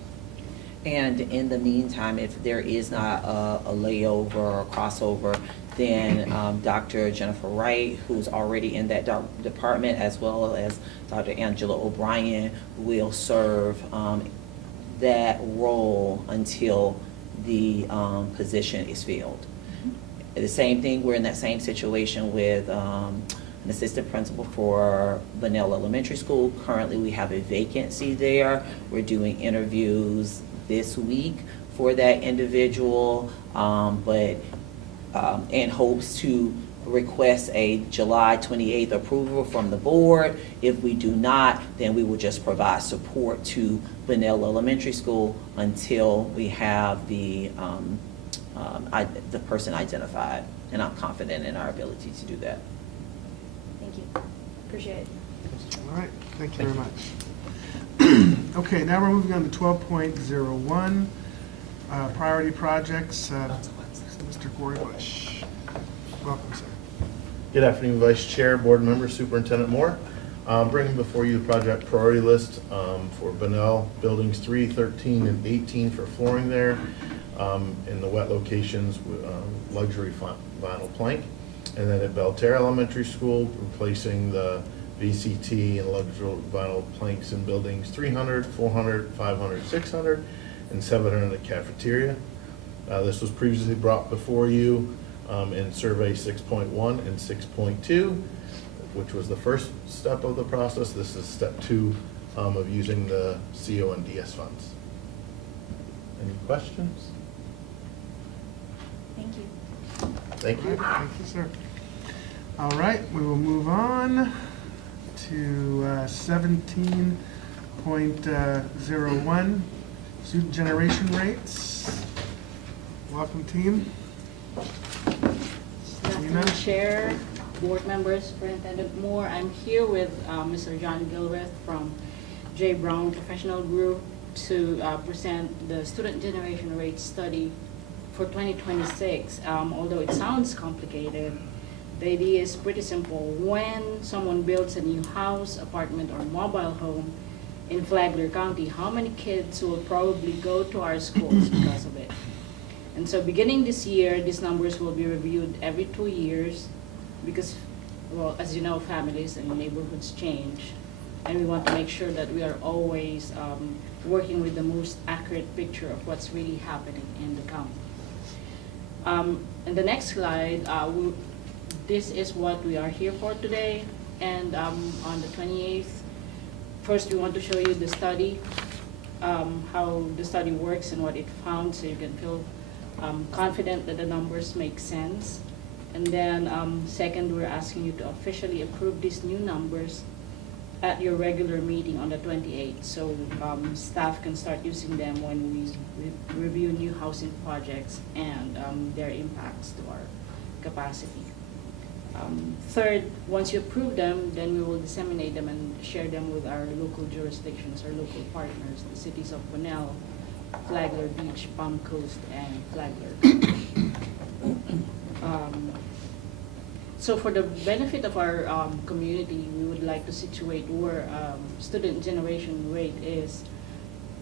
And in the meantime, if there is not a layover or crossover, then Dr. Jennifer Wright, who's already in that department, as well as Dr. Angela O'Brien, will serve that role until the position is filled. The same thing, we're in that same situation with an assistant principal for Bunnell Elementary School. Currently, we have a vacancy there. We're doing interviews this week for that individual, but in hopes to request a July 28th approval from the board. If we do not, then we will just provide support to Bunnell Elementary School until we have the person identified, and I'm confident in our ability to do that. Thank you, appreciate it. All right, thank you very much. Okay, now we're moving on to 12.01, priority projects. Mr. Corey Bush. Welcome, sir. Good afternoon, Vice Chair, Board Member, Superintendent Moore. Bringing before you the project priority list for Bunnell Buildings 3, 13, and 18 for flooring there. In the wet locations, luxury vinyl plank. And then at Belterre Elementary School, replacing the VCT and luxury vinyl planks in buildings 300, 400, 500, 600, and 700 in the cafeteria. This was previously brought before you in Survey 6.1 and 6.2, which was the first step of the process. This is step 2 of using the CO and DS funds. Any questions? Thank you. Thank you. All right, thank you, sir. All right, we will move on to 17.01, student generation rates. Welcome, team. Good afternoon, Chair, board members, Superintendent Moore. I'm here with Mr. John Gilreath from J. Brown Professional Group to present the student generation rate study for 2026. Although it sounds complicated, the idea is pretty simple. When someone builds a new house, apartment, or mobile home in Flagler County, how many kids will probably go to our schools because of it? And so beginning this year, these numbers will be reviewed every 2 years because, well, as you know, families and neighborhoods change. And we want to make sure that we are always working with the most accurate picture of what's really happening in the county. In the next slide, this is what we are here for today. And on the 28th, first we want to show you the study, how the study works and what it found, so you can feel confident that the numbers make sense. And then second, we're asking you to officially approve these new numbers at your regular meeting on the 28th, so staff can start using them when we review new housing projects and their impacts to our capacity. Third, once you approve them, then we will disseminate them and share them with our local jurisdictions, our local partners, the cities of Bunnell, Flagler Beach, Palm Coast, and Flagler. So for the benefit of our community, we would like to situate where student generation rate is,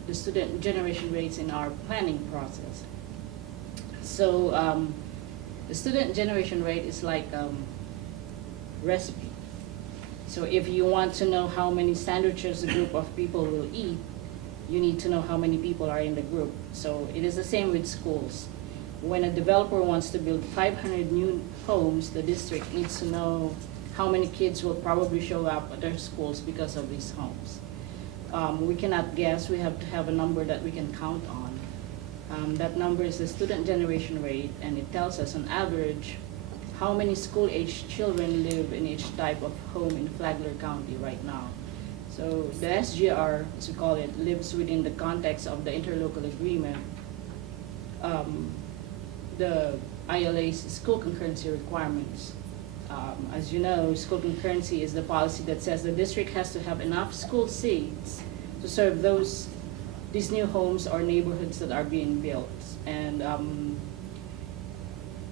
the student generation rates in our planning process. So the student generation rate is like recipe. So if you want to know how many sandwiches a group of people will eat, you need to know how many people are in the group. So it is the same with schools. when a developer wants to build 500 new homes, the district needs to know how many kids will probably show up at their schools because of these homes. We cannot guess, we have to have a number that we can count on. That number is the student generation rate, and it tells us on average how many school-aged children live in each type of home in Flagler County right now. So the SGR, as we call it, lives within the context of the interlocal agreement, the ILA's school concurrency requirements. As you know, school concurrency is the policy that says the district has to have enough school seats to serve these new homes or neighborhoods that are being built. And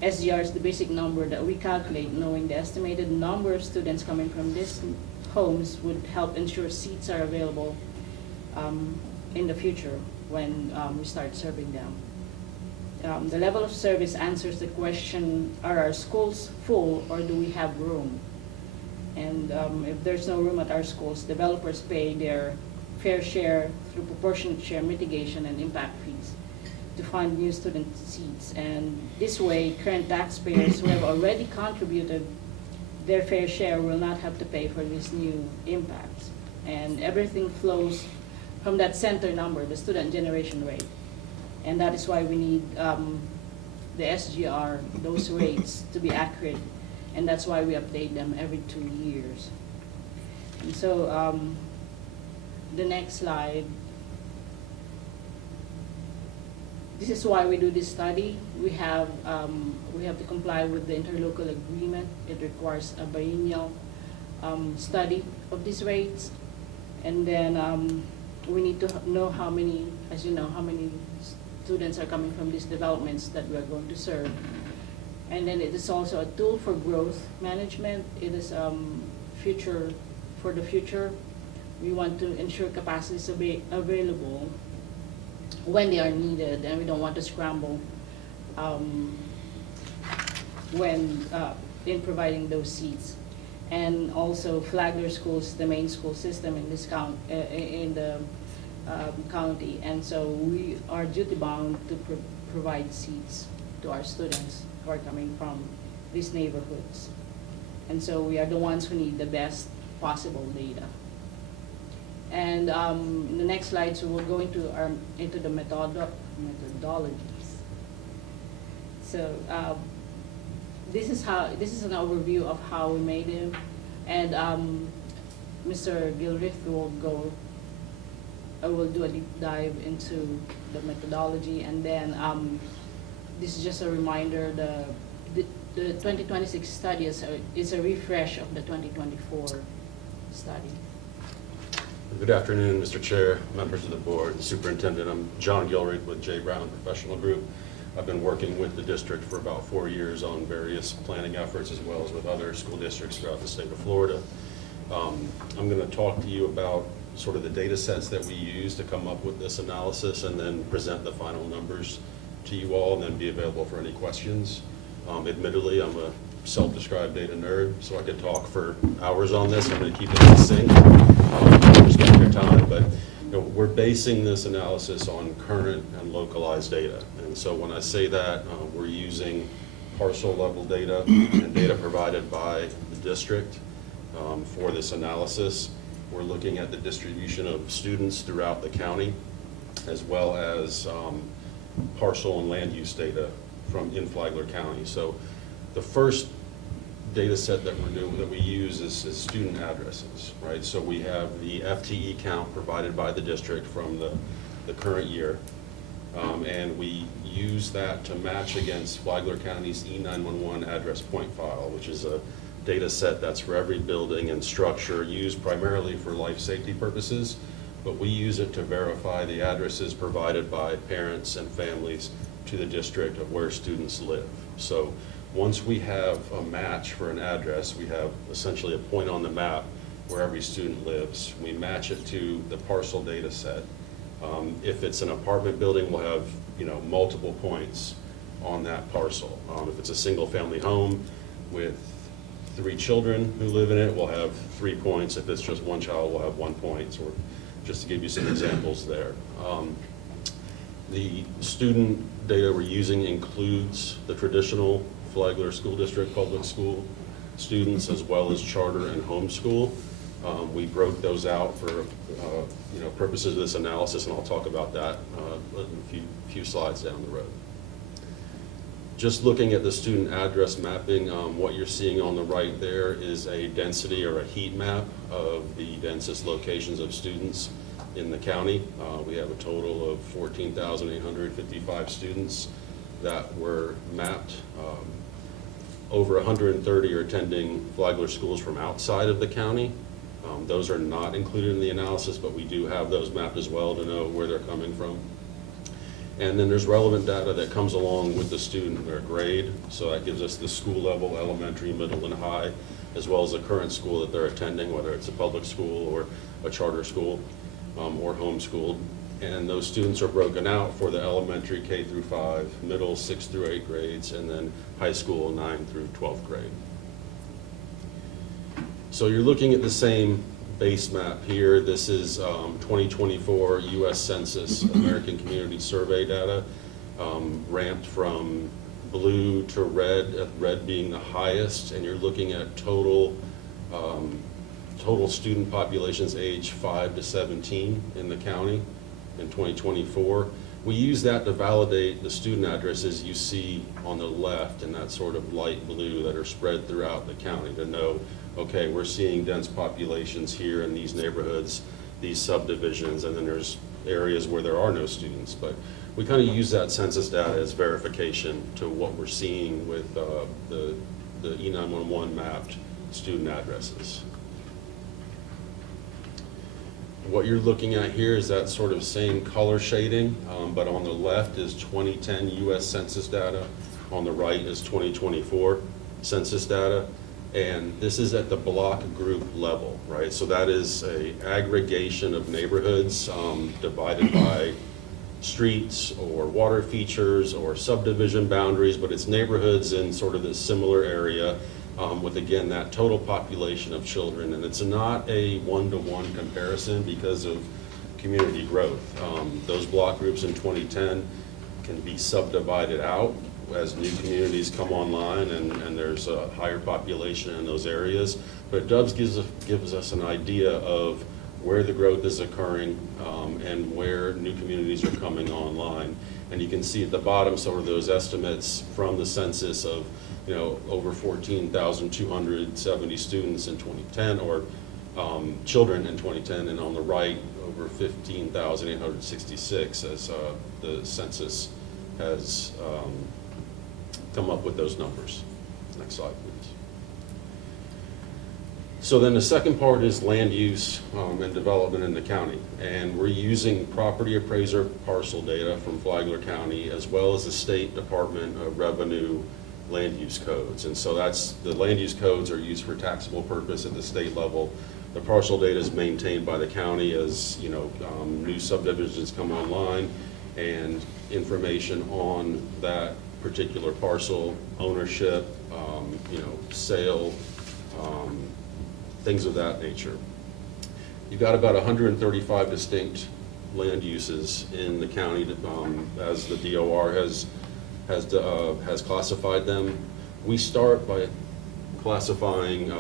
SGR is the basic number that we calculate, knowing the estimated number of students coming from these homes would help ensure seats are available in the future when we start serving them. The level of service answers the question, are our schools full or do we have room? And if there's no room at our schools, developers pay their fair share through proportionate share mitigation and impact fees to fund new student seats. And this way, current taxpayers who have already contributed their fair share will not have to pay for these new impacts. And everything flows from that center number, the student generation rate. And that is why we need the SGR, those rates, to be accurate. And that's why we update them every 2 years. And so the next slide. This is why we do this study. We have to comply with the interlocal agreement. It requires a biennial study of these rates. And then we need to know how many, as you know, how many students are coming from these developments that we are going to serve. And then it is also a tool for growth management. It is for the future. We want to ensure capacities will be available when they are needed, and we don't want to scramble when in providing those seats. And also, Flagler School is the main school system in this in the county, and so we are duty bound to provide seats to our students who are coming from these neighborhoods. And so we are the ones who need the best possible data. And in the next slide, so we'll go into the methodologies. So this is an overview of how we made it, and Mr. Gilreath will do a deep dive into the methodology, and then this is just a reminder: the 2026 study is a refresh of the 2024 study. Good afternoon, Mr. Chair, members of the board, Superintendent. I'm John Gilreath with J. Brown Professional Group. I've been working with the district for about 4 years on various planning efforts as well as with other school districts throughout the state of Florida. I'm going to talk to you about sort of the data sets that we use to come up with this analysis and then present the final numbers to you all and then be available for any questions. Admittedly, I'm a self-described data nerd, so I could talk for hours on this. I'm going to keep it in sync. Respect your time, but we're basing this analysis on current and localized data. And so when I say that, we're using parcel level data and data provided by the district for this analysis. We're looking at the distribution of students throughout the county, as well as parcel and land use data from in Flagler County. So the first data set that we use is student addresses, right? So we have the FTE count provided by the district from the current year, and we use that to match against Flagler County's E911 address point file, which is a data set that's for every building and structure used primarily for life safety purposes, but we use it to verify the addresses provided by parents and families to the district of where students live. So once we have a match for an address, we have essentially a point on the map where every student lives. We match it to the parcel data set. If it's an apartment building, we'll have multiple points on that parcel. If it's a single family home with 3 children who live in it, we'll have 3 points. If it's just 1 child, we'll have 1 point. So just to give you some examples there. The student data we're using includes the traditional Flagler School District public school students as well as charter and homeschool. We broke those out for purposes of this analysis, and I'll talk about that in a few slides down the road. Just looking at the student address mapping, what you're seeing on the right there is a density or a heat map of the densest locations of students in the county. We have a total of 14,855 students that were mapped. Over 130 are attending Flagler schools from outside of the county. Those are not included in the analysis, but we do have those mapped as well to know where they're coming from. And then there's relevant data that comes along with the student, their grade. So that gives us the school level, elementary, middle, and high, as well as the current school that they're attending, whether it's a public school or a charter school or homeschooled. And those students are broken out for the elementary K through 5, middle 6 through 8 grades, and then high school 9 through 12th grade. So you're looking at the same base map here. This is 2024 U.S. Census American Community Survey data, ramped from blue to red, red being the highest, and you're looking at total student populations age 5 to 17 in the county in 2024. We use that to validate the student addresses you see on the left in that sort of light blue that are spread throughout the county to know, okay, we're seeing dense populations here in these neighborhoods, these subdivisions, and then there's areas where there are no students. But we kind of use that census data as verification to what we're seeing with the E911 mapped student addresses. What you're looking at here is that sort of same color shading, but on the left is 2010 U.S. Census data. On the right is 2024 census data. And this is at the block group level, right? So that is an aggregation of neighborhoods divided by streets or water features or subdivision boundaries, but it's neighborhoods in sort of this similar area with, again, that total population of children. And it's not a one-to-one comparison because of community growth. Those block groups in 2010 can be subdivided out as new communities come online and there's a higher population in those areas. But it does gives us an idea of where the growth is occurring and where new communities are coming online. And you can see at the bottom some of those estimates from the census of over 14,270 students in 2010 or children in 2010, and on the right over 15,866 as the census has come up with those numbers. Next slide, please. So then the second part is land use and development in the county. And we're using property appraiser parcel data from Flagler County as well as the State Department of Revenue land use codes. And so the land use codes are used for taxable purpose at the state level. The parcel data is maintained by the county as new subdivisions come online, and information on that particular parcel, ownership, sale, things of that nature. You've got about 135 distinct land uses in the county as the DOR has classified them. We start by classifying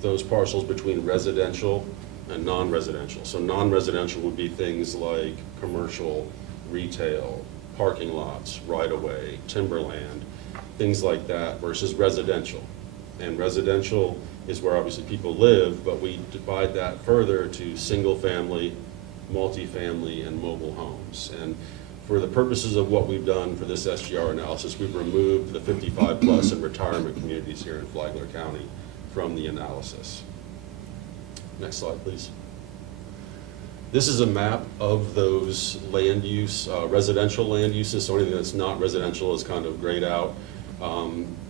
those parcels between residential and non-residential. So non-residential would be things like commercial, retail, parking lots, right-of-way, timberland, things like that, versus residential. And residential is where obviously people live, but we divide that further to single-family, multifamily, and mobile homes. And for the purposes of what we've done for this SGR analysis, we've removed the 55+ and retirement communities here in Flagler County from the analysis. Next slide, please. This is a map of those land use, residential land uses, so anything that's not residential is kind of grayed out.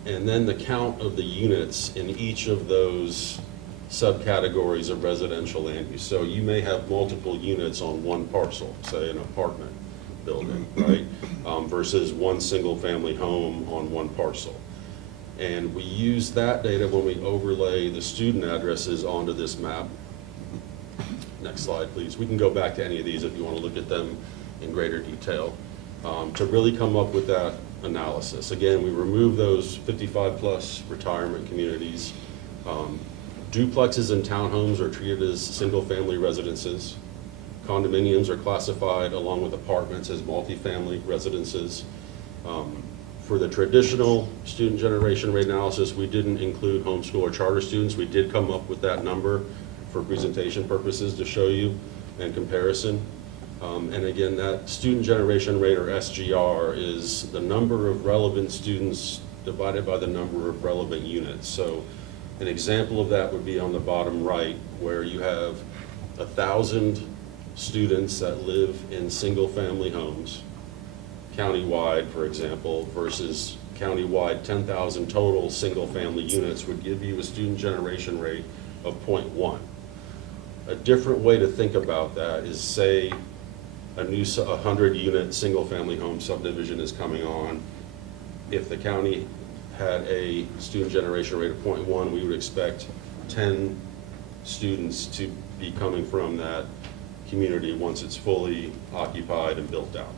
And then the count of the units in each of those subcategories of residential land use. So you may have multiple units on one parcel, say an apartment building, right? Versus one single family home on one parcel. And we use that data when we overlay the student addresses onto this map. Next slide, please. We can go back to any of these if you want to look at them in greater detail to really come up with that analysis. Again, we remove those 55-plus retirement communities. Duplexes and townhomes are treated as single-family residences. Condominiums are classified along with apartments as multifamily residences. For the traditional student generation rate analysis, we didn't include homeschool or charter students. We did come up with that number for presentation purposes to show you in comparison. And again, that student generation rate, or SGR, is the number of relevant students divided by the number of relevant units. So an example of that would be on the bottom right, where you have 1,000 students that live in single-family homes, countywide, for example, versus countywide 10,000 total single-family units would give you a student generation rate of 0.1. A different way to think about that is, say, a new 100-unit single-family home subdivision is coming on. If the county had a student generation rate of 0.1, we would expect 10 students to be coming from that community once it's fully occupied and built out.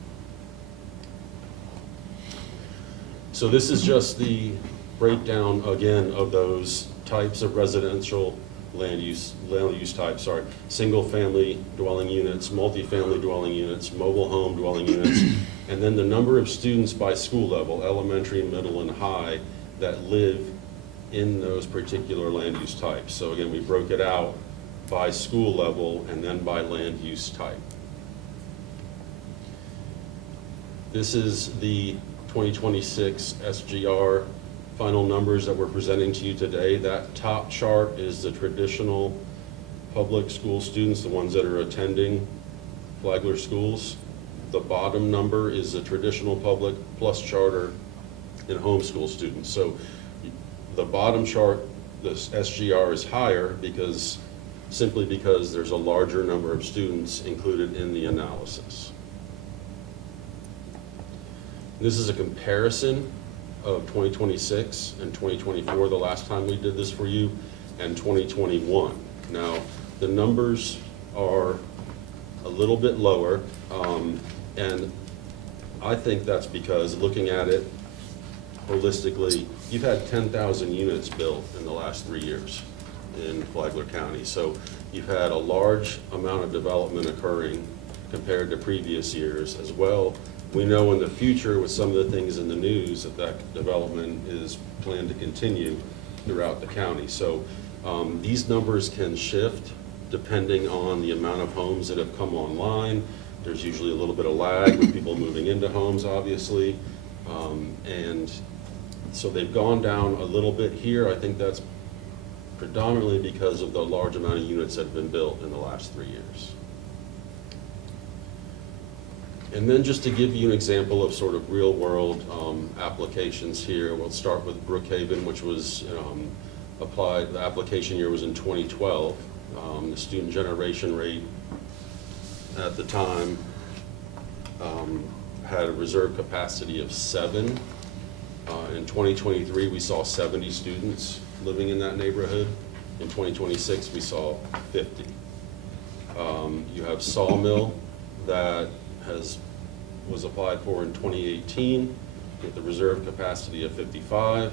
So this is just the breakdown, again, of those types of residential land use types, single-family dwelling units, multifamily dwelling units, mobile home dwelling units, and then the number of students by school level, elementary, middle, and high, that live in those particular land use types. So again, we broke it out by school level and then by land use type. This is the 2026 SGR final numbers that we're presenting to you today. That top chart is the traditional public school students, the ones that are attending Flagler schools. The bottom number is the traditional public plus charter and homeschool students. So the bottom chart, the SGR is higher simply because there's a larger number of students included in the analysis. This is a comparison of 2026 and 2024, the last time we did this for you, and 2021. Now, the numbers are a little bit lower, and I think that's because, looking at it holistically, you've had 10,000 units built in the last 3 years in Flagler County. So you've had a large amount of development occurring compared to previous years as well. We know in the future, with some of the things in the news, that development is planned to continue throughout the county. So these numbers can shift depending on the amount of homes that have come online. There's usually a little bit of lag with people moving into homes, obviously. And so they've gone down a little bit here. I think that's predominantly because of the large amount of units that have been built in the last 3 years. And then just to give you an example of sort of real world applications here, we'll start with Brookhaven, which was applied, the application year was in 2012. The student generation rate at the time had a reserve capacity of 7. In 2023, we saw 70 students living in that neighborhood. In 2026, we saw 50. You have Sawmill that was applied for in 2018 with a reserve capacity of 55.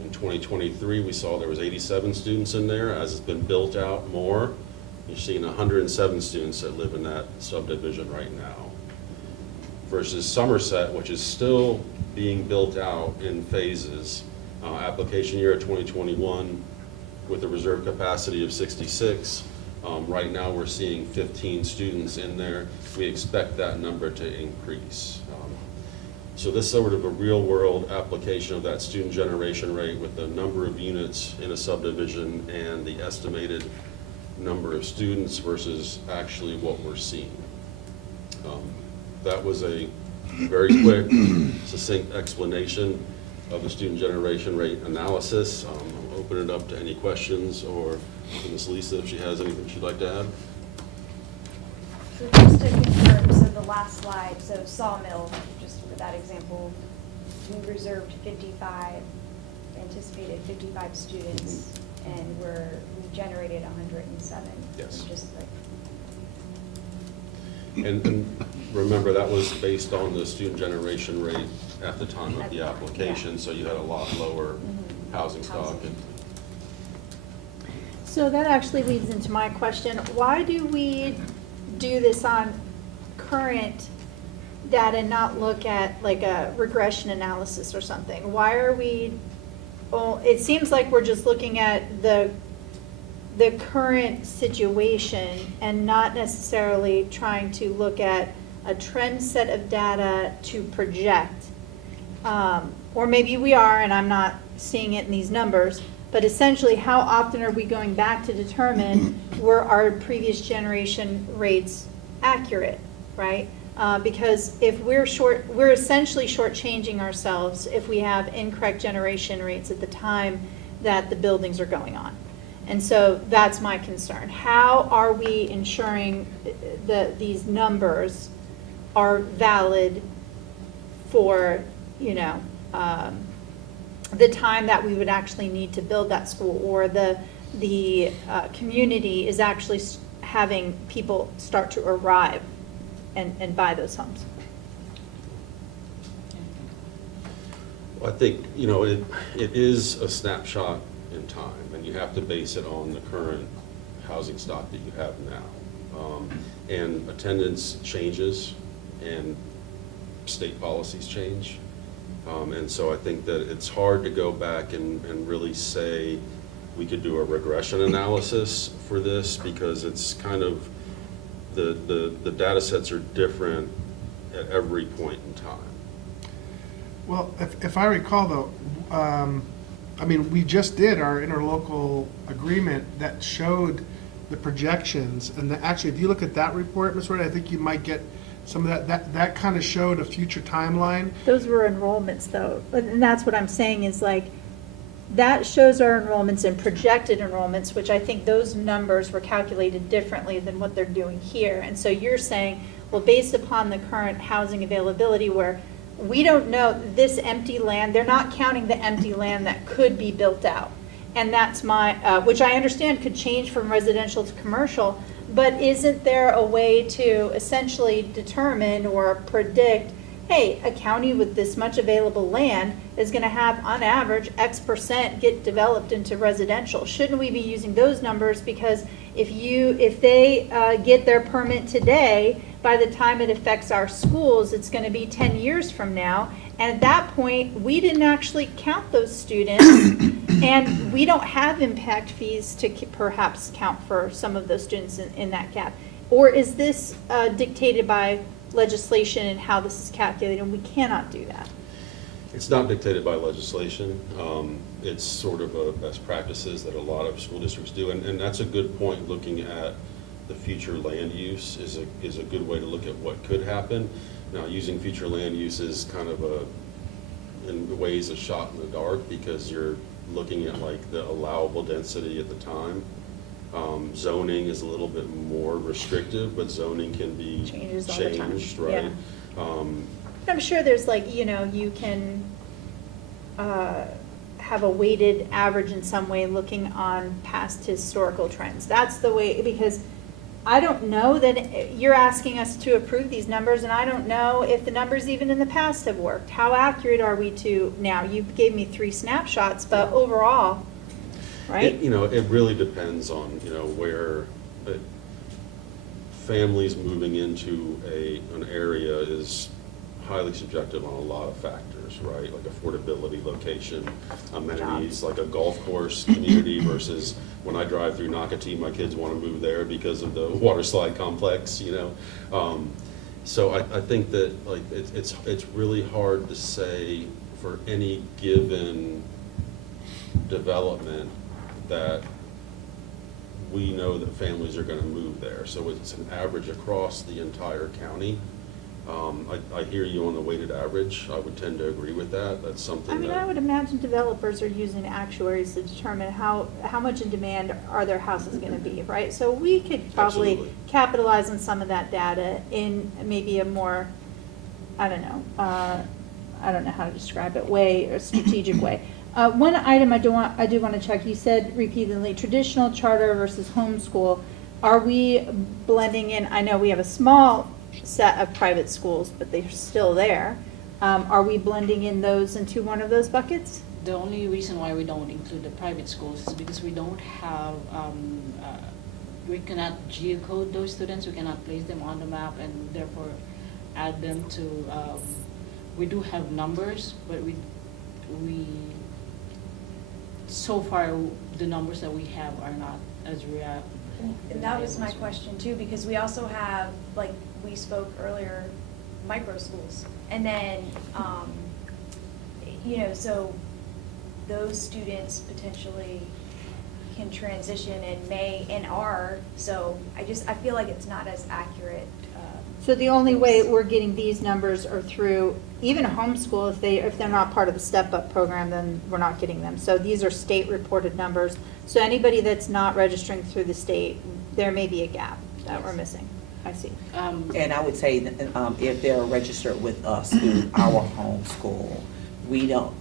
In 2023, we saw there was 87 students in there. As it's been built out more, you're seeing 107 students that live in that subdivision right now. Versus Somerset, which is still being built out in phases. Application year of 2021 with a reserve capacity of 66. Right now we're seeing 15 students in there. We expect that number to increase. So this is sort of a real world application of that student generation rate with the number of units in a subdivision and the estimated number of students versus actually what we're seeing. That was a very quick, succinct explanation of the student generation rate analysis. I'll open it up to any questions, or to Ms. Lisa if she has anything she'd like to add. So just to confirm, so the last slide, so Sawmill, just for that example, we reserved 55, anticipated 55 students, and we generated 107. Yes. Just like. And remember, that was based on the student generation rate at the time of the application, so you had a lot lower housing stock. So that actually leads into my question. Why do we do this on current data and not look at like a regression analysis or something? Why are we, well, it seems like we're just looking at the current situation and not necessarily trying to look at a trend set of data to project. Or maybe we are and I'm not seeing it in these numbers, but essentially how often are we going back to determine were our previous generation rates accurate, right? Because if we're essentially shortchanging ourselves if we have incorrect generation rates at the time that the buildings are going on. And so that's my concern. How are we ensuring that these numbers are valid for, you know, the time that we would actually need to build that school, or the community is actually having people start to arrive and buy those homes? Well, I think, you know, it is a snapshot in time, and you have to base it on the current housing stock that you have now. And attendance changes and state policies change. And so I think that it's hard to go back and really say we could do a regression analysis for this, because it's kind of, the data sets are different at every point in time. Well, if I recall though, I mean, we just did our interlocal agreement that showed the projections, and actually, if you look at that report, Ms. Ruddy, I think you might get some of that kind of showed a future timeline. Those were enrollments though, and that's what I'm saying is like, that shows our enrollments and projected enrollments, which I think those numbers were calculated differently than what they're doing here. And so you're saying, well, based upon the current housing availability, where we don't know this empty land, they're not counting the empty land that could be built out. And that's my, which I understand could change from residential to commercial, but isn't there a way to essentially determine or predict, hey, a county with this much available land is going to have, on average, X% get developed into residential? Shouldn't we be using those numbers? Because if they get their permit today, by the time it affects our schools, it's going to be 10 years from now. And at that point, we didn't actually count those students, and we don't have impact fees to perhaps count for some of those students in that gap. Or is this dictated by legislation and how this is calculated, and we cannot do that? It's not dictated by legislation. It's sort of a best practices that a lot of school districts do, and that's a good point. Looking at the future land use is a good way to look at what could happen. Now, using future land use is kind of in ways a shot in the dark, because you're looking at like the allowable density at the time. Zoning is a little bit more restrictive, but zoning can be changes all the time. Right? Yeah. I'm sure there's like, you know, you can have a weighted average in some way looking on past historical trends. That's the way, because I don't know that you're asking us to approve these numbers, and I don't know if the numbers even in the past have worked. How accurate are we to now? You gave me 3 snapshots, but overall, right? It really depends on, where families moving into an area is highly subjective on a lot of factors, right? Like affordability, location, amenities, like a golf course community versus when I drive through Nocatee, my kids want to move there because of the water slide complex, So I think that like it's really hard to say for any given development that we know that families are going to move there. So it's an average across the entire county. I hear you on the weighted average. I would tend to agree with that. That's something I would imagine developers are using actuaries to determine how much in demand are their houses going to be, right? So we could probably capitalize on some of that data in maybe a more, I don't know how to describe it, way or strategic way. One item I do want to check. You said repeatedly traditional charter versus homeschool. Are we blending in? I know we have a small set of private schools, but they're still there. Are we blending in those into one of those buckets? The only reason why we don't include the private schools is because we don't have, we cannot geocode those students, we cannot place them on the map and therefore add them to, we do have numbers, but we, so far, the numbers that we have are not as real. And that was my question too, because we also have, like we spoke earlier, micro schools. And then, you know, so those students potentially can transition and may and are, so I feel like it's not as accurate. So the only way we're getting these numbers are through even homeschool. If they're not part of the step-up program, then we're not getting them. So these are state-reported numbers. So anybody that's not registering through the state, there may be a gap that we're missing. I see. And I would say that, if they're registered with us through our home school, we don't,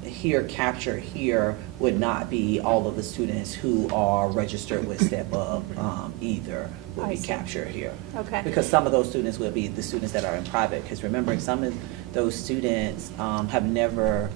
capture here would not be all of the students who are registered with Step Up either will be captured here. Okay. Because some of those students will be the students that are in private, because remember, some of those students have never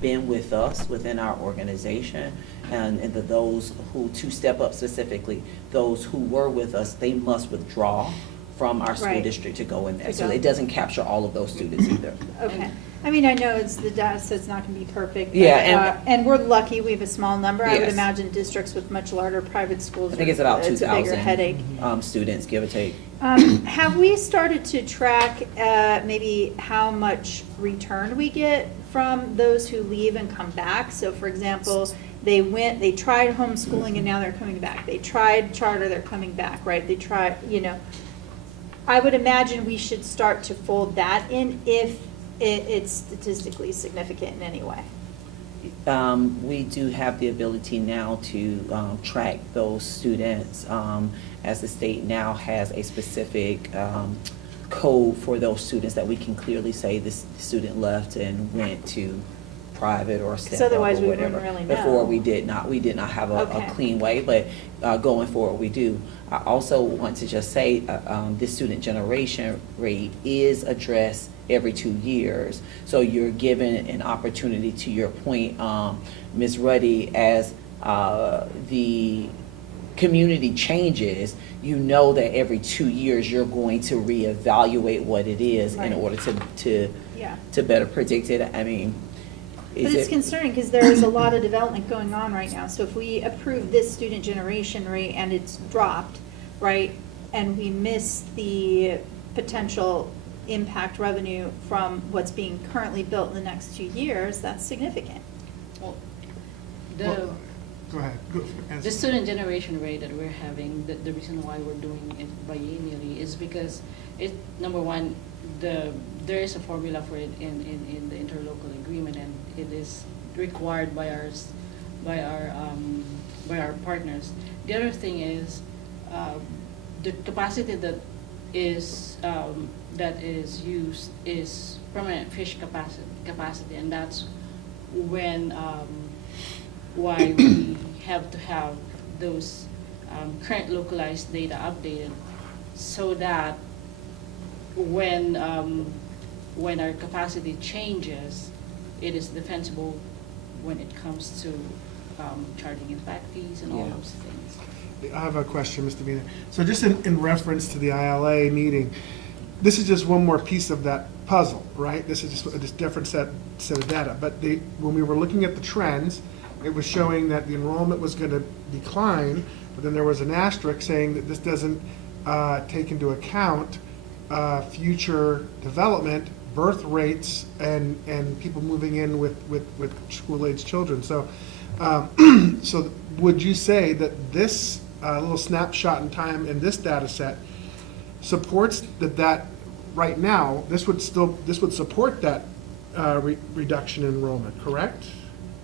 been with us within our organization, and those who, to Step Up specifically, those who were with us, they must withdraw from our school district to go in there. So it doesn't capture all of those students either. Okay. I mean, I know the data set's not going to be perfect. But, Yeah, and we're lucky we have a small number. I would Yes. imagine districts with much larger private schools. I think it's about It's a bigger 2,000 headache. students, give or take. Have we started to track maybe how much return we get from those who leave and come back? So for example, they tried homeschooling and now they're coming back. They tried charter, they're coming back, right? They tried, you know. I would imagine we should start to fold that in if it's statistically significant in any way. We do have the ability now to track those students, as the state now has a specific code for those students that we can clearly say this student left and went to private or Step Up or otherwise we whatever. wouldn't really know. Before we did not have a clean way, but going forward we do. I also want to just say this student generation rate is addressed every 2 years. So you're given an opportunity, to your point, Ms. Ruddy, as the community changes, you know that every 2 years you're going to reevaluate what it is in order to better predict it. I mean, But it's concerning because there is a lot of development going on right now. So if we approve this student generation rate and it's dropped, right, and we miss the potential impact revenue from what's being currently built in the next 2 years, that's significant. Well, Go ahead. the student generation rate that we're having, the reason why we're doing it biennially is because number one, there is a formula for it in the interlocal agreement, and it is required by our partners. The other thing is the capacity that is used is permanent fish capacity, and that's when why we have to have those current localized data updated, so that when our capacity changes, it is defensible when it comes to charging impact fees and all those things. I have a question, Mr. Vina. So just in reference to the ILA meeting, this is just one more piece of that puzzle, right? This is just a different set of data. But when we were looking at the trends, it was showing that the enrollment was going to decline, but then there was an asterisk saying that this doesn't take into account future development, birth rates, and people moving in with school-age children. So, so would you say that this little snapshot in time in this data set supports that right now, this would support that reduction in enrollment, correct?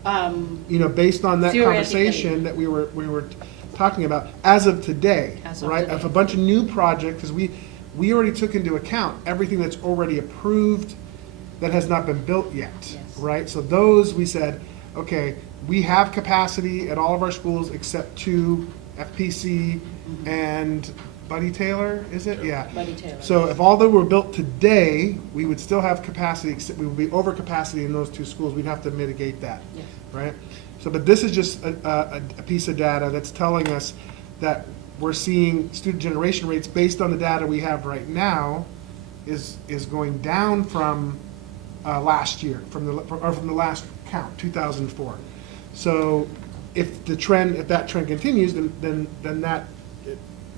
You know, based on that conversation that we were talking about as of today, right? Of a bunch of new projects, because we already took into account everything that's already approved that has not been built yet, right? So those, we said, okay, we have capacity at all of our schools except 2, FPC and Buddy Taylor, is it? Yeah. Buddy Taylor. So if all that were built today, we would still have capacity, except we would be over capacity in those two schools. We'd have to mitigate that, Yeah. right? So, but this is just a piece of data that's telling us that we're seeing student generation rates based on the data we have right now is going down from last year, from the last count, 2004. So if that trend continues, then that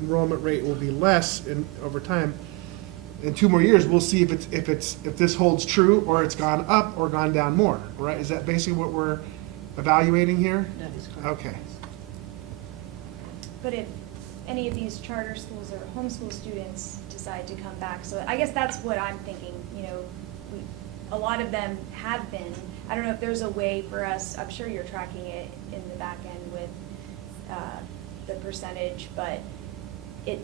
enrollment rate will be less over time. In 2 more years, we'll see if this holds true or it's gone up or gone down more, right? Is that basically what we're evaluating here? That is correct. Okay. But if any of these charter schools or homeschool students decide to come back, so I guess that's what I'm thinking, a lot of them have been. I don't know if there's a way for us, I'm sure you're tracking it in the back end with the percentage, but it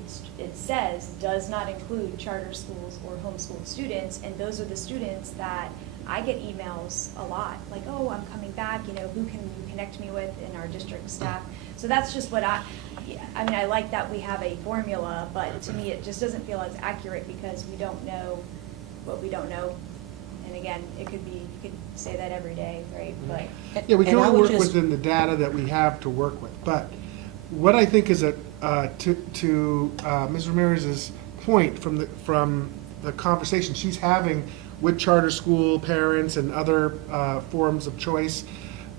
says does not include charter schools or homeschooled students, and those are the students that I get emails a lot, like, oh, I'm coming back, who can you connect me with in our district staff? So that's just what I like that we have a formula, but to me, it just doesn't feel as accurate because we don't know what we don't know. And again, you could say that every day, right? But Yeah, we can only work within the data that we have to work with. But what I think is to Ms. Ramirez's point from the conversation she's having with charter school parents and other forms of choice,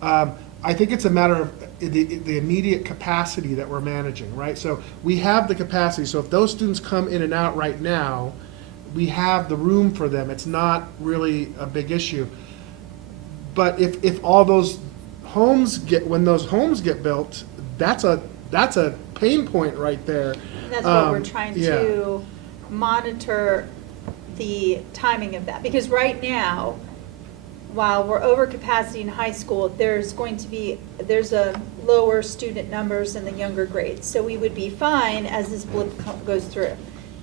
I think it's a matter of the immediate capacity that we're managing, right? So we have the capacity. So if those students come in and out right now, we have the room for them. It's not really a big issue. But if all those when those homes get built, that's a pain point right there. That's what we're trying to monitor the timing of that. Because right now, while we're over capacity in high school, there's a lower student numbers in the younger grades. So we would be fine as this blip goes through.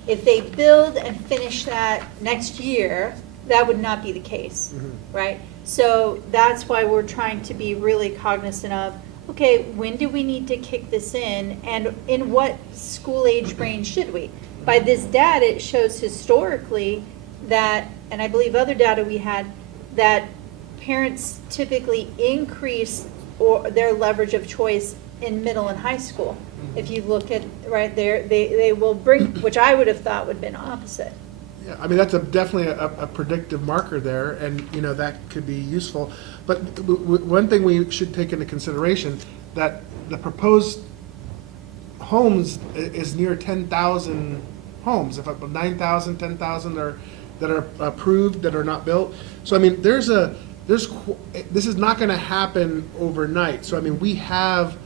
If they build and finish that next year, that would not be the case, right? So that's why we're trying to be really cognizant of, okay, when do we need to kick this in, and in what school age range should we? By this data, it shows historically that, and I believe other data we had, that parents typically increase their leverage of choice in middle and high school. If you look at right there, they will bring, which I would have thought would have been opposite. Yeah, I mean, that's definitely a predictive marker there, and that could be useful. But one thing we should take into consideration, that the proposed homes is near 10,000 homes, if 9,000, 10,000 that are approved, that are not built. So I mean, this is not going to happen overnight. So I mean, we have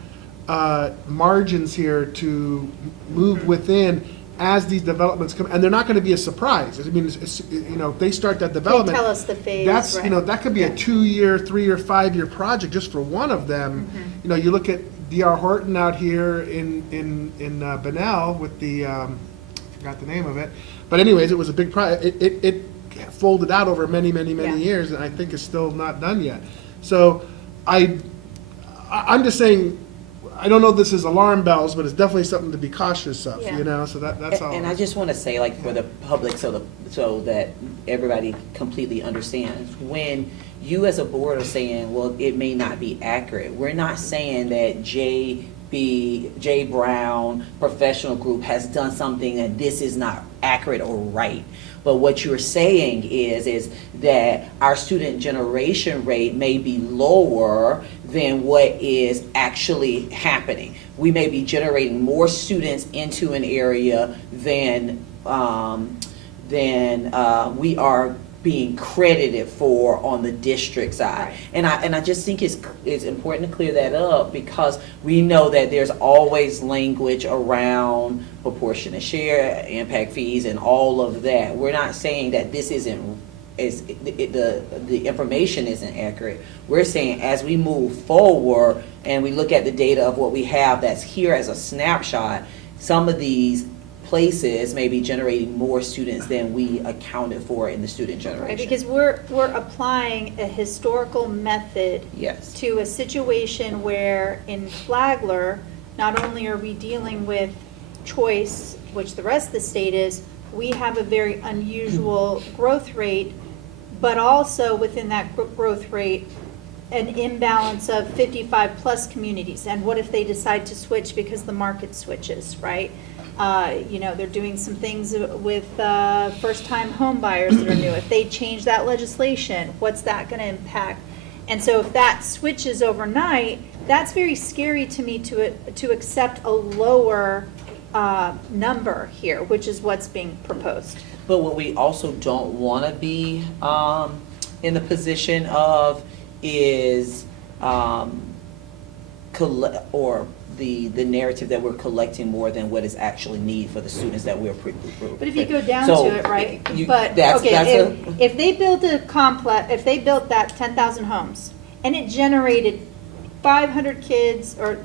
margins here to move within as these developments come, and they're not going to be a surprise. I mean, if they start that development, They tell us the phase, that's right. That could be a 2-year, 3-year, 5-year project just for one of them. You look at D.R. Horton out here in Bunnell with the I forgot the name of it, but anyways, it was a big project. It folded out over many years, and I think it's still not done yet. So I'm just saying, I don't know if this is alarm bells, but it's definitely something to be cautious of, so that's all. And I just want to say, like, for the public, so that everybody completely understands, when you as a board are saying, well, it may not be accurate, we're not saying that J. Brown Professional Group has done something that this is not accurate or right. But what you're saying is that our student generation rate may be lower than what is actually happening. We may be generating more students into an area than we are being credited for on the district side. Right. And I just think it's important to clear that up, because we know that there's always language around proportionate share, impact fees, and all of that. We're not saying that this isn't, the information isn't accurate. We're saying as we move forward and we look at the data of what we have that's here as a snapshot, some of these places may be generating more students than we accounted for in the student generation. Right, because we're applying a historical method to a situation where in Flagler, not only are we dealing with choice which the rest of the state is, we have a very unusual growth rate, but also within that growth rate, an imbalance of 55-plus communities. And what if they decide to switch because the market switches, right? You know, they're doing some things with first-time home buyers that are new. If they change that legislation, what's that going to impact? And so if that switches overnight, that's very scary to me to accept a lower number here, which is what's being proposed. But what we also don't want to be in the position of is the narrative that we're collecting more than what is actually needed for the students that we're But if you go down to it, right? If they built a complex, if they built that 10,000 homes and it generated 500 kids, or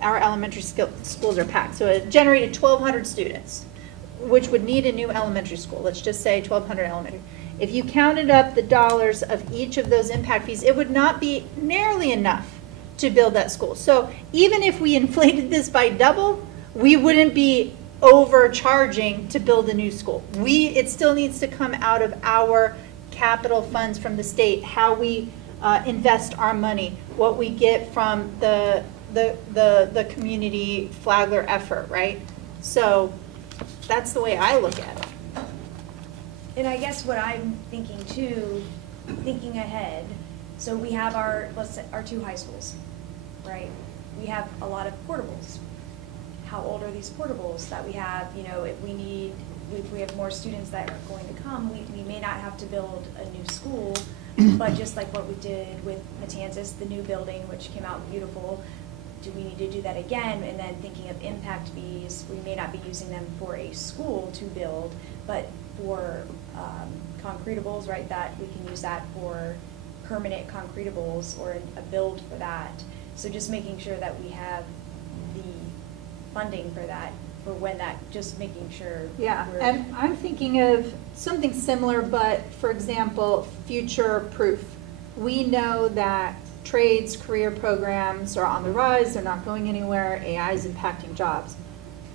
our elementary schools are packed, so it generated 1,200 students, which would need a new elementary school. Let's just say 1,200 elementary. If you counted up the dollars of each of those impact fees, it would not be nearly enough to build that school. So even if we inflated this by double, we wouldn't be overcharging to build a new school. It still needs to come out of our capital funds from the state, how we invest our money, what we get from the community Flagler effort, right? So that's the way I look at it. And I guess what I'm thinking too, thinking ahead, so we have our 2 high schools, right? We have a lot of portables. How old are these portables that we have? You know, if we have more students that are going to come, we may not have to build a new school, but just like what we did with Matanzas, the new building, which came out beautiful, do we need to do that again? And then thinking of impact fees, we may not be using them for a school to build, but for concretables, right, that we can use that for permanent concretables or a build for that. So just making sure that we have the funding for that, for when that, just making sure. Yeah, and I'm thinking of something similar, but for example, future proof. We know that trades, career programs are on the rise, they're not going anywhere, AI is impacting jobs.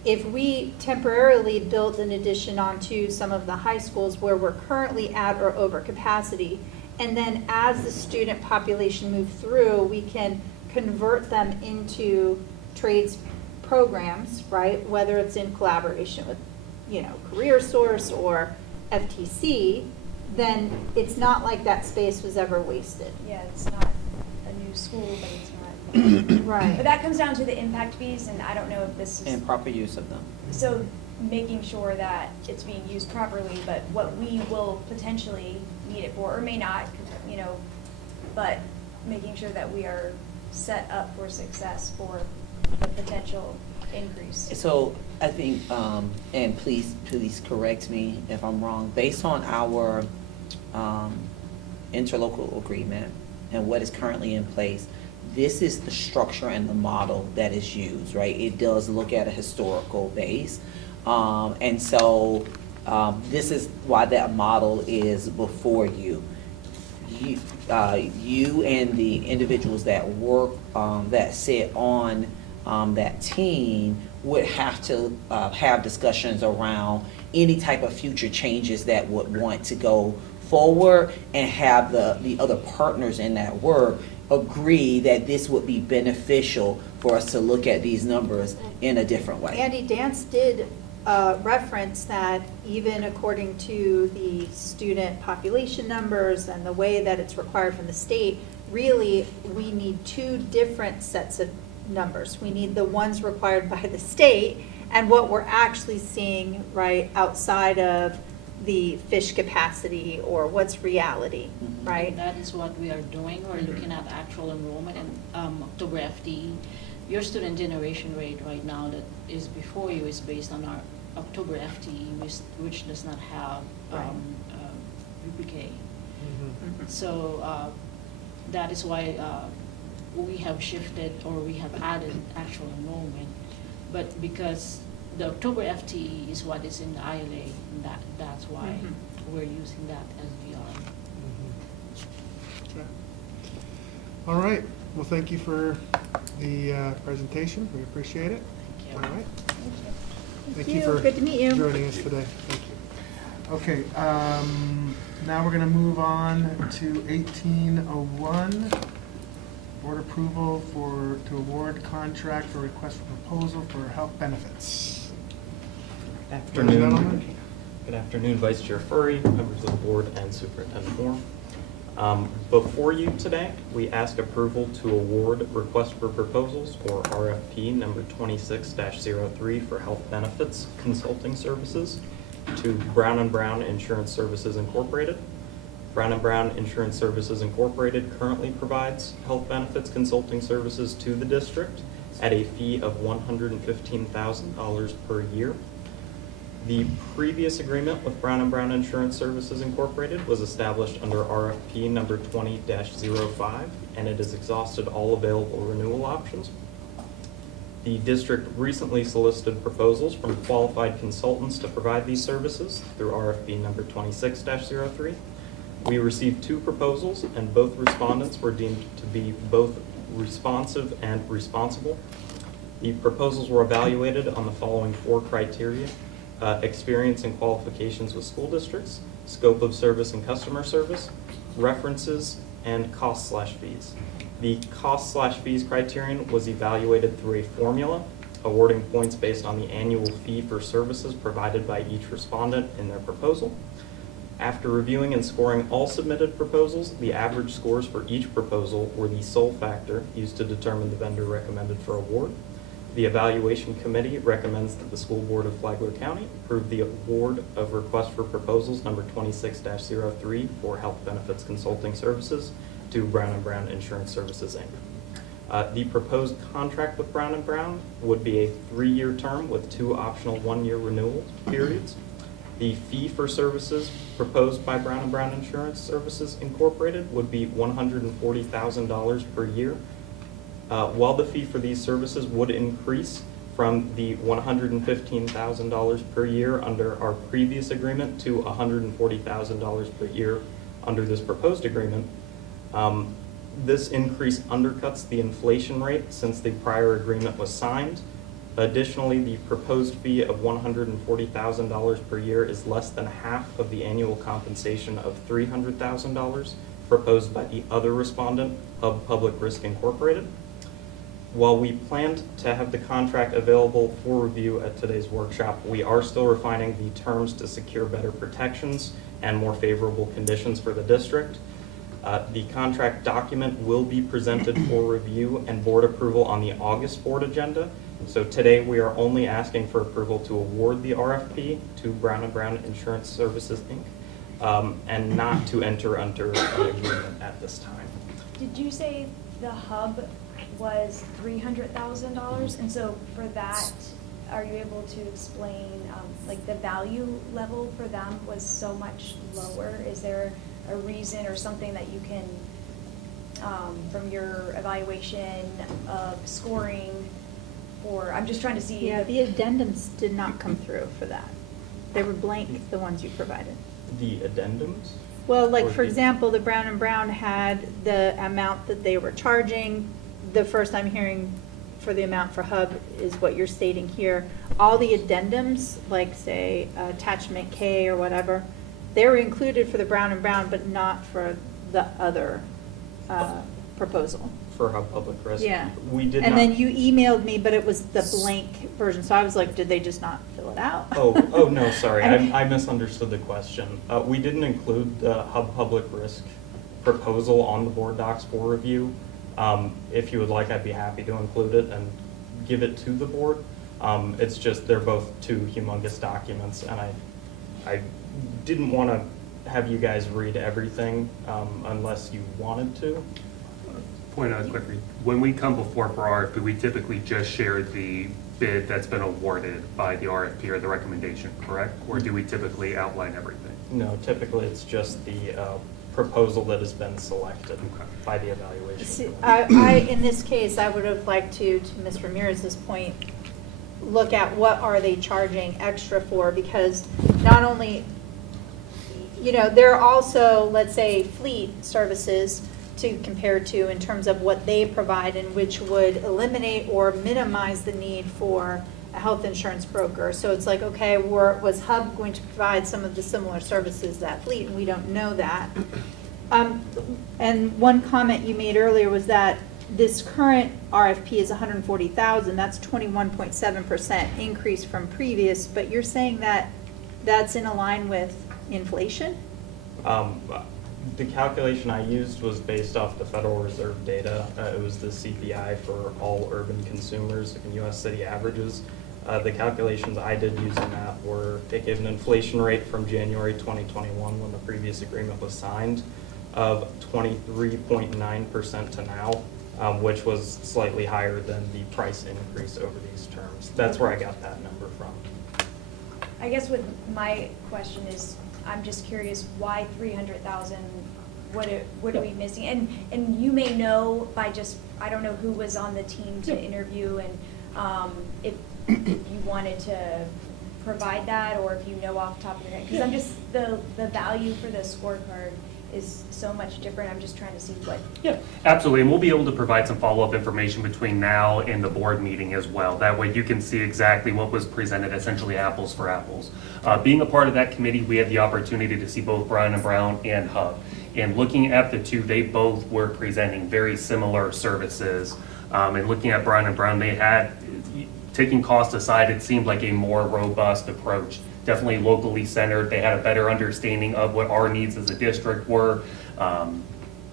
If we temporarily build an addition onto some of the high schools where we're currently at or over capacity, and then as the student population moves through, we can convert them into trades programs, right? Whether it's in collaboration with, you know, CareerSource or FTC, then it's not like that space was ever wasted. Yeah, it's not a new school, but it's not. Right. But that comes down to the impact fees, and I don't know if this is. And proper use of them. So making sure that it's being used properly, but what we will potentially need it for, or may not, you know, but making sure that we are set up for success for the potential increase. So I think, and please correct me if I'm wrong, based on our interlocal agreement and what is currently in place, this is the structure and the model that is used, right? It does look at a historical base. And so this is why that model is before you. You and the individuals that work, that sit on that team would have to have discussions around any type of future changes that would want to go forward, and have the other partners in that work agree that this would be beneficial for us to look at these numbers in a different way. Andy Dance did reference that even according to the student population numbers and the way that it's required from the state, really we need 2 different sets of numbers. We need the ones required by the state and what we're actually seeing right outside of the fish capacity or what's reality, right? That is what we are doing. We're looking at actual enrollment and October FTE. Your student generation rate right now that is before you is based on our October FTE, which does not have VPK. So that is why we have shifted, or we have added actual enrollment. But because the October FTE is what is in the ILA, and that's why we're using that as VR. Okay. All right. Well, thank you for the presentation. We appreciate it. Thank you. All right. Thank you. Thank you. for Good to meet you. joining us today. Thank you. Okay, now we're going to move on to 1801. Board approval to award contract for request for proposal for health benefits. Afternoon. Good afternoon, Vice Chair Furry, members of the board, and Superintendent Moore. Before you today, we ask approval to award request for proposals or RFP number 26-03 for health benefits consulting services to Brown & Brown Insurance Services Incorporated. Brown & Brown Insurance Services Incorporated currently provides health benefits consulting services to the district at a fee of $115,000 per year. The previous agreement with Brown & Brown Insurance Services Incorporated was established under RFP number 20-05, and it has exhausted all available renewal options. The district recently solicited proposals from qualified consultants to provide these services through RFP number 26-03. We received 2 proposals, and both respondents were deemed to be both responsive and responsible. The proposals were evaluated on the following 4 criteria: experience and qualifications with school districts, scope of service and customer service, references, and cost/fees. The cost/fees criterion was evaluated through a formula, awarding points based on the annual fee for services provided by each respondent in their proposal. After reviewing and scoring all submitted proposals, the average scores for each proposal were the sole factor used to determine the vendor recommended for award. The evaluation committee recommends that the school board of Flagler County approve the award of request for proposals number 26-03 for health benefits consulting services to Brown & Brown Insurance Services, Inc. The proposed contract with Brown & Brown would be a 3-year term with 2 optional 1-year renewal periods. The fee for services proposed by Brown & Brown Insurance Services Incorporated would be $140,000 per year. While the fee for these services would increase from the $115,000 per year under our previous agreement to $140,000 per year under this proposed agreement, this increase undercuts the inflation rate since the prior agreement was signed. Additionally, the proposed fee of $140,000 per year is less than half of the annual compensation of $300,000 proposed by the other respondent, Hub Public Risk Incorporated. While we planned to have the contract available for review at today's workshop, we are still refining the terms to secure better protections and more favorable conditions for the district. The contract document will be presented for review and board approval on the August board agenda. So today we are only asking for approval to award the RFP to Brown & Brown Insurance Services, Inc., and not to enter under an agreement at this time. Did you say the hub was $300,000? And so for that, are you able to explain, like the value level for them was so much lower? Is there a reason or something that you can, from your evaluation of scoring, or I'm just trying to see. Yeah, the addendums did not come through for that. They were blank, the ones you provided. The addendums? Well, like, Or for the- example, the Brown & Brown had the amount that they were charging. The first I'm hearing for the amount for Hub is what you're stating here. All the addendums, like, say, attachment K or whatever, they were included for the Brown & Brown, but not for the other proposal. For Hub Public Risk? Yeah. We did And not. then you emailed me, but it was the blank version, so I was like, did they just not fill it out? Oh, no, sorry, And- I misunderstood the question. We didn't include the Hub Public Risk proposal on the board docs for review. If you would like, I'd be happy to include it and give it to the board. It's just, they're both 2 humongous documents, and I didn't want to have you guys read everything unless you wanted to. Point out quickly, when we come before for RFP, we typically just share the bid that's been awarded by the RFP or the recommendation, correct? Or do we typically outline everything? No, typically it's just the proposal that has been selected by the evaluation. See, I, in this case, I would have liked to Ms. Ramirez's point, look at what are they charging extra for, because not only, you know, there are also, let's say, fleet services to compare to in terms of what they provide, and which would eliminate or minimize the need for a health insurance broker. So it's like, okay, was Hub going to provide some of the similar services that Fleet, and we don't know that. And one comment you made earlier was that this current RFP is $140,000. That's 21.7% increase from previous, but you're saying that that's in line with inflation? The calculation I used was based off the Federal Reserve data. It was the CPI for all urban consumers in U.S. city averages. The calculations I did using that were, they gave an inflation rate from January 2021 when the previous agreement was signed of 23.9% to now, which was slightly higher than the price increase over these terms. That's where I got that number from. I guess with my question is, I'm just curious why 300,000, what are we missing? And you may know by just, I don't know who was on the team to interview, and if you wanted to provide that, or if you know off the top of your head, because I'm just, the value for the scorecard is so much different. I'm just trying to see what. Yeah, absolutely, and we'll be able to provide some follow-up information between now and the board meeting as well. That way you can see exactly what was presented, essentially apples for apples. Being a part of that committee, we had the opportunity to see both Brown & Brown and Hub. And looking at the two, they both were presenting very similar services. And looking at Brown & Brown, they had, taking cost aside, it seemed like a more robust approach. Definitely locally centered. They had a better understanding of what our needs as a district were, and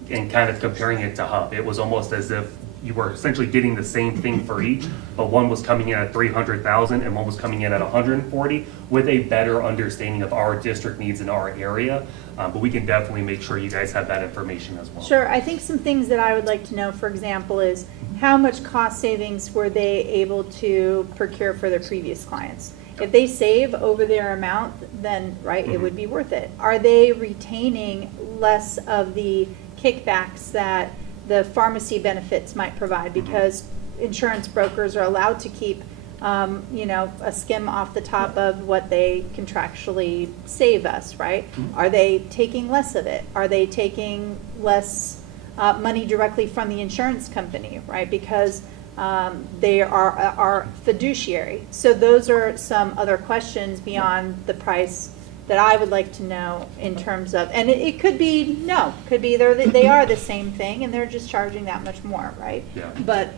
kind of comparing it to Hub. It was almost as if you were essentially getting the same thing for each, but one was coming in at 300,000 and one was coming in at 140 with a better understanding of our district needs in our area. But we can definitely make sure you guys have that information as well. Sure. I think some things that I would like to know, for example, is how much cost savings were they able to procure for their previous clients? If they save over their amount, then, right, it would be worth it. Are they retaining less of the kickbacks that the pharmacy benefits might provide? Because insurance brokers are allowed to keep, you know, a skim off the top of what they contractually save us, right? Are they taking less of it? Are they taking less money directly from the insurance company, right? Because they are fiduciary. So those are some other questions beyond the price that I would like to know in terms of, and it could be, no, could be they are the same thing and they're just charging that much more, right? Yeah. But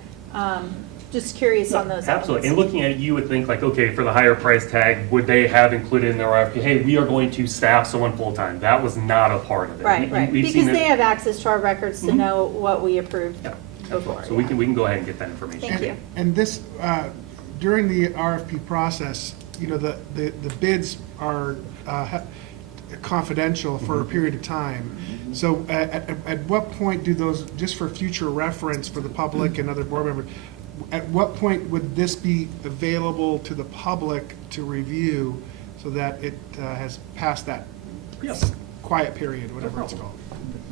just curious on those Absolutely. elements. And looking at it, you would think like, okay, for the higher price tag, would they have included in their RFP, hey, we are going to staff someone full-time? That was not a part of it. Right, right. We've Because seen it- they have access to our records to know what we approved before. So we can go ahead and get that information. Thank you. And this, during the RFP process, you know, the bids are confidential for a period of time. So at what point do those, just for future reference for the public and other board members, at what point would this be available to the public to review so that it has passed that quiet period, whatever it's called?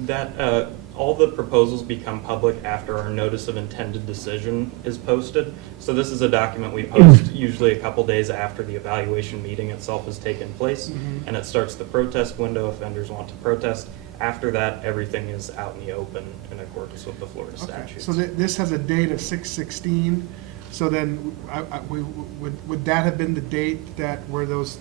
That all the proposals become public after our notice of intended decision is posted. So this is a document we post usually a couple days after the evaluation meeting itself has taken place, and it starts the protest window if vendors want to protest. After that, everything is out in the open in accordance with the Florida statutes. So this has a date of 6/16. So then would that have been the date that were those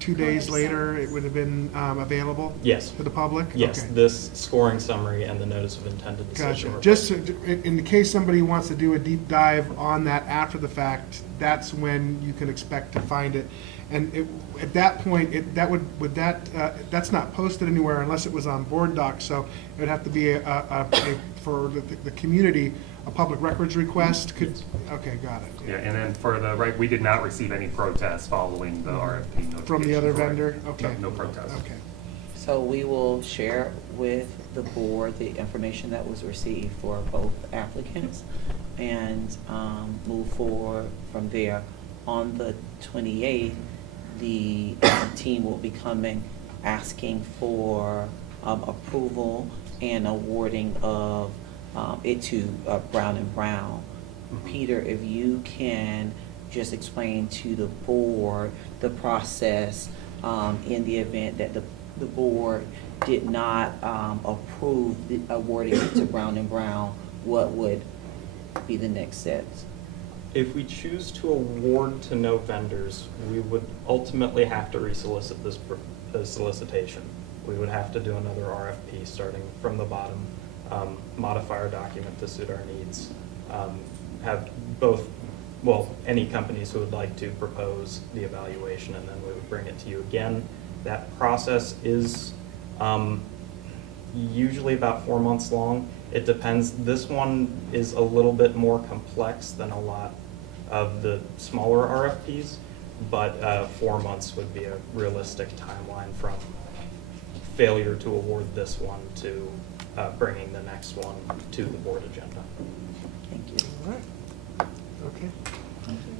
2 days later it would have been available? Yes. To the public? Yes, Okay. this scoring summary and the notice of intended decision. Gotcha. Just in the case somebody wants to do a deep dive on that after the fact, that's when you can expect to find it. And at that point, that's not posted anywhere unless it was on board docs. So it would have to be for the community, a public records request. Okay, got it. Yeah, and then for the, right, we did not receive any protests following the RFP notification. From the other correct? vendor? Okay. No protests. Okay. So we will share with the board the information that was received for both applicants and move forward from there. On the 28th, the team will be coming asking for approval and awarding of it to Brown & Brown. Peter, if you can just explain to the board the process in the event that the board did not approve awarding it to Brown & Brown, what would be the next steps? If we choose to award to no vendors, we would ultimately have to resolicit this solicitation. We would have to do another RFP starting from the bottom, modify our document to suit our needs, have both, well, any companies who would like to propose the evaluation, and then we would bring it to you again. That process is usually about 4 months long. It depends. This one is a little bit more complex than a lot of the smaller RFPs, but 4 months would be a realistic timeline from failure to award this one to bringing the next one to the board agenda. Thank you. All right. Okay.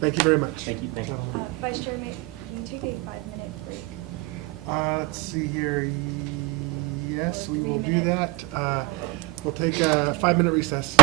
Thank you very much. Thank you. Thank you. Vice Chair, can you take a 5-minute break? Let's see here. Yes, Or we 3 will do minutes. that. We'll take a 5-minute recess.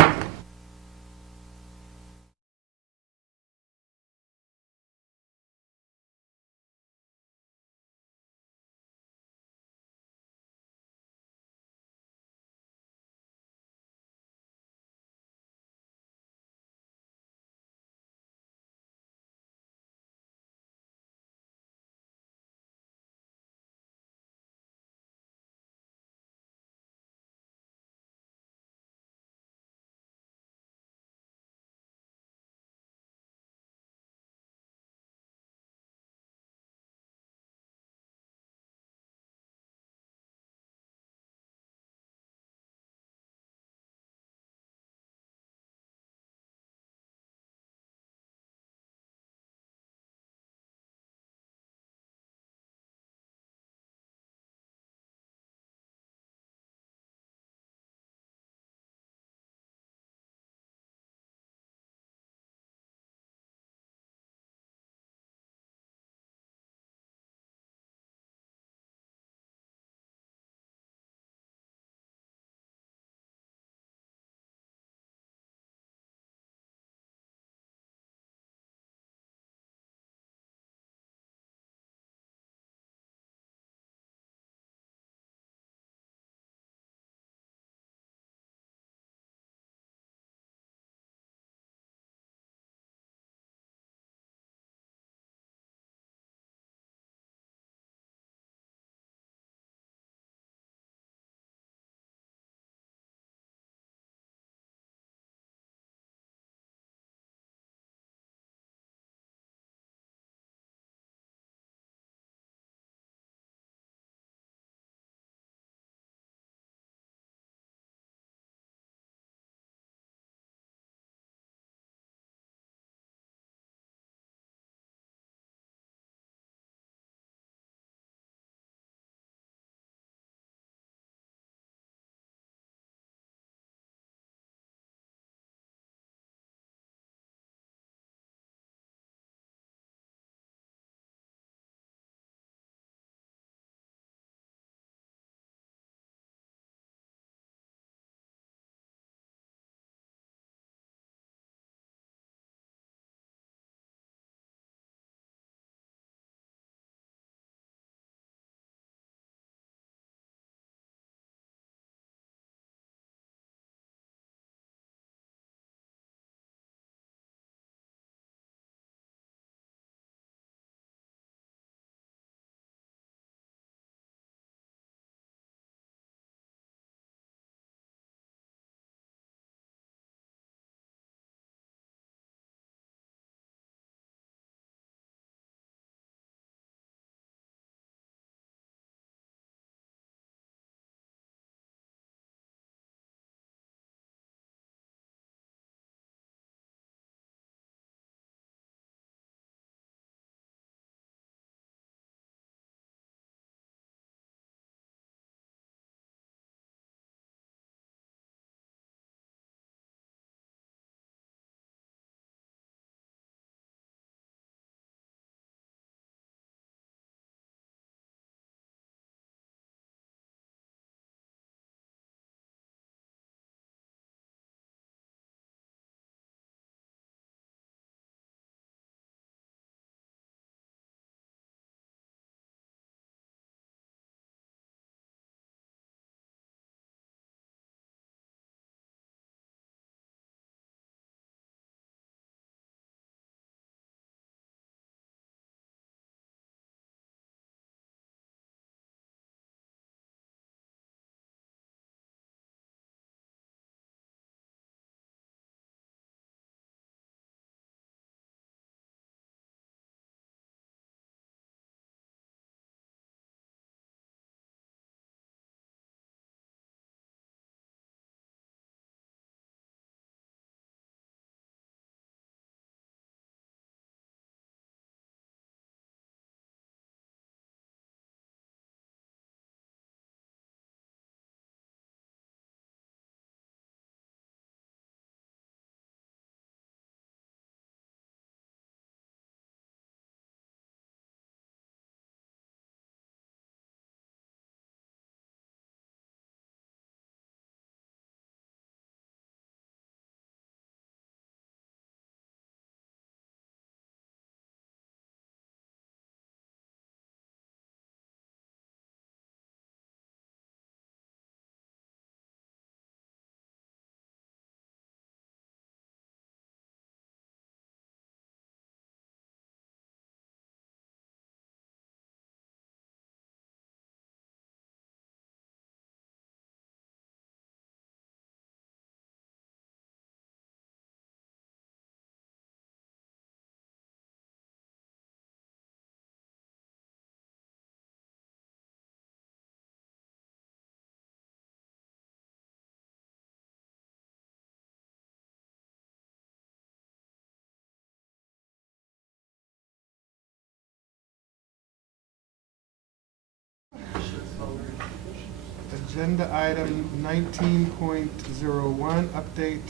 Agenda item 19.01, update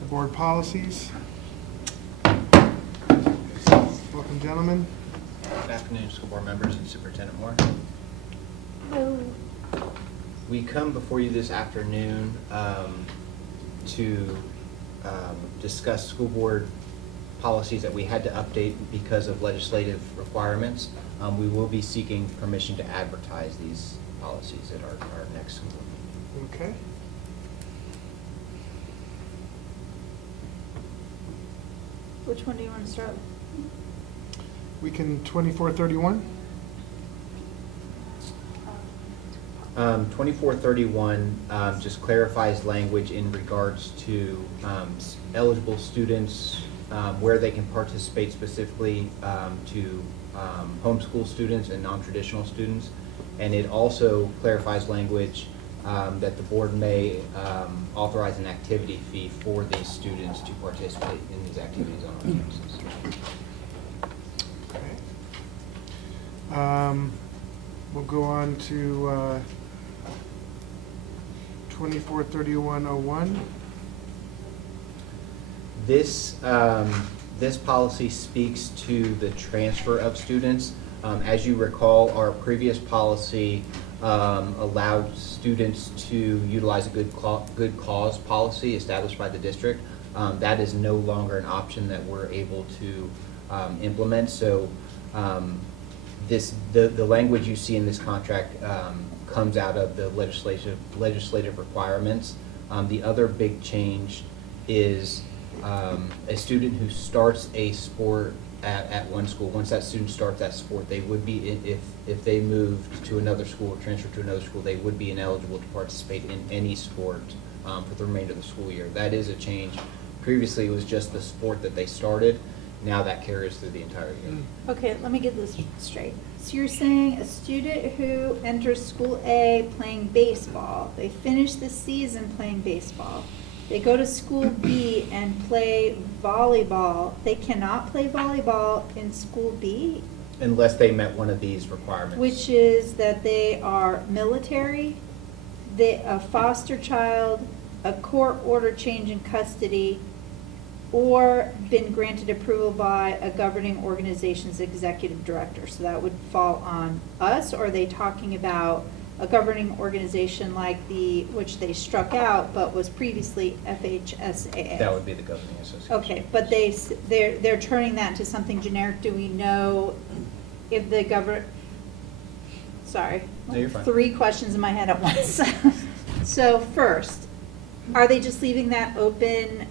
the board policies. Welcome, gentlemen. Good afternoon, school board members and Superintendent Moore. We come before you this afternoon to discuss school board policies that we had to update because of legislative requirements. We will be seeking permission to advertise these policies at our next school board meeting. Okay. Which one do you want to start with? We can 2431. 2431 just clarifies language in regards to eligible students, where they can participate specifically to homeschool students and non-traditional students. And it also clarifies language that the board may authorize an activity fee for these students to participate in these activities on our campuses. We'll go on to 243101. This policy speaks to the transfer of students. As you recall, our previous policy allowed students to utilize a good cause policy established by the district. That is no longer an option that we're able to implement. So the language you see in this contract comes out of the legislative requirements. The other big change is a student who starts a sport at one school. Once that student starts that sport, they would be, if they moved to another school or transferred to another school, they would be ineligible to participate in any sport for the remainder of the school year. That is a change. Previously, it was just the sport that they started. Now that carries through the entire year. Okay, let me get this straight. So you're saying a student who enters school A playing baseball, they finish the season playing baseball, they go to school B and play volleyball, they cannot play volleyball in school B? Unless they met one of these requirements. Which is that they are military, a foster child, a court order change in custody, or been granted approval by a governing organization's executive director. So that would fall on us, or are they talking about a governing organization like which they struck out, but was previously FHSAA? That would be the governing association. Okay, but they're turning that into something generic. Do we know if the sorry. No, you're fine. 3 questions in my head at once. So first, are they just leaving that open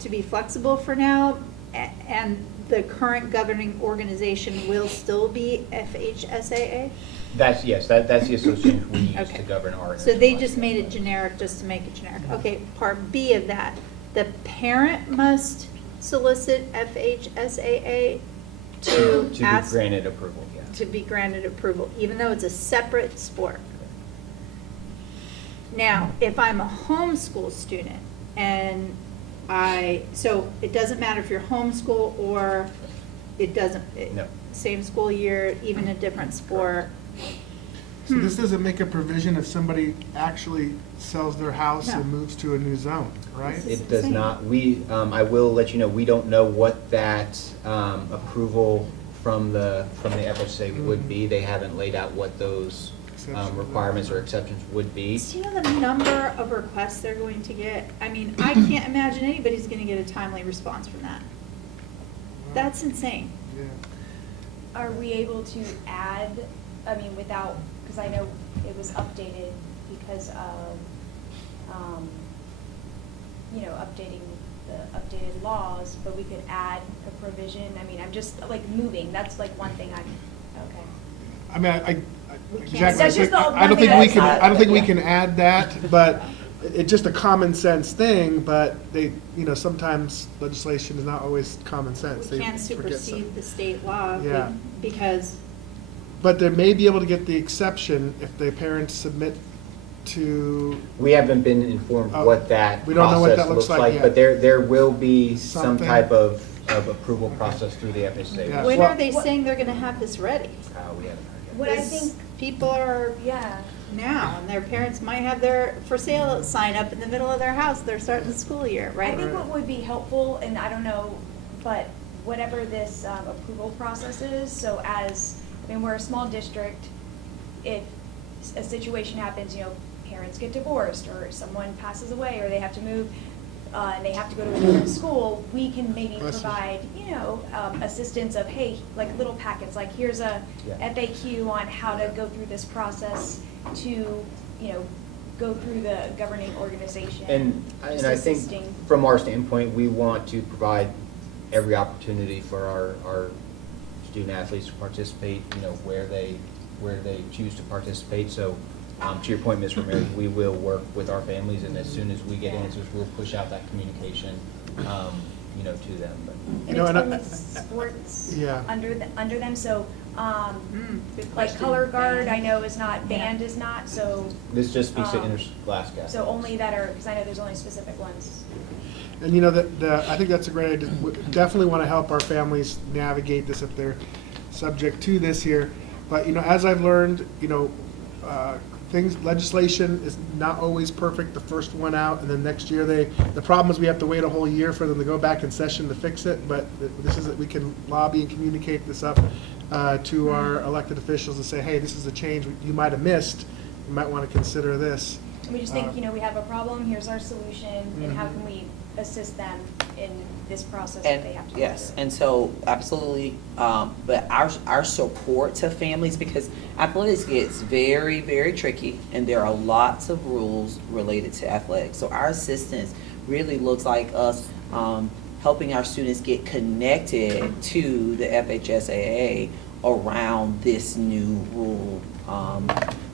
to be flexible for now, and the current governing organization will still be FHSAA? That's the association we use Okay. to govern our. So they just made it generic just to make it generic. Okay, part B of that, the parent must solicit FHSAA to be ask. granted approval, yeah. To be granted approval, even though it's a separate sport. Now, if I'm a homeschool student and so it doesn't matter if you're homeschool or it doesn't, No. same school year, even a different sport. So this doesn't make a provision if somebody actually sells their house No. and moves to a new zone, right? It does not. I will let you know, we don't know what that approval from the FHA would be. They haven't laid out what those requirements or exceptions would be. Do you know the number of requests they're going to get? I mean, I can't imagine anybody's going to get a timely response from that. That's insane. Yeah. Are we able to add, without, because I know it was updated because of, updating the updated laws, but we could add a provision. I'm just moving, that's one thing okay. Exactly. That's just the I don't one think thing we that's can, not- I don't think we yeah. can add that, but it's just a common sense thing, but sometimes legislation is not always common sense. We They can't forget some- supersede the state law Yeah. because, But they may be able to get the exception if the parents submit to, We haven't been informed Oh, what that we don't know what process that looks looks like like, yet. but there will be some Something. type of approval process through the FHA. Yeah. when Well- are they saying they're going to have this ready? We haven't heard yet. What I think people are Yeah. now, and their parents might have their for sale sign up in the middle of their house. They're starting the school year, right? I think what would be helpful, and I don't know, but whatever this approval process is, so we're a small district, if a situation happens, parents get divorced, or someone passes away, or they have to move, and they have to go to a different school, we can maybe provide, assistance of, hey, like little packets, like here's a FAQ on how to go through this process to, go through the governing organization. And I think assisting. from our standpoint, we want to provide every opportunity for our student athletes to participate, where they choose to participate. So to your point, Ms. Ramirez, we will work with our families, and as soon as we get answers, we'll push out that communication, to them. But And it's only sports under them, so, like color guard, I know is not, band is not, so. this just speaks to interscholastic. So only that are, because I know there's only specific ones. And I think that's a great idea. We definitely want to help our families navigate this if they're subject to this here. But, as I've learned, legislation is not always perfect, the first one out, and then next year the problem is we have to wait a whole year for them to go back in session to fix it, but this is, we can lobby and communicate this up to our elected officials and say, hey, this is a change you might have missed, you might want to consider this. And we just think, we have a problem, here's our solution, and how can we assist them in this process that they have to go Yes, through. and so absolutely, but our support to families, because athletics gets very, very tricky, and there are lots of rules related to athletics. So our assistance really looks like us helping our students get connected to the FHSAA around this new rule.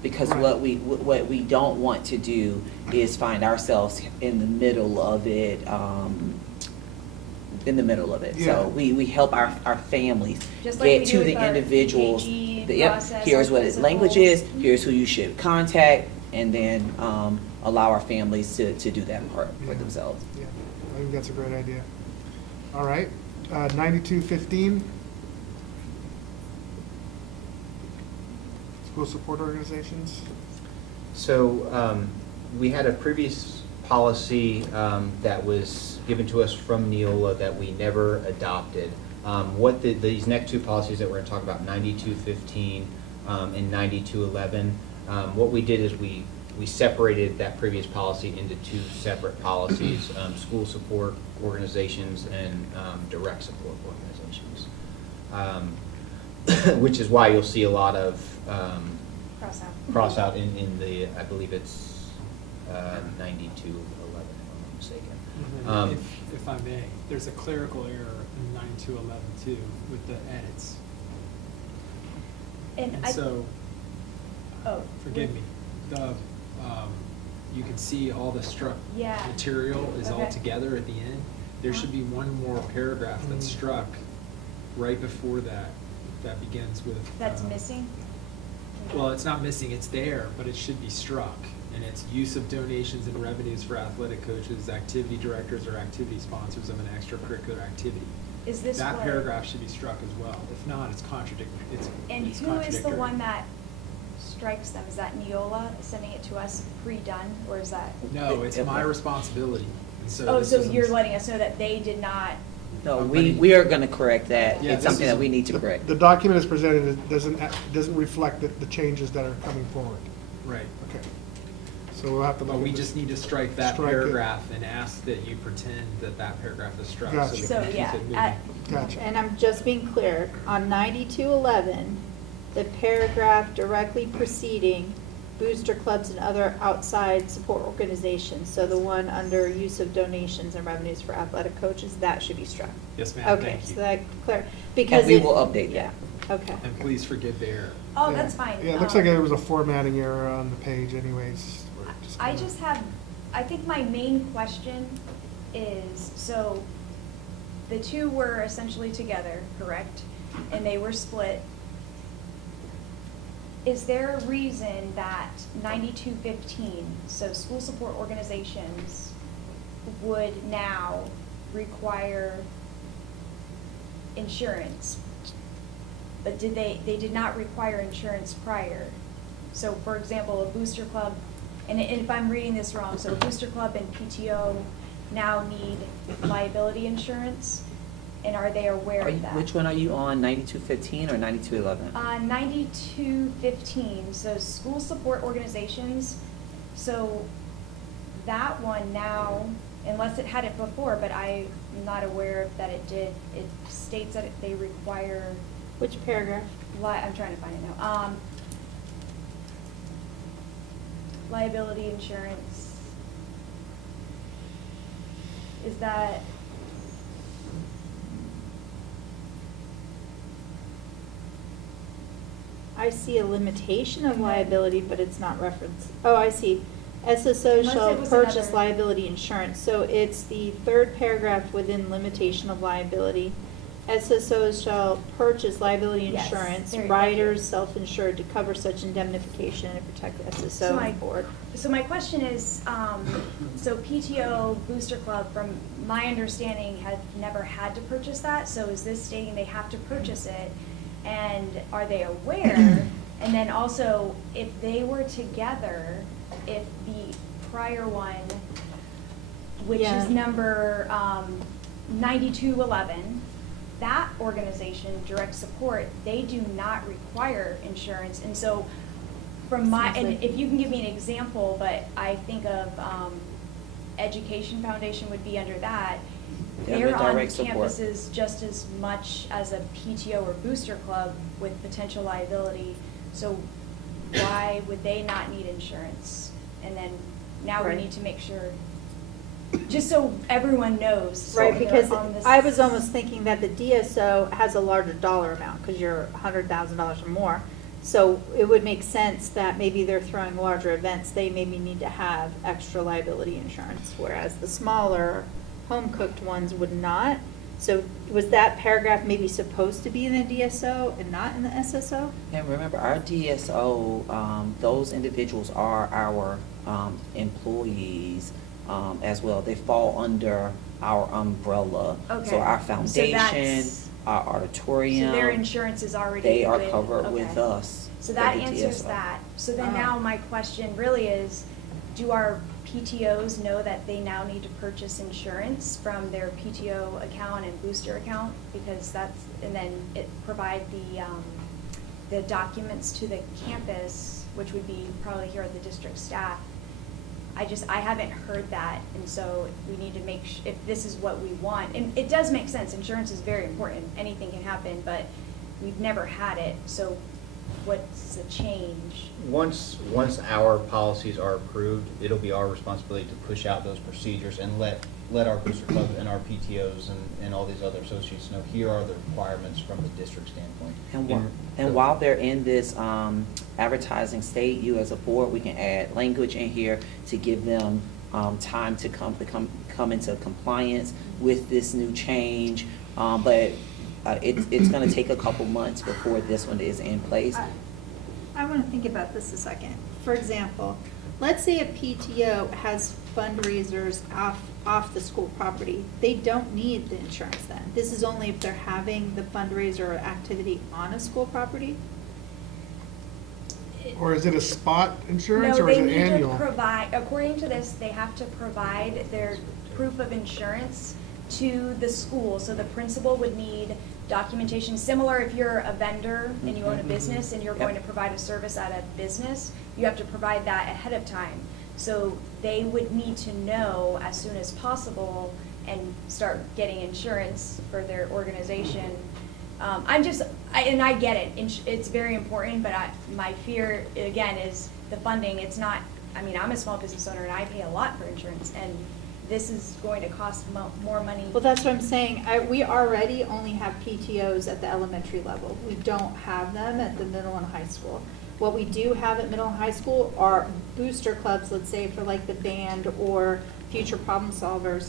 Because what we don't want to do is find ourselves in the middle of it. Yeah. So we help our families Just like we get do to with the our individuals. EKG process, Here's our what its language is, physicals. here's who you should contact, and then allow our families to do that part for themselves. Yeah, I think that's a great idea. All right, 9215. School support organizations. So we had a previous policy that was given to us from Neola that we never adopted. These next two policies that we're going to talk about, 9215 and 9211, what we did is we separated that previous policy into two separate policies, school support organizations and direct support organizations, which is why you'll see a lot of cross out in the, I believe it's 9211, if I'm not mistaken. If I may, there's a clerical error in 9211 too with the edits. And forgive me, you can see all the struck material is all together at the end. There should be one more paragraph that's struck right before that begins with. That's missing? Well, it's not missing, it's there, but it should be struck. And it's use of donations and revenues for athletic coaches, activity directors, or activity sponsors of an extracurricular activity. Is this that what- paragraph should be struck as well. If not, it's contradictory. And who is the one that strikes them? Is that Neola sending it to us pre-done, or is that? No, it's my responsibility. And so Oh, this so isn't- you're letting us know that they did not? No, we are going to correct that. Yeah, It's something that we need to correct. The document is presented, it doesn't reflect the changes that are coming forward. Right. Okay. So we'll have to look But at we this. just need to strike that Strike it. paragraph and ask that you pretend that paragraph is struck. Gotcha. we So, can keep yeah, it moving. Gotcha. And I'm just being clear, on 9211, the paragraph directly preceding booster clubs and other outside support organizations, so the one under use of donations and revenues for athletic coaches, that should be struck. Yes, ma'am, Okay, thank you. so that clear, because And we it- will update that. Okay. And please forgive the error. Oh, Yeah. that's fine. Yeah, it looks like there was a formatting error on the page anyways. I just have, I think my main question is, so the two were essentially together, correct? And they were split. Is there a reason that 9215, so school support organizations, would now require insurance? But they did not require insurance prior. So for example, a booster club, and if I'm reading this wrong, so a booster club and PTO now need liability insurance, and are they aware of that? Which one are you on, 9215 or 9211? 9215, so school support organizations. So that one now, unless it had it before, but I'm not aware that it did, it states that they require. Which paragraph? I'm trying to find it now. Liability insurance. Is that? I see a limitation of liability, but it's not referenced. Oh, I see. SSO Unless shall it was purchase another- liability insurance. So it's the third paragraph within limitation of liability. SSOs shall purchase liability Yes, insurance, there you go. riders self-insured to cover such indemnification and protect the SSO and board. So my question is, so PTO Booster Club, from my understanding, had never had to purchase that, so is this stating they have to purchase it? And are they aware? And then also, if they were together, if the prior one, which Yeah. is number 9211, that organization, Direct Support, they do not require insurance. And so from my, Sounds and like- if you can give me an example, but I think of Education Foundation would be under that. Yeah, They're the on direct support. campuses just as much as a PTO or booster club with potential liability. So why would they not need insurance? And then now we Right. need to make sure, just so everyone knows. Right, they're because on this- I was almost thinking that the DSO has a larger dollar amount, because you're $100,000 or more. So it would make sense that maybe they're throwing larger events, they maybe need to have extra liability insurance, whereas the smaller home-cooked ones would not. So was that paragraph maybe supposed to be in the DSO and not in the SSO? And remember, our DSO, those individuals are our employees as well. They fall under our umbrella. Okay. So our So foundation, that's- our auditorium. So their insurance is already. They are with- covered with okay. us. So for that the answers DSO. that. So then Oh. now my question really is, do our PTOs know that they now need to purchase insurance from their PTO account and booster account? Because that's, and then it provide the documents to the campus, which would be probably here at the district staff. I haven't heard that, and so we need to make, if this is what we want, and it does make sense, insurance is very important, anything can happen, but we've never had it, so what's the change? Once our policies are approved, it'll be our responsibility to push out those procedures and let our booster club and our PTOs and all these other associates know, here are the requirements from the district standpoint. And while they're in this advertising state, you as a board, we can add language in here to give them time to come into compliance with this new change. But it's going to take a couple months before this one is in place. I want to think about this a second. For example, let's say a PTO has fundraisers off the school property. They don't need the insurance then. This is only if they're having the fundraiser or activity on a school property? Or is it a spot insurance No, or is they it need annual? to provide, according to this, they have to provide their proof of insurance to the school. So the principal would need documentation, similar if you're a vendor and you own a business and you're going to provide a service at a business, you have to provide that ahead of time. So they would need to know as soon as possible and start getting insurance for their organization. And I get it, it's very important, but my fear, again, is the funding. It's not, I mean, I'm a small business owner and I pay a lot for insurance, and this is going to cost more money. Well, that's what I'm saying. We already only have PTOs at the elementary level. We don't have them at the middle and high school. What we do have at middle and high school are booster clubs, let's say for like the band or future problem solvers.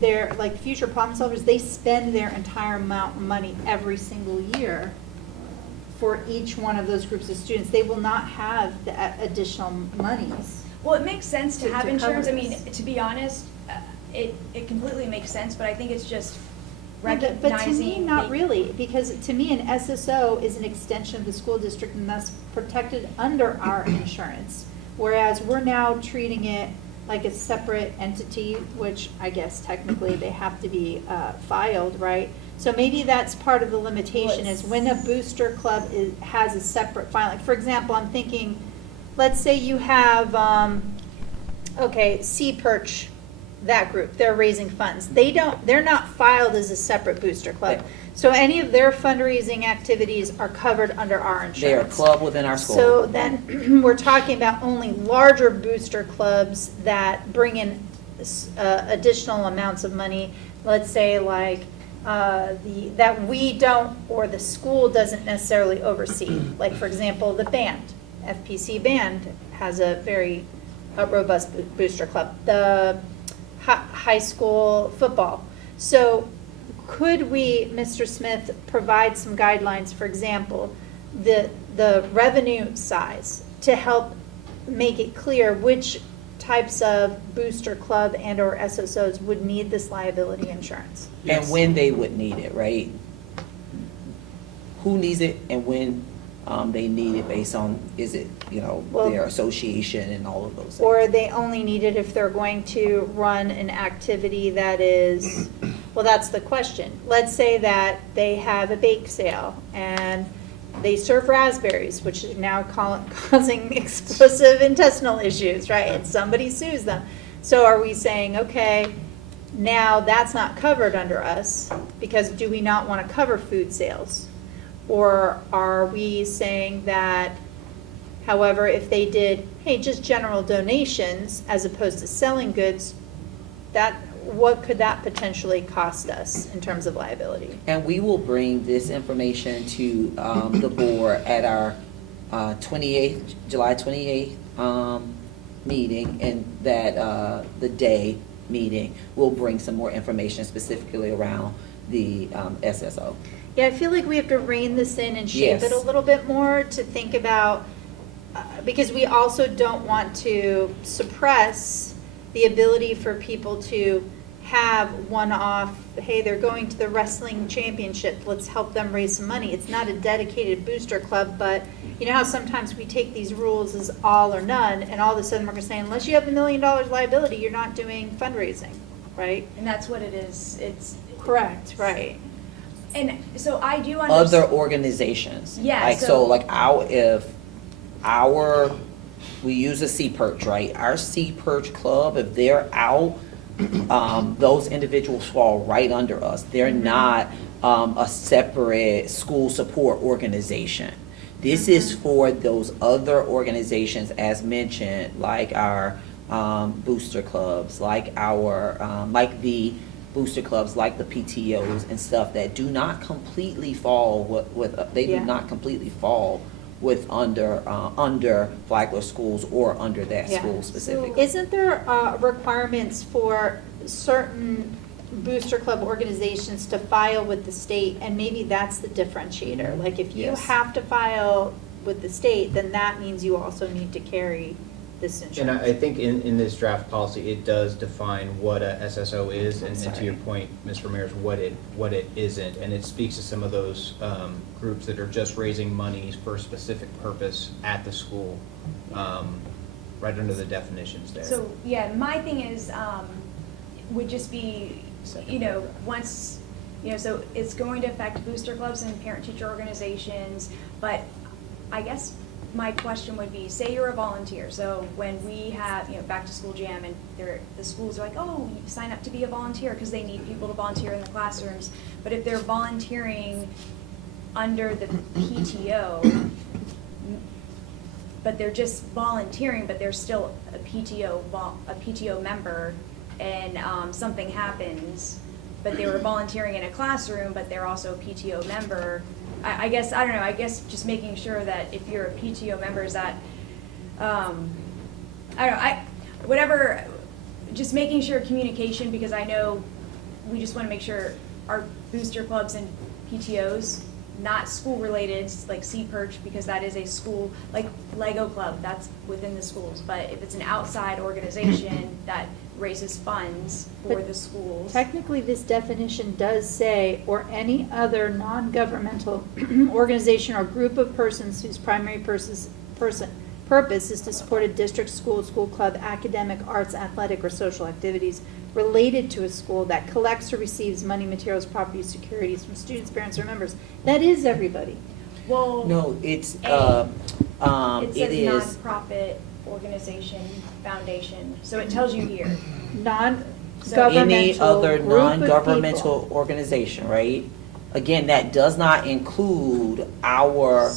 They're like future problem solvers, they spend their entire amount of money every single year for each one of those groups of students. They will not have the additional monies. Well, it makes sense to have cover insurance. I this. mean, to be honest, it completely makes sense, but I think it's just recognizing. But to me, not the- really, because to me, an SSO is an extension of the school district and thus protected under our insurance. Whereas we're now treating it like a separate entity, which I guess technically they have to be filed, right? So maybe that's part of the limitation is when a booster club has a separate filing. For example, I'm thinking, let's say you have, okay, Sea Perch, that group, they're raising funds. They're not filed as a separate booster club. So any of their fundraising activities are covered under our insurance. They're a club within our school. So then we're talking about only larger booster clubs that bring in additional amounts of money. Let's say like that we don't, or the school doesn't necessarily oversee. Like for example, the band, FPC band has a very robust booster club. The high school football. So could we, Mr. Smith, provide some guidelines, for example, the revenue size to help make it clear which types of booster club and or SSOs would need this liability insurance? And when they would need it, right? Who needs it and when they need it based on, is it, Well, their association and all of those things? Or they only need it if they're going to run an activity that is, well, that's the question. Let's say that they have a bake sale and they serve raspberries, which is now causing explosive intestinal issues, right? And somebody sues them. So are we saying, okay, now that's not covered under us because do we not want to cover food sales? Or are we saying that, however, if they did, hey, just general donations as opposed to selling goods, what could that potentially cost us in terms of liability? And we will bring this information to the board at our July 28th meeting, and that the day meeting, we'll bring some more information specifically around the SSO. Yeah, I feel like we have to rein this in and shape it a little bit more to think about, because we also don't want to suppress the ability for people to have one-off, hey, they're going to the wrestling championship, let's help them raise some money. It's not a dedicated booster club, but you know how sometimes we take these rules as all or none, and all of a sudden we're going to say, unless you have $1 million liability, you're not doing fundraising, right? And that's what it is. It's correct, right? And so I do understand. Other organizations. Yeah. We use a Sea Perch, right? Our Sea Perch club, if they're out, those individuals fall right under us. They're not a separate school support organization. This is for those other organizations as mentioned, like our booster clubs, like the booster clubs, like the PTOs and stuff that do not completely fall do not completely fall with under Flagler schools or under that school specifically. Isn't there requirements for certain booster club organizations to file with the state, and maybe that's the differentiator? Like if you have to file with the state, then that means you also need to carry this insurance. And I think in this draft policy, it does define what a SSO is, and to your point, Ms. Ramirez, what it isn't, and it speaks to some of those groups that are just raising money for a specific purpose at the school, right under the definitions there. So, yeah, my thing is, would just be, once, so it's going to affect booster clubs and parent-teacher organizations, but I guess my question would be, say you're a volunteer, so when we have, back to school jam and the schools are like, oh, you sign up to be a volunteer because they need people to volunteer in the classrooms, but if they're volunteering under the PTO, but they're just volunteering, but they're still a PTO member, and something happens, but they were volunteering in a classroom, but they're also a PTO member. I guess, I don't know, I guess just making sure that if you're a PTO member, is that, I don't know, just making sure communication, because I know we just want to make sure our booster clubs and PTOs not school-related, like Sea Perch, because that is a school, like Lego Club, that's within the schools. But if it's an outside organization that raises funds for But the schools. Technically, this definition does say, or any other non-governmental organization or group of persons whose primary purpose is to support a district, school, school club, academic, arts, athletic, or social activities related to a school that collects or receives money, materials, property, securities from students, parents, or members. That is everybody. Well, No, it's, it it says is, nonprofit organization, foundation, so it tells you here. Non-governmental any other group of non-governmental people. organization, right? Again, that does not include our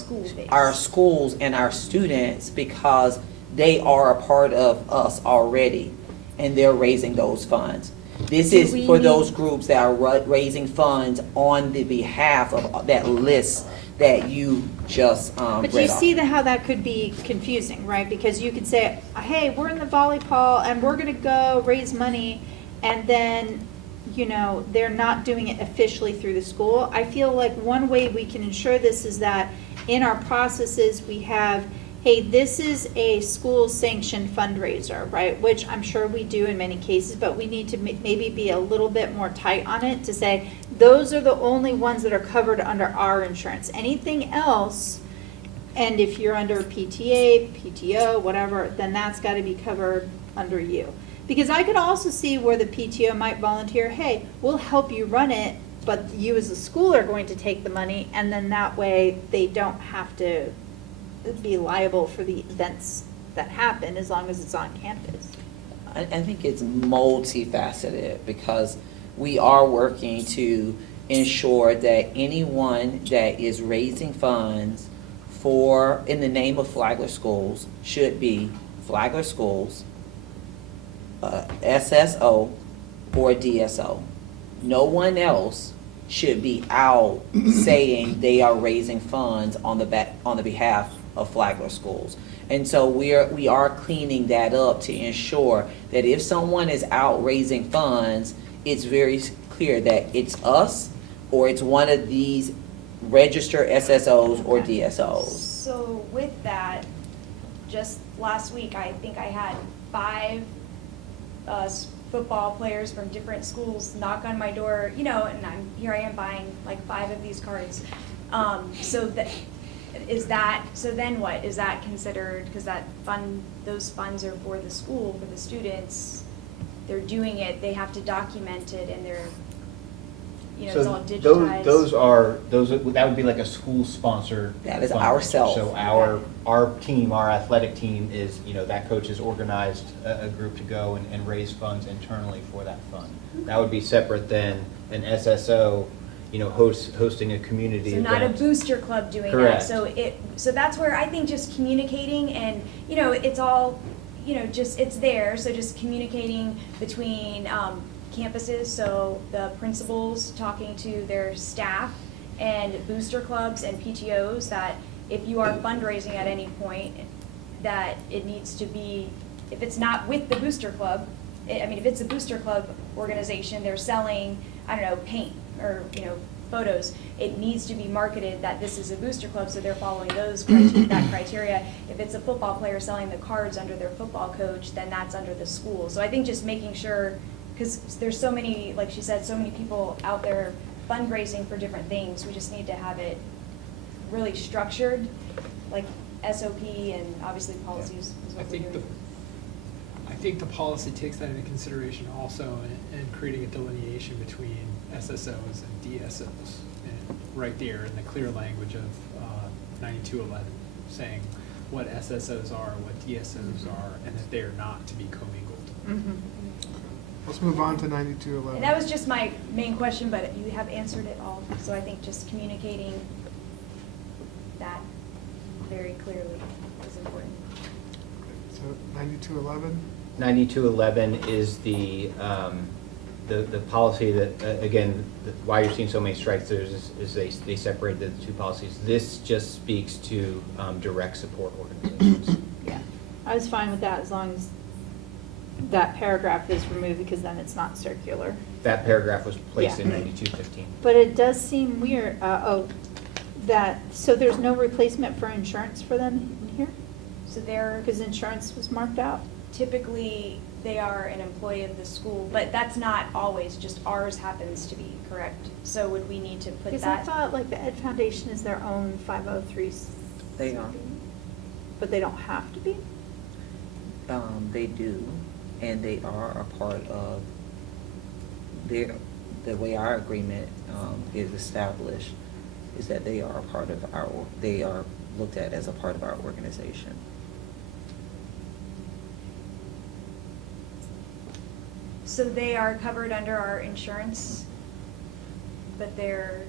schools and our students, because they are a part of us already, and they're raising those funds. This is for those groups that are raising funds on the behalf of that list that you just But read you off. see how that could be confusing, right? Because you could say, hey, we're in the volleyball and we're gonna go raise money, and then, you know, they're not doing it officially through the school. I feel like one way we can ensure this is that in our processes, we have, hey, this is a school-sanctioned fundraiser, right? Which I'm sure we do in many cases, but we need to maybe be a little bit more tight on it to say, those are the only ones that are covered under our insurance. Anything else, and if you're under PTA, PTO, whatever, then that's gotta be covered under you. Because I could also see where the PTO might volunteer, hey, we'll help you run it, but you as a school are going to take the money, and then that way they don't have to be liable for the events that happen as long as it's on campus. I think it's multifaceted, because we are working to ensure that anyone that is raising funds for, in the name of Flagler Schools, should be Flagler Schools, SSO, or DSO. No one else should be out saying they are raising funds on the behalf of Flagler Schools. And so we are cleaning that up to ensure that if someone is out raising funds, it's very clear that it's us or it's one of these registered SSOs or DSOs. So with that, just last week, I think I had 5 football players from different schools knock on my door, you know, and here I am buying like 5 of these cards. So then what, is that considered, because those funds are for the school, for the students, they're doing it, they have to document it, and they're, you know, it's all digitized. That would be like a school-sponsored. That is fundraiser. ourselves. So our team, our athletic team is, you know, that coach has organized a group to go and raise funds internally for that fund. That would be separate than an SSO, you know, hosting a community So event. not a booster club doing Correct. that. So that's where I think just communicating, and, you know, it's all, you know, just, it's there, so just communicating between campuses, so the principals talking to their staff, and booster clubs and PTOs, that if you are fundraising at any point, that it needs to be, if it's not with the booster club, if it's a booster club organization, they're selling, I don't know, paint or, you know, photos, it needs to be marketed that this is a booster club, so they're following that criteria. If it's a football player selling the cards under their football coach, then that's under the school. So I think just making sure, because there's so many, like she said, so many people out there fundraising for different things, we just need to have it really structured, like SOP and obviously policies is what we're doing. I think the policy takes that into consideration also in creating a delineation between SSOs and DSOs. And right there in the clear language of 9211, saying what SSOs are, what DSOs are, and that they are not to be commingled. Let's move on to 9211. And that was just my main question, but you have answered it all. So I think just communicating that very clearly is important. So 9211? 9211 is the policy that, again, why you're seeing so many strikes there is they separated the two policies. This just speaks to direct support organizations. Yeah, I was fine with that as long as that paragraph is removed, because then it's not circular. That paragraph was placed in Yeah. 9215. But it does seem weird, that, so there's no replacement for insurance for them in here? So they're, Because insurance was marked out? typically, they are an employee of the school, but that's not always, just ours happens to be, correct? So would we need to put Because I that? thought like the Ed Foundation is their own 503. They are. But they don't have to be? They do, and they are a part of the way our agreement, is established, is that they are a part of they are looked at as a part of our organization. So they are covered under our insurance, but they're,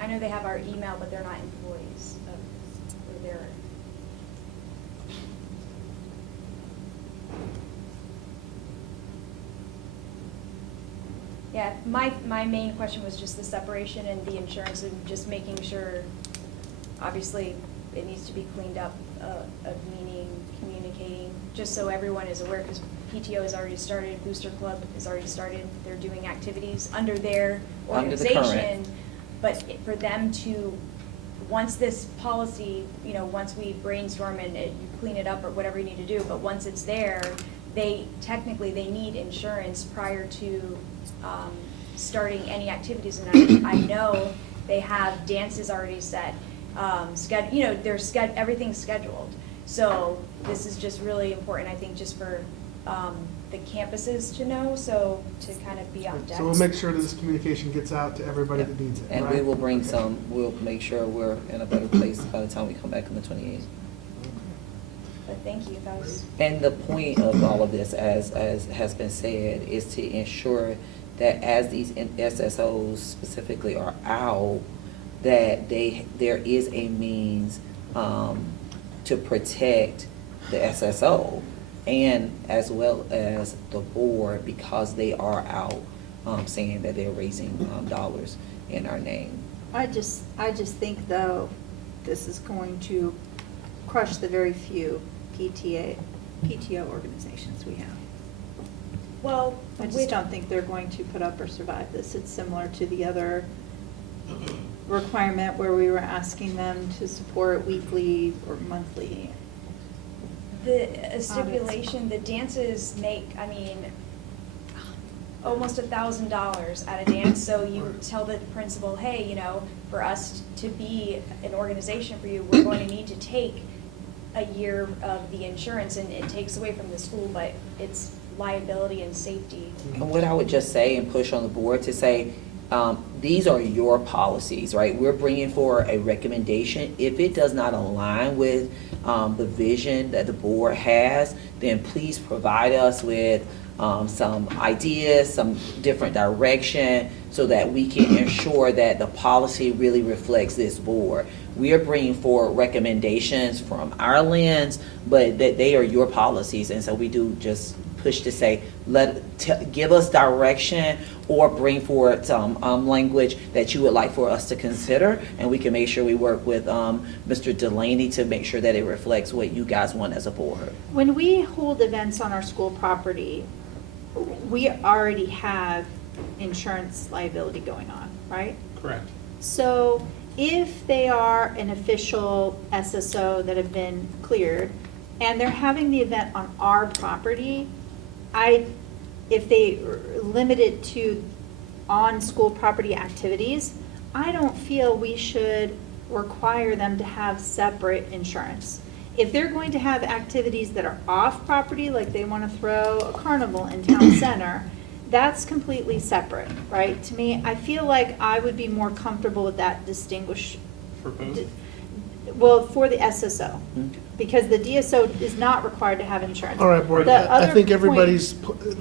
I know they have our email, but they're not employees of, or they're. Yeah, my main question was just the separation and the insurance and just making sure, obviously, it needs to be cleaned up, of meaning, communicating, just so everyone is aware, because PTO has already started, Booster Club has already started, they're doing activities under their Under the current. organization. But for them to, once this policy, once we brainstorm and you clean it up or whatever you need to do, but once it's there, they need insurance prior to starting any activities. And I know they have dances already set, everything's scheduled. So this is just really important, I think, just for the campuses to know, so to kind of be on deck. So we'll make sure that this communication gets out to everybody that needs it, And right? we will bring we'll make sure we're in a better place by the time we come back on the 28th. But thank you, that was. And the point of all of this, as has been said, is to ensure that as these SSOs specifically are out, that there is a means to protect the SSO, and as well as the board, because they are out, saying that they're raising dollars in our name. I just think though, this is going to crush the very few PTO organizations we have. Well, I just don't think they're going to put up or survive this. It's similar to the other requirement where we were asking them to support weekly or monthly. The stipulation, the dances make, almost $1,000 at a dance, so you tell the principal, hey, for us to be an organization for you, we're going to need to take a year of the insurance, and it takes away from the school, but it's liability and safety. And what I would just say and push on the board to say, these are your policies, right? We're bringing forward a recommendation. If it does not align with the vision that the board has, then please provide us with some ideas, some different direction, so that we can ensure that the policy really reflects this board. We are bringing forward recommendations from our lens, but that they are your policies, and so we do just push to say, give us direction or bring forward some language that you would like for us to consider, and we can make sure we work with Mr. Delaney to make sure that it reflects what you guys want as a board. When we hold events on our school property, we already have insurance liability going on, right? Correct. So if they are an official SSO that have been cleared and they're having the event on our property, if they limit it to on school property activities, I don't feel we should require them to have separate insurance. If they're going to have activities that are off property, like they want to throw a carnival in town center, that's completely separate, right? To me, I feel like I would be more comfortable with that well, for the SSO, because the DSO is not required to have insurance. All right, board, The I other think point- everybody's,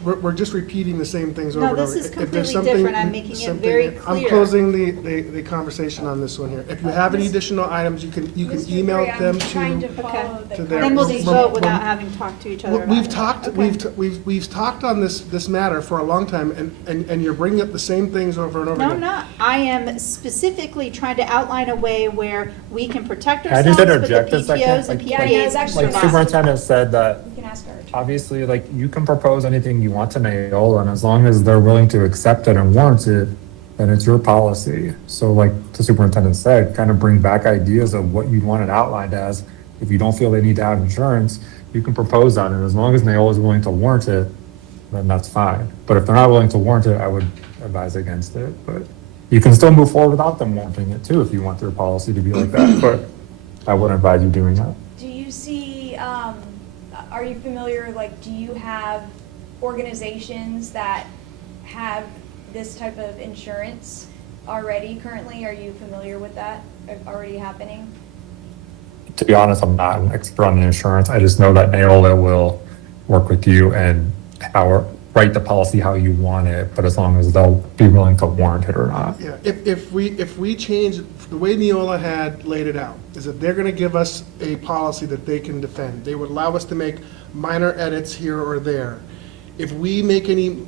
we're just repeating the same things over No, and over. this is If there's completely something- different. I'm making it something- very I'm clear. closing the conversation on this one here. If you have any additional items, you can Mr. email Furry, I'm them trying to to follow the their. Then we'll just Well, vote without having talked to each other Well, about We've it. talked, Okay. we've talked on this matter for a long time, and you're bringing up the same things over and over No, again. I'm not. I am specifically trying to outline a way where we can protect Can I ourselves, just but the interject a second? PTOs and Like- PTAs. Like Superintendent said that You can ask her. obviously, like, you can propose anything you want to Naola, and as long as they're willing to accept it and warrant it, then it's your policy. So like the superintendent said, kind of bring back ideas of what you'd want it outlined as. If you don't feel they need to have insurance, you can propose that, and as long as they're always willing to warrant it, then that's fine. But if they're not willing to warrant it, I would advise against it. But you can still move forward without them warranting it too, if you want their policy to be like that, but I wouldn't advise you doing that. Do you see, are you familiar, like, do you have organizations that have this type of insurance already currently? Are you familiar with that already happening? To be honest, I'm not an expert on the insurance. I just know that Neola will work with you and write the policy how you want it, but as long as they'll be willing to warrant it or not. Yeah, if we change, the way Neola had laid it out, is that they're gonna give us a policy that they can defend. They would allow us to make minor edits here or there. If we make any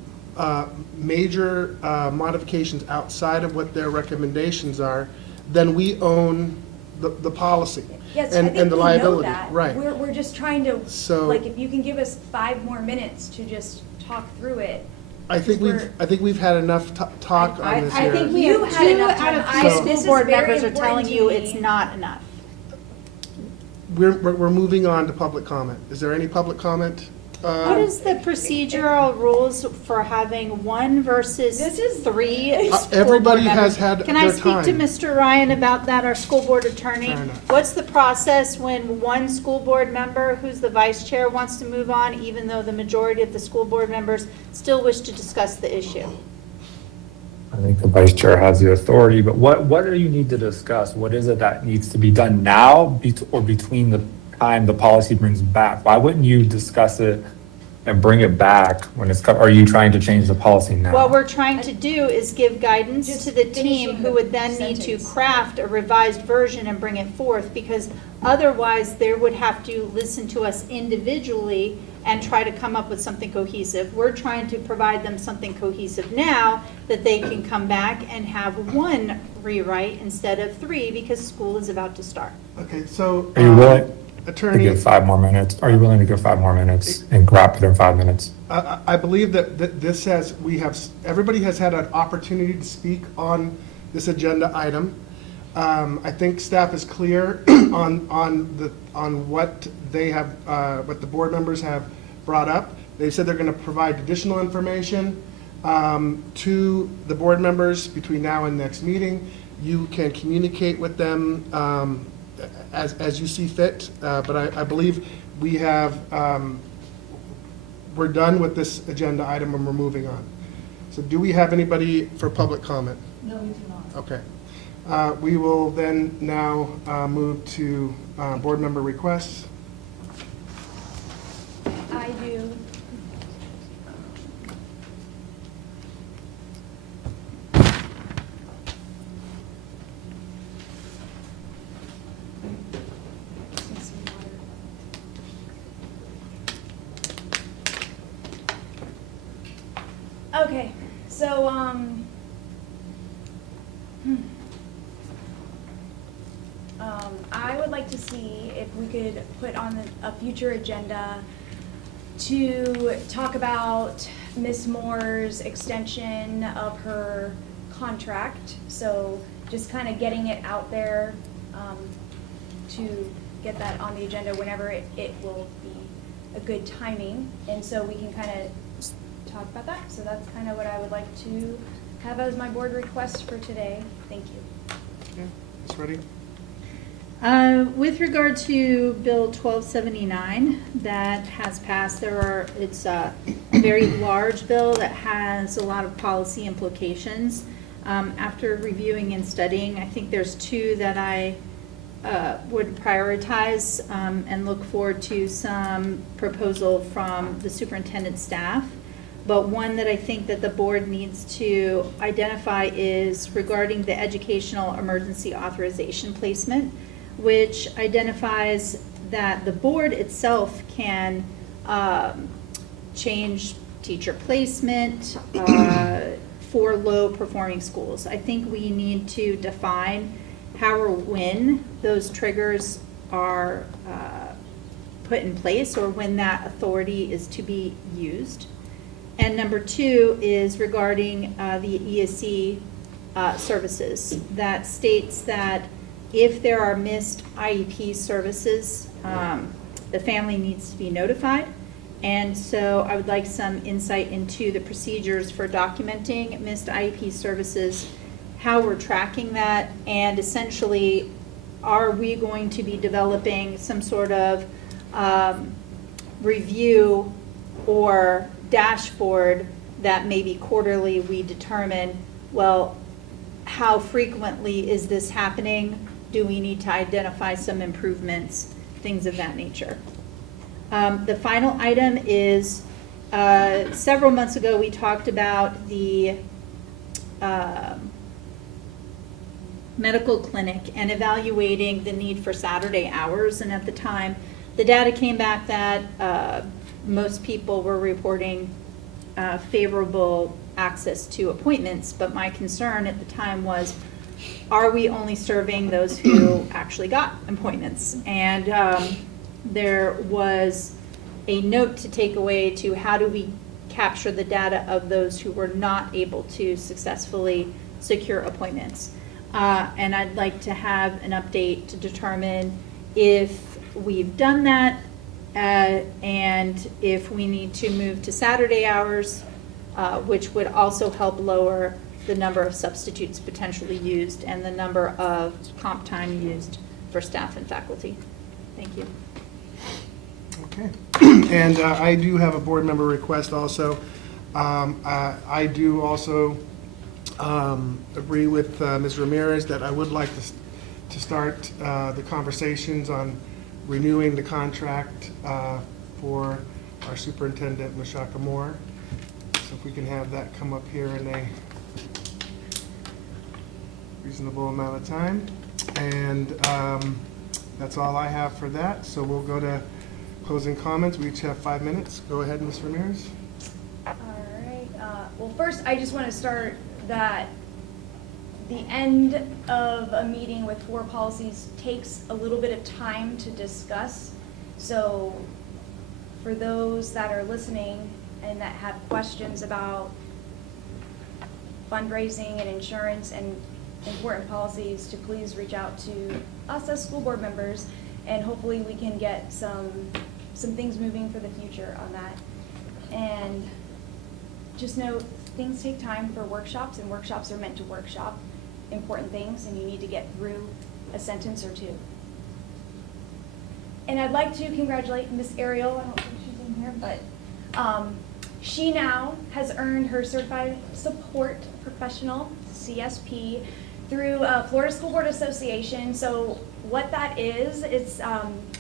major modifications outside of what their recommendations are, then we own the policy. Yes, I and think the we know liability. that. Right. We're just trying to, So- like, if you can give us 5 more minutes to just talk through it. I think we've had enough talk on this here. I think You we have had 2 enough out of time. 3 So- school This is board very members are telling important you to it's me. not enough. We're moving on to public comment. Is there any public comment? What is the procedural rules for having 1 versus 3 school everybody board has members? had Can I their speak to time. Mr. Ryan about that, our school board attorney? Fair enough. What's the process when 1 school board member, who's the vice chair, wants to move on, even though the majority of the school board members still wish to discuss the issue? I think the vice chair has the authority, but what do you need to discuss? What is it that needs to be done now or between the time the policy brings back? Why wouldn't you discuss it and bring it back when are you trying to change the policy now? What we're trying to do is give guidance to the team finishing who would then the need to sentence. craft a revised version and bring it forth, because otherwise they would have to listen to us individually and try to come up with something cohesive. We're trying to provide them something cohesive now that they can come back and have 1 rewrite instead of 3, because school is about to start. Okay, so. Are you willing to Attorney, give 5 more minutes? Are you willing to give 5 more minutes and wrap it in 5 minutes? I believe that this has, everybody has had an opportunity to speak on this agenda item. I think staff is clear on what they have, what the board members have brought up. They said they're going to provide additional information to the board members between now and next meeting. You can communicate with them as you see fit, but I believe we have, we're done with this agenda item and we're moving on. So do we have anybody for public comment? No, we do not. Okay. We will then now move to board member requests. I do. Okay, so, I would like to see if we could put on a future agenda to talk about Ms. Moore's extension of her contract. So just kind of getting it out there to get that on the agenda whenever it will be a good timing. And so we can kind of talk about that. So that's kind of what I would like to have as my board request for today. Thank you. Okay, Ms. Ruddy? With regard to Bill 1279 that has passed, it's a very large bill that has a lot of policy implications. After reviewing and studying, I think there's 2 that I would prioritize and look forward to some proposal from the superintendent staff. But one that I think that the board needs to identify is regarding the educational emergency authorization placement, which identifies that the board itself can change teacher placement for low-performing schools. I think we need to define how or when those triggers are put in place, or when that authority is to be used. And number 2 is regarding the ESC services that states that if there are missed IEP services, the family needs to be notified. And so I would like some insight into the procedures for documenting missed IEP services, how we're tracking that, and essentially, are we going to be developing some sort of review or dashboard that maybe quarterly we determine, well, how frequently is this happening? Do we need to identify some improvements, things of that nature? The final item is, several months ago we talked about the medical clinic and evaluating the need for Saturday hours, and at the time the data came back that most people were reporting favorable access to appointments, but my concern at the time was, are we only serving those who actually got appointments? And there was a note to take away to how do we capture the data of those who were not able to successfully secure appointments. And I'd like to have an update to determine if we've done that and if we need to move to Saturday hours, which would also help lower the number of substitutes potentially used and the number of comp time used for staff and faculty. Thank you. Okay. And I do have a board member request also. I do also agree with Ms. Ramirez that I would like to start the conversations on renewing the contract for our superintendent, LaShakia Moore. So if we can have that come up here in a reasonable amount of time. And that's all I have for that. So we'll go to closing comments. We each have 5 minutes. Go ahead, Ms. Ramirez. All right. Well, first, I just want to start that the end of a meeting with 4 policies takes a little bit of time to discuss. So for those that are listening and that have questions about fundraising and insurance and important policies, to please reach out to us as school board members, and hopefully we can get some things moving for the future on that. And just note, things take time for workshops, and workshops are meant to workshop important things, and you need to get through a sentence or 2. And I'd like to congratulate Miss Ariel. I don't think she's in here, but she now has earned her Certified Support Professional, CSP, through Florida School Board Association. So what that is, it's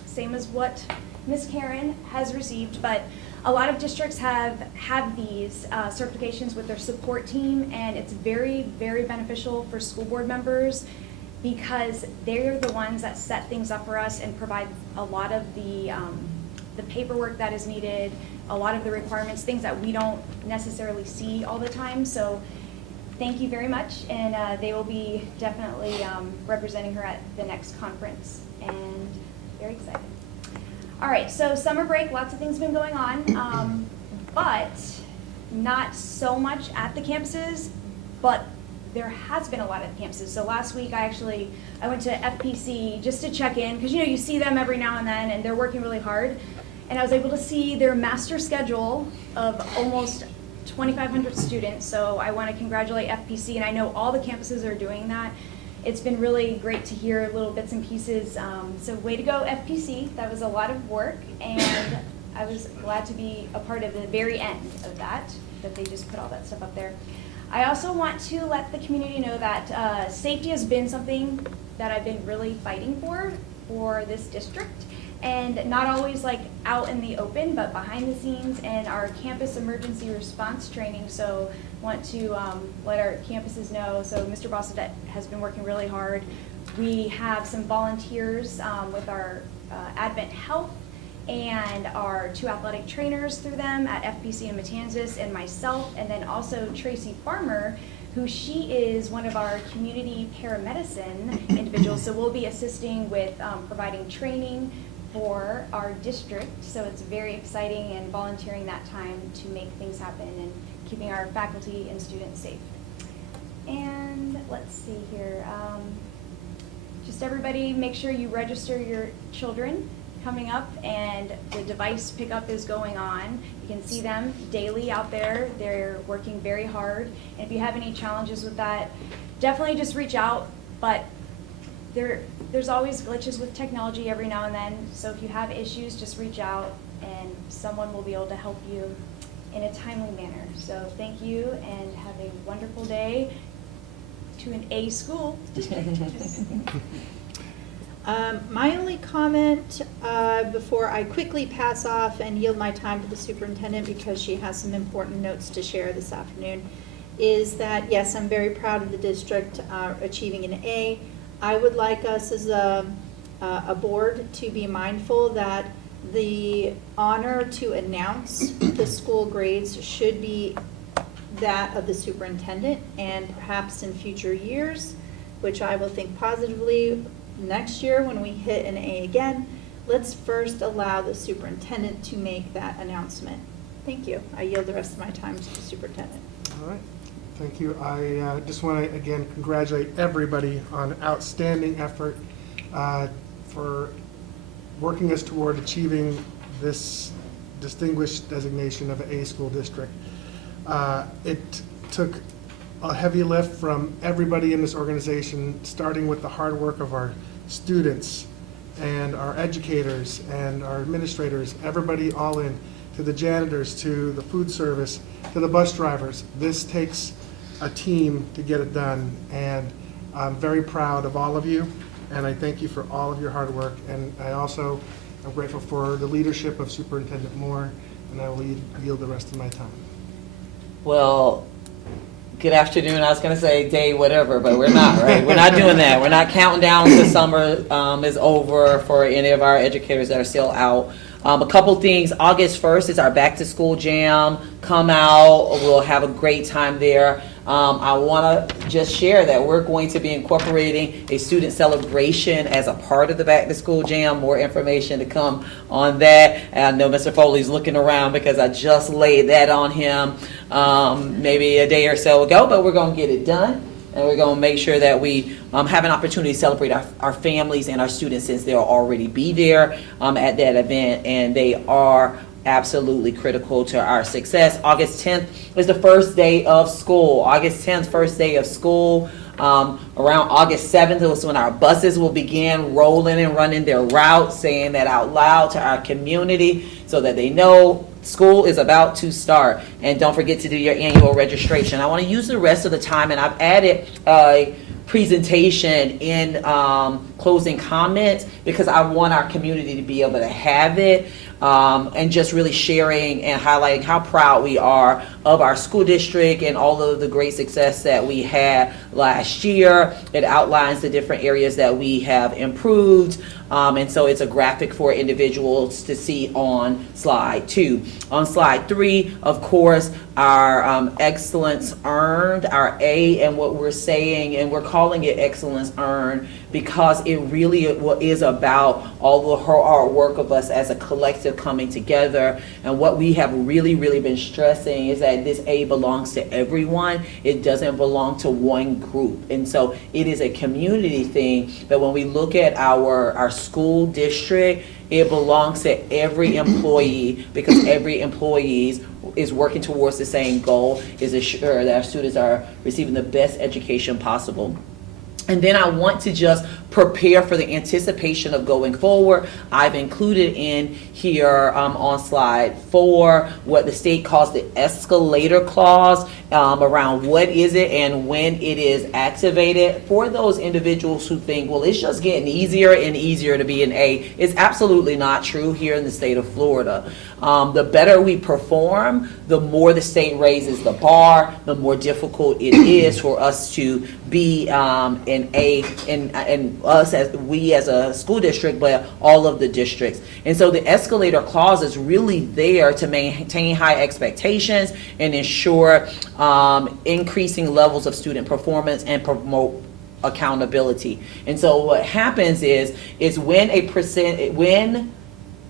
same as what Miss Karen has received, but a lot of districts have these certifications with their support team, and it's very, very beneficial for school board members because they're the ones that set things up for us and provide a lot of the paperwork that is needed, a lot of the requirements, things that we don't necessarily see all the time. So thank you very much, and they will be definitely representing her at the next conference, and very excited. All right, so summer break, lots of things have been going on, but not so much at the campuses, but there has been a lot at the campuses. So last week I went to FPC just to check in, because you see them every now and then and they're working really hard, and I was able to see their master schedule of almost 2,500 students. So I want to congratulate FPC, and I know all the campuses are doing that. It's been really great to hear little bits and pieces. So way to go, FPC. That was a lot of work, and I was glad to be a part of the very end of that they just put all that stuff up there. I also want to let the community know that safety has been something that I've been really fighting for this district, and not always like out in the open, but behind the scenes in our campus emergency response training. So want to let our campuses know. So Mr. Bossedette has been working really hard. We have some volunteers with our Advent Health and our 2 athletic trainers through them at FPC in Matanzas, and myself, and then also Tracy Farmer, who she is one of our community paramedicine individuals. So we'll be assisting with providing training for our district. So it's very exciting, and volunteering that time to make things happen and keeping our faculty and students safe. And let's see here. Just everybody, make sure you register your children coming up, and the device pickup is going on. You can see them daily out there. They're working very hard. And if you have any challenges with that, definitely just reach out. But there's always glitches with technology every now and then. So if you have issues, just reach out and someone will be able to help you in a timely manner. So thank you and have a wonderful day to an A school district. My only comment before I quickly pass off and yield my time to the superintendent because she has some important notes to share this afternoon is that, yes, I'm very proud of the district achieving an A. I would like us as a board to be mindful that the honor to announce the school grades should be that of the superintendent, and perhaps in future years, which I will think positively next year when we hit an A again, let's first allow the superintendent to make that announcement. Thank you. I yield the rest of my time to the superintendent. All right. Thank you. I just want to, again, congratulate everybody on outstanding effort for working us toward achieving this distinguished designation of an A school district. It took a heavy lift from everybody in this organization, starting with the hard work of our students and our educators and our administrators, everybody all in, to the janitors, to the food service, to the bus drivers. This takes a team to get it done, and I'm very proud of all of you, and I thank you for all of your hard work. And I also am grateful for the leadership of Superintendent Moore, and I will yield the rest of my time. Well, good afternoon. I was going to say day whatever, but we're not, right? We're not doing that. We're not counting down until summer is over for any of our educators that are still out. A couple things. August 1st is our back to school jam. Come out. We'll have a great time there. I want to just share that we're going to be incorporating a student celebration as a part of the back to school jam. More information to come on that. And I know Mr. Foley's looking around because I just laid that on him maybe a day or so ago, but we're going to get it done. And we're going to make sure that we have an opportunity to celebrate our families and our students, since they'll already be there at that event, and they are absolutely critical to our success. August 10th is the first day of school. August 10th, first day of school. Around August 7th is when our buses will begin rolling and running their routes, saying that out loud to our community so that they know school is about to start. And don't forget to do your annual registration. I want to use the rest of the time, and I've added a presentation in closing comments because I want our community to be able to have it, and just really sharing and highlighting how proud we are of our school district and all of the great success that we had last year. It outlines the different areas that we have improved, and so it's a graphic for individuals to see on slide 2. On slide 3, of course, our excellence earned, our A, and what we're saying, and we're calling it excellence earned because it really is about all the hard work of us as a collective coming together. And what we have really been stressing is that this A belongs to everyone. It doesn't belong to one group. And so it is a community thing that when we look at our school district, it belongs to every employee, because every employee is working towards the same goal, is ensure that our students are receiving the best education possible. And then I want to just prepare for the anticipation of going forward. I've included in here on slide 4 what the state calls the escalator clause around what is it and when it is activated. For those individuals who think, well, it's just getting easier and easier to be an A, it's absolutely not true here in the state of Florida. The better we perform, the more the state raises the bar, the more difficult it is for us to be an A, and us as a school district, but all of the districts. And so the escalator clause is really there to maintain high expectations and ensure increasing levels of student performance and promote accountability. And so what happens is when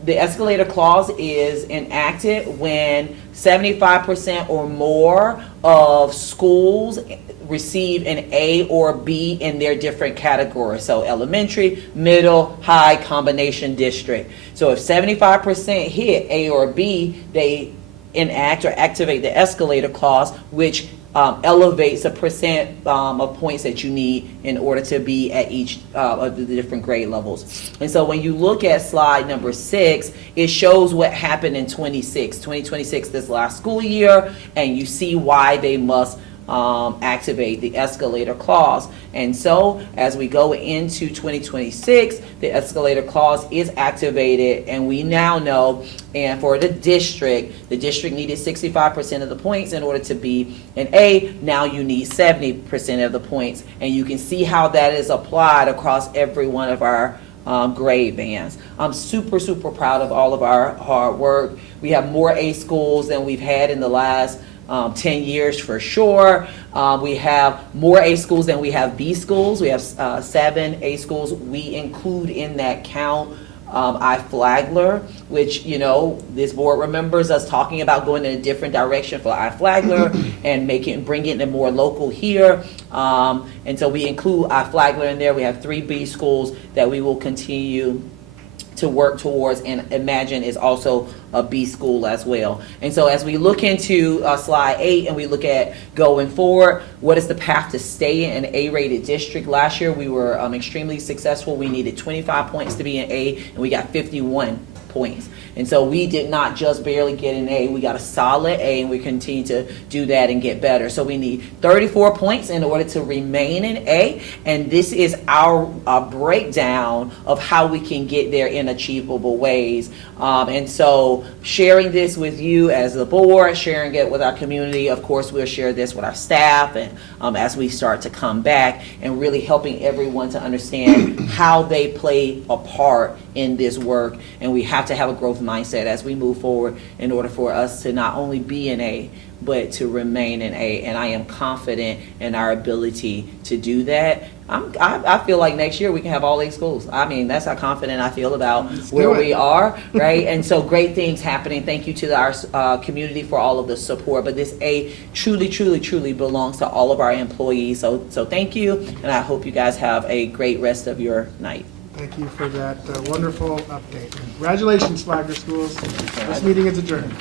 the escalator clause is enacted when 75% or more of schools receive an A or B in their different categories. So elementary, middle, high, combination district. So if 75% hit A or B, they enact or activate the escalator clause, which elevates the percent of points that you need in order to be at each of the different grade levels. And so when you look at slide number 6, it shows what happened in 2026, this last school year, and you see why they must activate the escalator clause. And so as we go into 2026, the escalator clause is activated, and we now know, and for the district needed 65% of the points in order to be an A. Now you need 70% of the points, and you can see how that is applied across every one of our grade bands. I'm super, super proud of all of our hard work. We have more A schools than we've had in the last 10 years for sure. We have more A schools than we have B schools. We have 7 A schools. We include in that count Flagler, which, you know, this board remembers us talking about going in a different direction for Flagler and bringing it more local here. And so we include Flagler in there. We have 3 B schools that we will continue to work towards and imagine is also a B school as well. And so as we look into slide 8 and we look at going forward, what is the path to stay in an A-rated district? Last year we were extremely successful. We needed 25 points to be an A, and we got 51 points. And so we did not just barely get an A, we got a solid A, and we continue to do that and get better. So we need 34 points in order to remain an A, and this is our breakdown of how we can get there in achievable ways. And so sharing this with you as the board, sharing it with our community, of course we'll share this with our staff, and as we start to come back, and really helping everyone to understand how they play a part in this work. And we have to have a growth mindset as we move forward in order for us to not only be an A, but to remain an A. And I am confident in our ability to do that. I feel like next year we can have all 8 schools. I mean, that's how confident I feel about where we are, right? And so great things happening. Thank you to our community for all of the support. But this A truly, truly, truly belongs to all of our employees. So thank you, and I hope you guys have a great rest of your night. Thank you for that wonderful update. Congratulations, Flagler Schools. This meeting is adjourned.